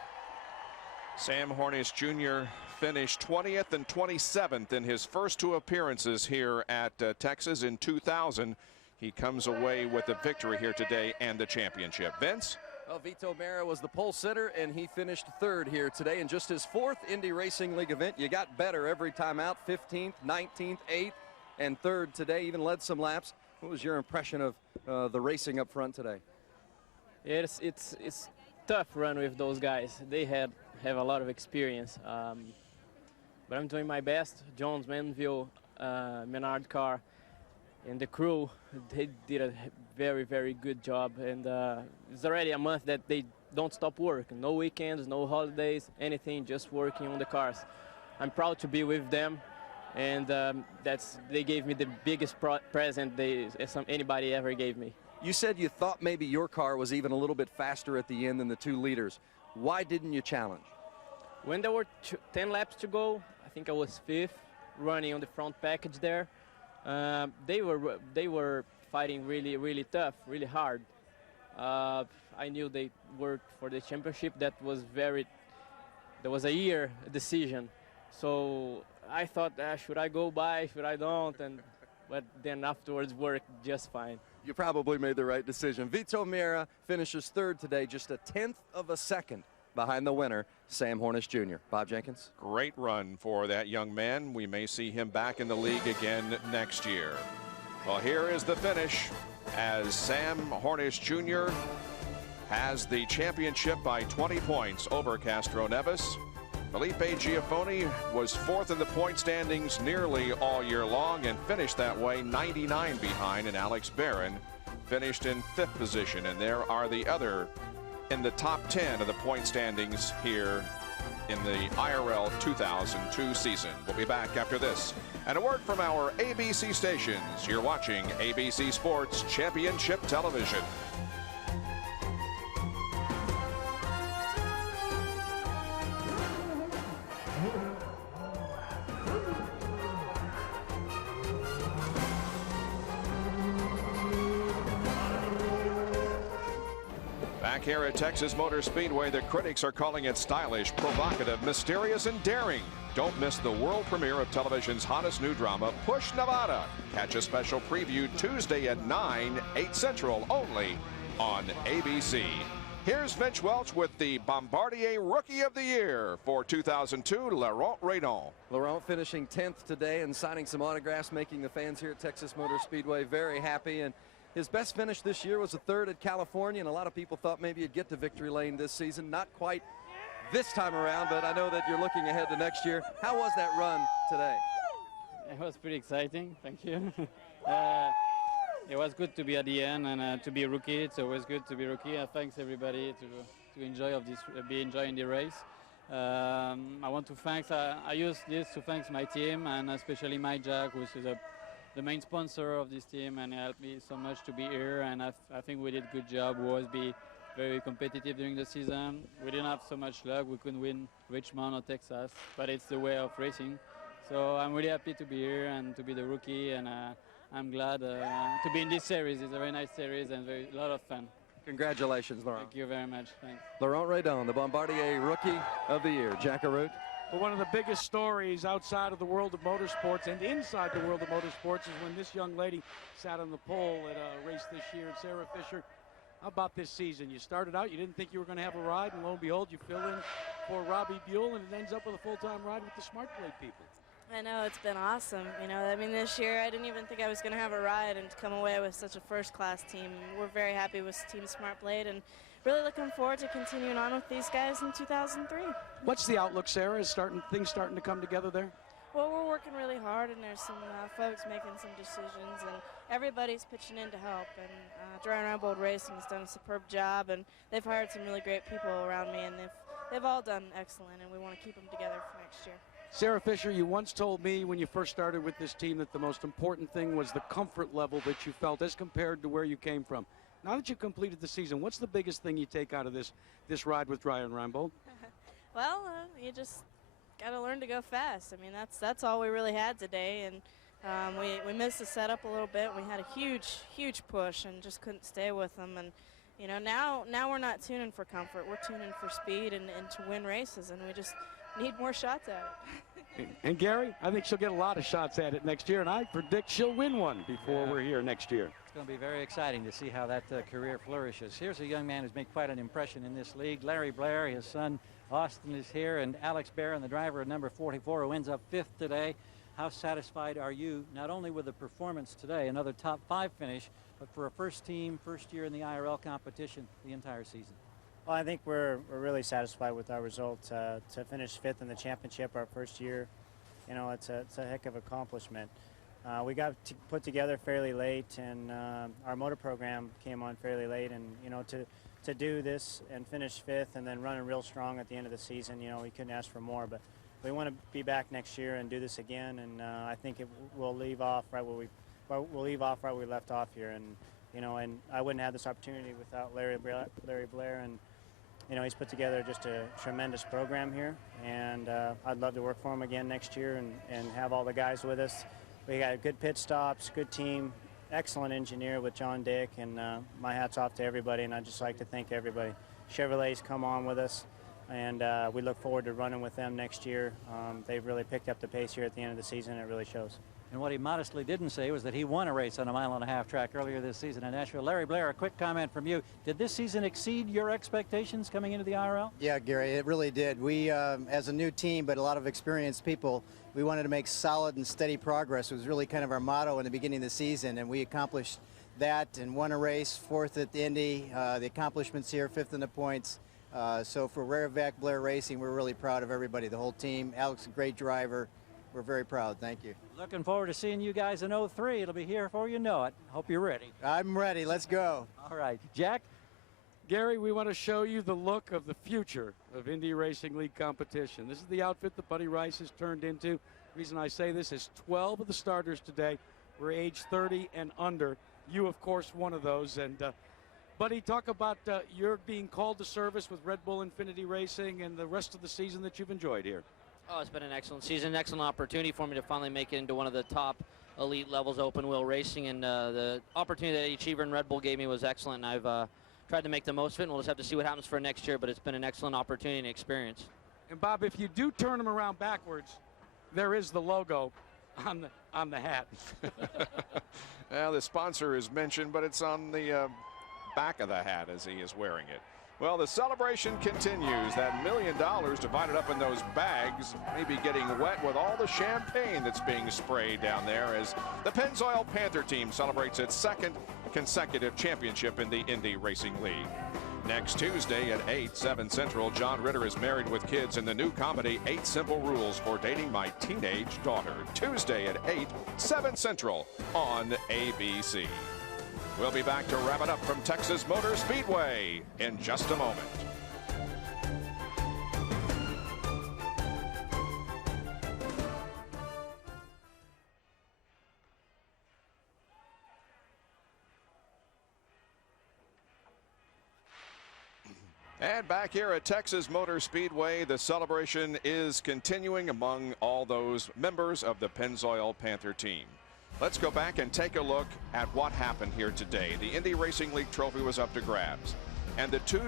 Sam Hornish Jr. finished 20th and 27th in his first 2 appearances here at Texas in 2000. He comes away with a victory here today and the championship. Vince? Well, Vito Mera was the pole sitter, and he finished 3rd here today in just his 4th Indy Racing League event. You got better every time out, 15th, 19th, 8th, and 3rd today, even led some laps. What was your impression of the racing up front today? Yeah, it's tough run with those guys. They have a lot of experience, but I'm doing my best. Jones, Manville, Menard car, and the crew, they did a very, very good job. And it's already a month that they don't stop working. No weekends, no holidays, anything, just working on the cars. I'm proud to be with them, and they gave me the biggest present anybody ever gave me. You said you thought maybe your car was even a little bit faster at the end than the 2 leaders. Why didn't you challenge? When there were 10 laps to go, I think I was 5th, running on the front package there. They were fighting really, really tough, really hard. I knew they worked for the championship. That was a year decision. So I thought, should I go by, should I don't? But then afterwards worked just fine. You probably made the right decision. Vito Mera finishes 3rd today, just a 1/10 of a second behind the winner, Sam Hornish Jr. Bob Jenkins. Great run for that young man. We may see him back in the league again next year. Well, here is the finish as Sam Hornish Jr. has the championship by 20 points over Castroneves. Felipe Giafoni was fourth in the point standings nearly all year long and finished that way 99 behind, and Alex Barron finished in 5th position. And there are the other in the top 10 of the point standings here in the IRL 2002 season. We'll be back after this. And a word from our ABC stations. You're watching ABC Sports Championship Television. Back here at Texas Motor Speedway, the critics are calling it stylish, provocative, mysterious, and daring. Don't miss the world premiere of television's hottest new drama, Push Nevada. Catch a special preview Tuesday at 9, 8 Central, only on ABC. Here's Vince Welch with the Bombardier Rookie of the Year for 2002, Laurent Redon. Laurent finishing 10th today and signing some autographs, making the fans here at Texas Motor Speedway very happy. And his best finish this year was a 3rd at California, and a lot of people thought maybe he'd get to victory lane this season. Not quite this time around, but I know that you're looking ahead to next year. How was that run today? It was pretty exciting, thank you. It was good to be at the end and to be a rookie. It's always good to be a rookie. Thanks everybody to enjoy of this, be enjoying the race. I want to thank. I use this to thank my team and especially Mike Jack, who is the main sponsor of this team and helped me so much to be here. And I think we did a good job. We always be very competitive during the season. We didn't have so much luck. We couldn't win Richmond or Texas, but it's the way of racing. So I'm really happy to be here and to be the rookie, and I'm glad to be in this series. It's a very nice series and a lot of fun. Congratulations, Laurent. Thank you very much. Thanks. Laurent Redon, the Bombardier Rookie of the Year. Jack Arute. Well, one of the biggest stories outside of the world of motorsports and inside the world of motorsports is when this young lady sat on the pole at a race this year. Sarah Fisher, how about this season? You started out, you didn't think you were going to have a ride, and lo and behold, you fill in for Robbie Buell, and it ends up with a full-time ride with the Smart Blade people. I know, it's been awesome. You know, I mean, this year I didn't even think I was going to have a ride, and to come away with such a first-class team. We're very happy with Team Smart Blade, and really looking forward to continuing on with these guys in 2003. What's the outlook, Sarah? Is things starting to come together there? Well, we're working really hard, and there's some folks making some decisions, and everybody's pitching in to help. And Dry Rambold Racing has done a superb job, and they've hired some really great people around me, and they've all done excellent, and we want to keep them together for next year. Sarah Fisher, you once told me when you first started with this team that the most important thing was the comfort level that you felt as compared to where you came from. Now that you've completed the season, what's the biggest thing you take out of this ride with Dry Rambold? Well, you just got to learn to go fast. I mean, that's all we really had today, and we missed the setup a little bit. We had a huge push and just couldn't stay with them. And you know, now we're not tuning for comfort. We're tuning for speed and to win races, and we just need more shots at it. And Gary, I think she'll get a lot of shots at it next year, and I predict she'll win one before we're here next year. It's going to be very exciting to see how that career flourishes. Here's a young man who's made quite an impression in this league. Larry Blair, his son Austin is here, and Alex Barron, the driver of number 44, who ends up 5th today. How satisfied are you not only with the performance today, another top 5 finish, but for a first year in the IRL competition the entire season? Well, I think we're really satisfied with our result. To finish 5th in the championship our first year, you know, it's a heck of an accomplishment. We got put together fairly late, and our motor program came on fairly late, and you know, to do this and finish 5th and then running real strong at the end of the season, you know, we couldn't ask for more. But we want to be back next year and do this again, and I think we'll leave off right where we left off here. And you know, and I wouldn't have this opportunity without Larry Blair, and you know, he's put together just a tremendous program here, and I'd love to work for him again next year and have all the guys with us. We got good pit stops, good team, excellent engineer with John Dick, and my hat's off to everybody, and I'd just like to thank everybody. Chevrolet's come on with us, and we look forward to running with them next year. They've really picked up the pace here at the end of the season, and it really shows. And what he modestly didn't say was that he won a race on a 1.5 mile track earlier this season in Nashville. Larry Blair, a quick comment from you. Did this season exceed your expectations coming into the IRL? Yeah, Gary, it really did. We, as a new team, but a lot of experienced people, we wanted to make solid and steady progress. It was really kind of our motto in the beginning of the season, and we accomplished that and won a race, 4th at the Indy. The accomplishments here, 5th in the points. So for Rarevac Blair Racing, we're really proud of everybody, the whole team. Alex, a great driver. We're very proud. Thank you. Looking forward to seeing you guys in 03. It'll be here before you know it. Hope you're ready. I'm ready. Let's go. All right. Jack? Gary, we want to show you the look of the future of Indy Racing League competition. This is the outfit that Buddy Rice has turned into. The reason I say this is 12 of the starters today were age 30 and under. You, of course, one of those. And Buddy, talk about your being called to service with Red Bull Infiniti Racing and the rest of the season that you've enjoyed here. Oh, it's been an excellent season, excellent opportunity for me to finally make it into one of the top elite levels open wheel racing, and the opportunity that Eddie Cheever and Red Bull gave me was excellent, and I've tried to make the most of it, and we'll just have to see what happens for next year, but it's been an excellent opportunity and experience. And Bob, if you do turn them around backwards, there is the logo on the hat. Well, the sponsor is mentioned, but it's on the back of the hat as he is wearing it. Well, the celebration continues. That $1 million divided up in those bags may be getting wet with all the champagne that's being sprayed down there as the Pennzoil Panther team celebrates its 2nd consecutive championship in the Indy Racing League. Next Tuesday at 8, 7 Central, John Ritter is married with kids in the new comedy 8 Simple Rules for Dating My Teenage Daughter. Tuesday at 8, 7 Central on ABC. We'll be back to wrap it up from Texas Motor Speedway in just a moment. And back here at Texas Motor Speedway, the celebration is continuing among all those members of the Pennzoil Panther team. Let's go back and take a look at what happened here today. The Indy Racing League trophy was up to grabs, and the two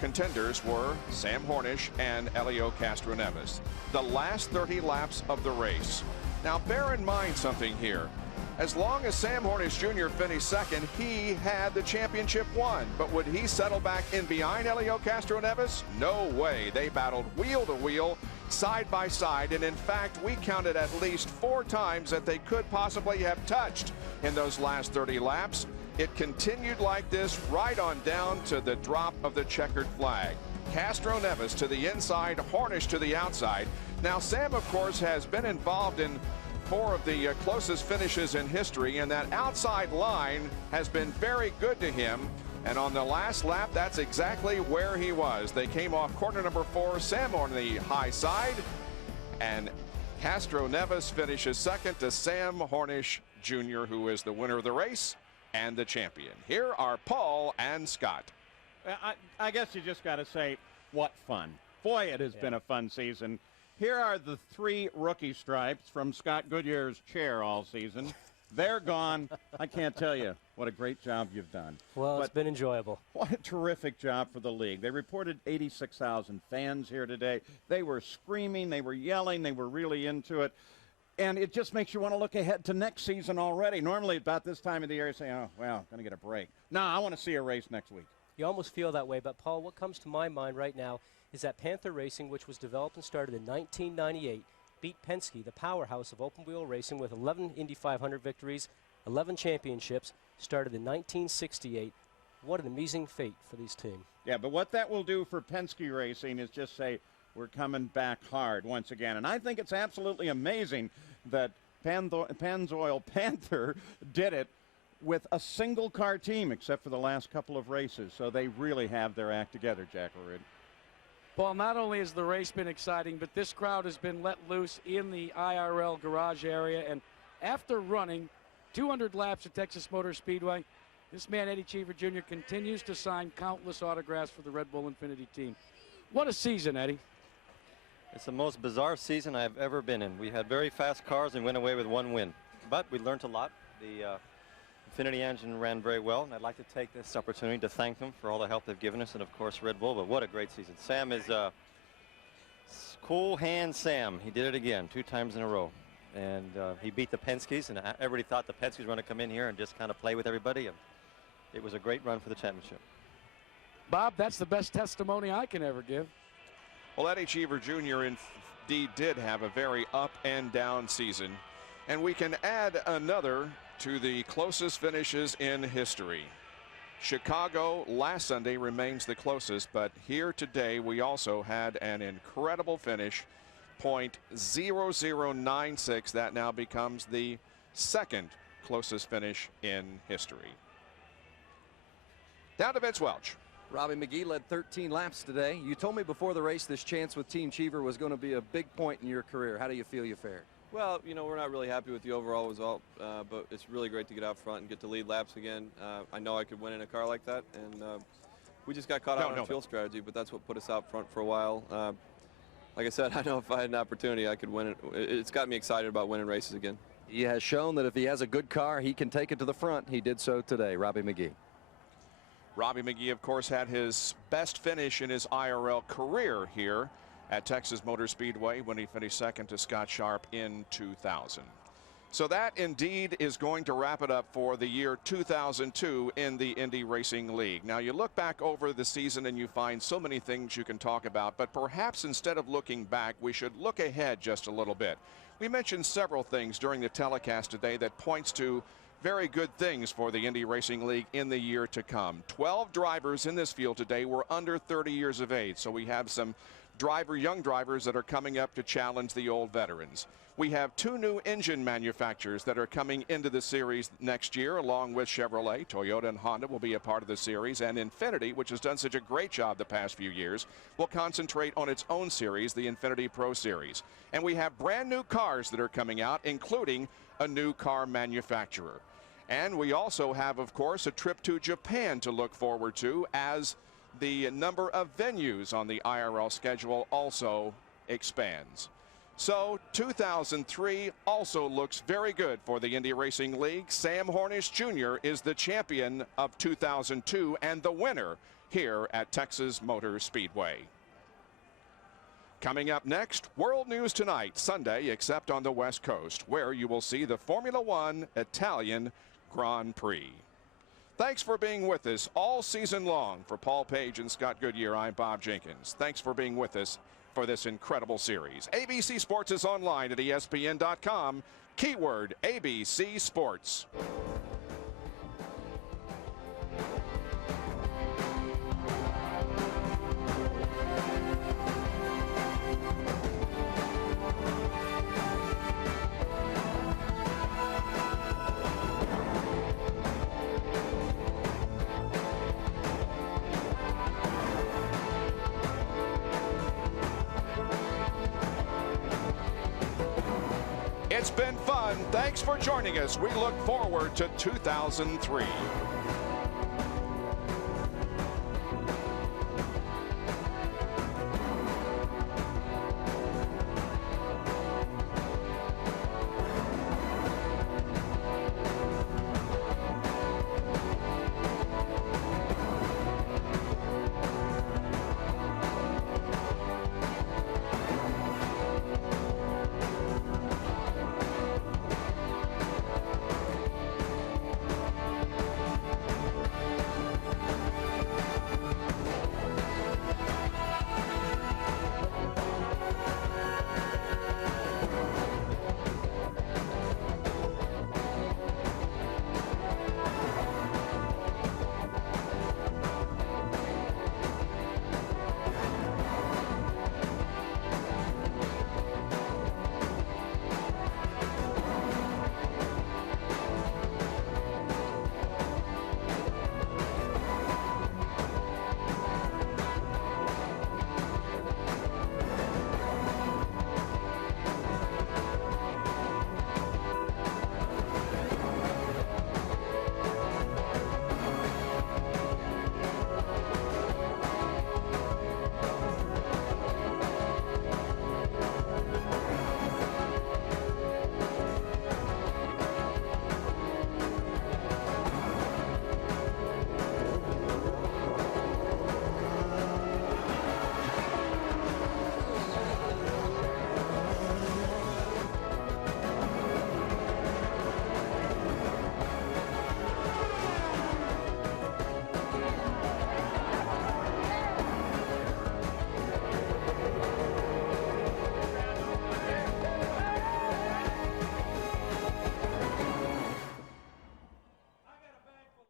contenders were Sam Hornish and Elio Castroneves. The last 30 laps of the race. Now bear in mind something here. As long as Sam Hornish Jr. finished 2nd, he had the championship won. But would he settle back in behind Elio Castroneves? No way. They battled wheel to wheel, side by side, and in fact, we counted at least 4 times that they could possibly have touched in those last 30 laps. It continued like this right on down to the drop of the checkered flag. Castroneves to the inside, Hornish to the outside. Now, Sam, of course, has been involved in 4 of the closest finishes in history, and that outside line has been very good to him. And on the last lap, that's exactly where he was. They came off corner number 4, Sam on the high side, and Castroneves finishes 2nd to Sam Hornish Jr., who is the winner of the race and the champion. Here are Paul and Scott. I guess you just got to say, what fun. Boy, it has been a fun season. Here are the 3 rookie stripes from Scott Goodyear's chair all season. They're gone. I can't tell you what a great job you've done. Well, it's been enjoyable. What a terrific job for the league. They reported 86,000 fans here today. They were screaming, they were yelling, they were really into it. And it just makes you want to look ahead to next season already. Normally about this time of the year you say, oh, well, going to get a break. No, I want to see a race next week. You almost feel that way, but Paul, what comes to my mind right now is that Panther Racing, which was developed and started in 1998, beat Penske, the powerhouse of open wheel racing, with 11 Indy 500 victories, 11 championships, started in 1968. What an amazing fate for these teams. Yeah, but what that will do for Penske Racing is just say, we're coming back hard once again. And I think it's absolutely amazing that Pennzoil Panther did it with a single car team, except for the last couple of races. So they really have their act together, Jack LaRue. Paul, not only has the race been exciting, but this crowd has been let loose in the IRL garage area. And after running 200 laps at Texas Motor Speedway, this man, Eddie Cheever Jr., continues to sign countless autographs for the Red Bull Infiniti team. What a season, Eddie. It's the most bizarre season I've ever been in. We had very fast cars and went away with 1 win. But we learned a lot. The Infiniti engine ran very well, and I'd like to take this opportunity to thank them for all the help they've given us, and of course Red Bull. But what a great season. Sam is cool hand Sam. He did it again 2 times in a row. And he beat the Penske's, and everybody thought the Penske's were going to come in here and just kind of play with everybody. And it was a great run for the championship. Bob, that's the best testimony I can ever give. Well, Eddie Cheever Jr. indeed did have a very up and down season. And we can add another to the closest finishes in history. Chicago last Sunday remains the closest, but here today we also had an incredible finish, .0096. That now becomes the second closest finish in history. Down to Vince Welch. Robbie McGee led 13 laps today. You told me before the race this chance with Team Cheever was going to be a big point in your career. How do you feel you fared? Well, you know, we're not really happy with the overall result, but it's really great to get out front and get to lead laps again. I know I could win in a car like that, and we just got caught out on fuel strategy, but that's what put us out front for a while. Like I said, I know if I had an opportunity, I could win it. It's got me excited about winning races again. He has shown that if he has a good car, he can take it to the front. He did so today. Robbie McGee. Robbie McGee, of course, had his best finish in his IRL career here at Texas Motor Speedway when he finished second to Scott Sharp in 2000. So that indeed is going to wrap it up for the year 2002 in the Indy Racing League. Now, you look back over the season and you find so many things you can talk about, but perhaps instead of looking back, we should look ahead just a little bit. We mentioned several things during the telecast today that points to very good things for the Indy Racing League in the year to come. 12 drivers in this field today were under 30 years of age, so we have some young drivers that are coming up to challenge the old veterans. We have 2 new engine manufacturers that are coming into the series next year, along with Chevrolet. Toyota and Honda will be a part of the series, and Infiniti, which has done such a great job the past few years, will concentrate on its own series, the Infiniti Pro Series. And we have brand new cars that are coming out, including a new car manufacturer. And we also have, of course, a trip to Japan to look forward to as the number of venues on the IRL schedule also expands. So 2003 also looks very good for the Indy Racing League. Sam Hornish Jr. is the champion of 2002 and the winner here at Texas Motor Speedway. Coming up next, World News Tonight, Sunday, except on the West Coast, where you will see the Formula One Italian Grand Prix. Thanks for being with us all season long. For Paul Page and Scott Goodyear, I'm Bob Jenkins. Thanks for being with us for this incredible series. ABC Sports is online at ESPN.com. Keyword ABC Sports. It's been fun. Thanks for joining us. We look forward to 2003.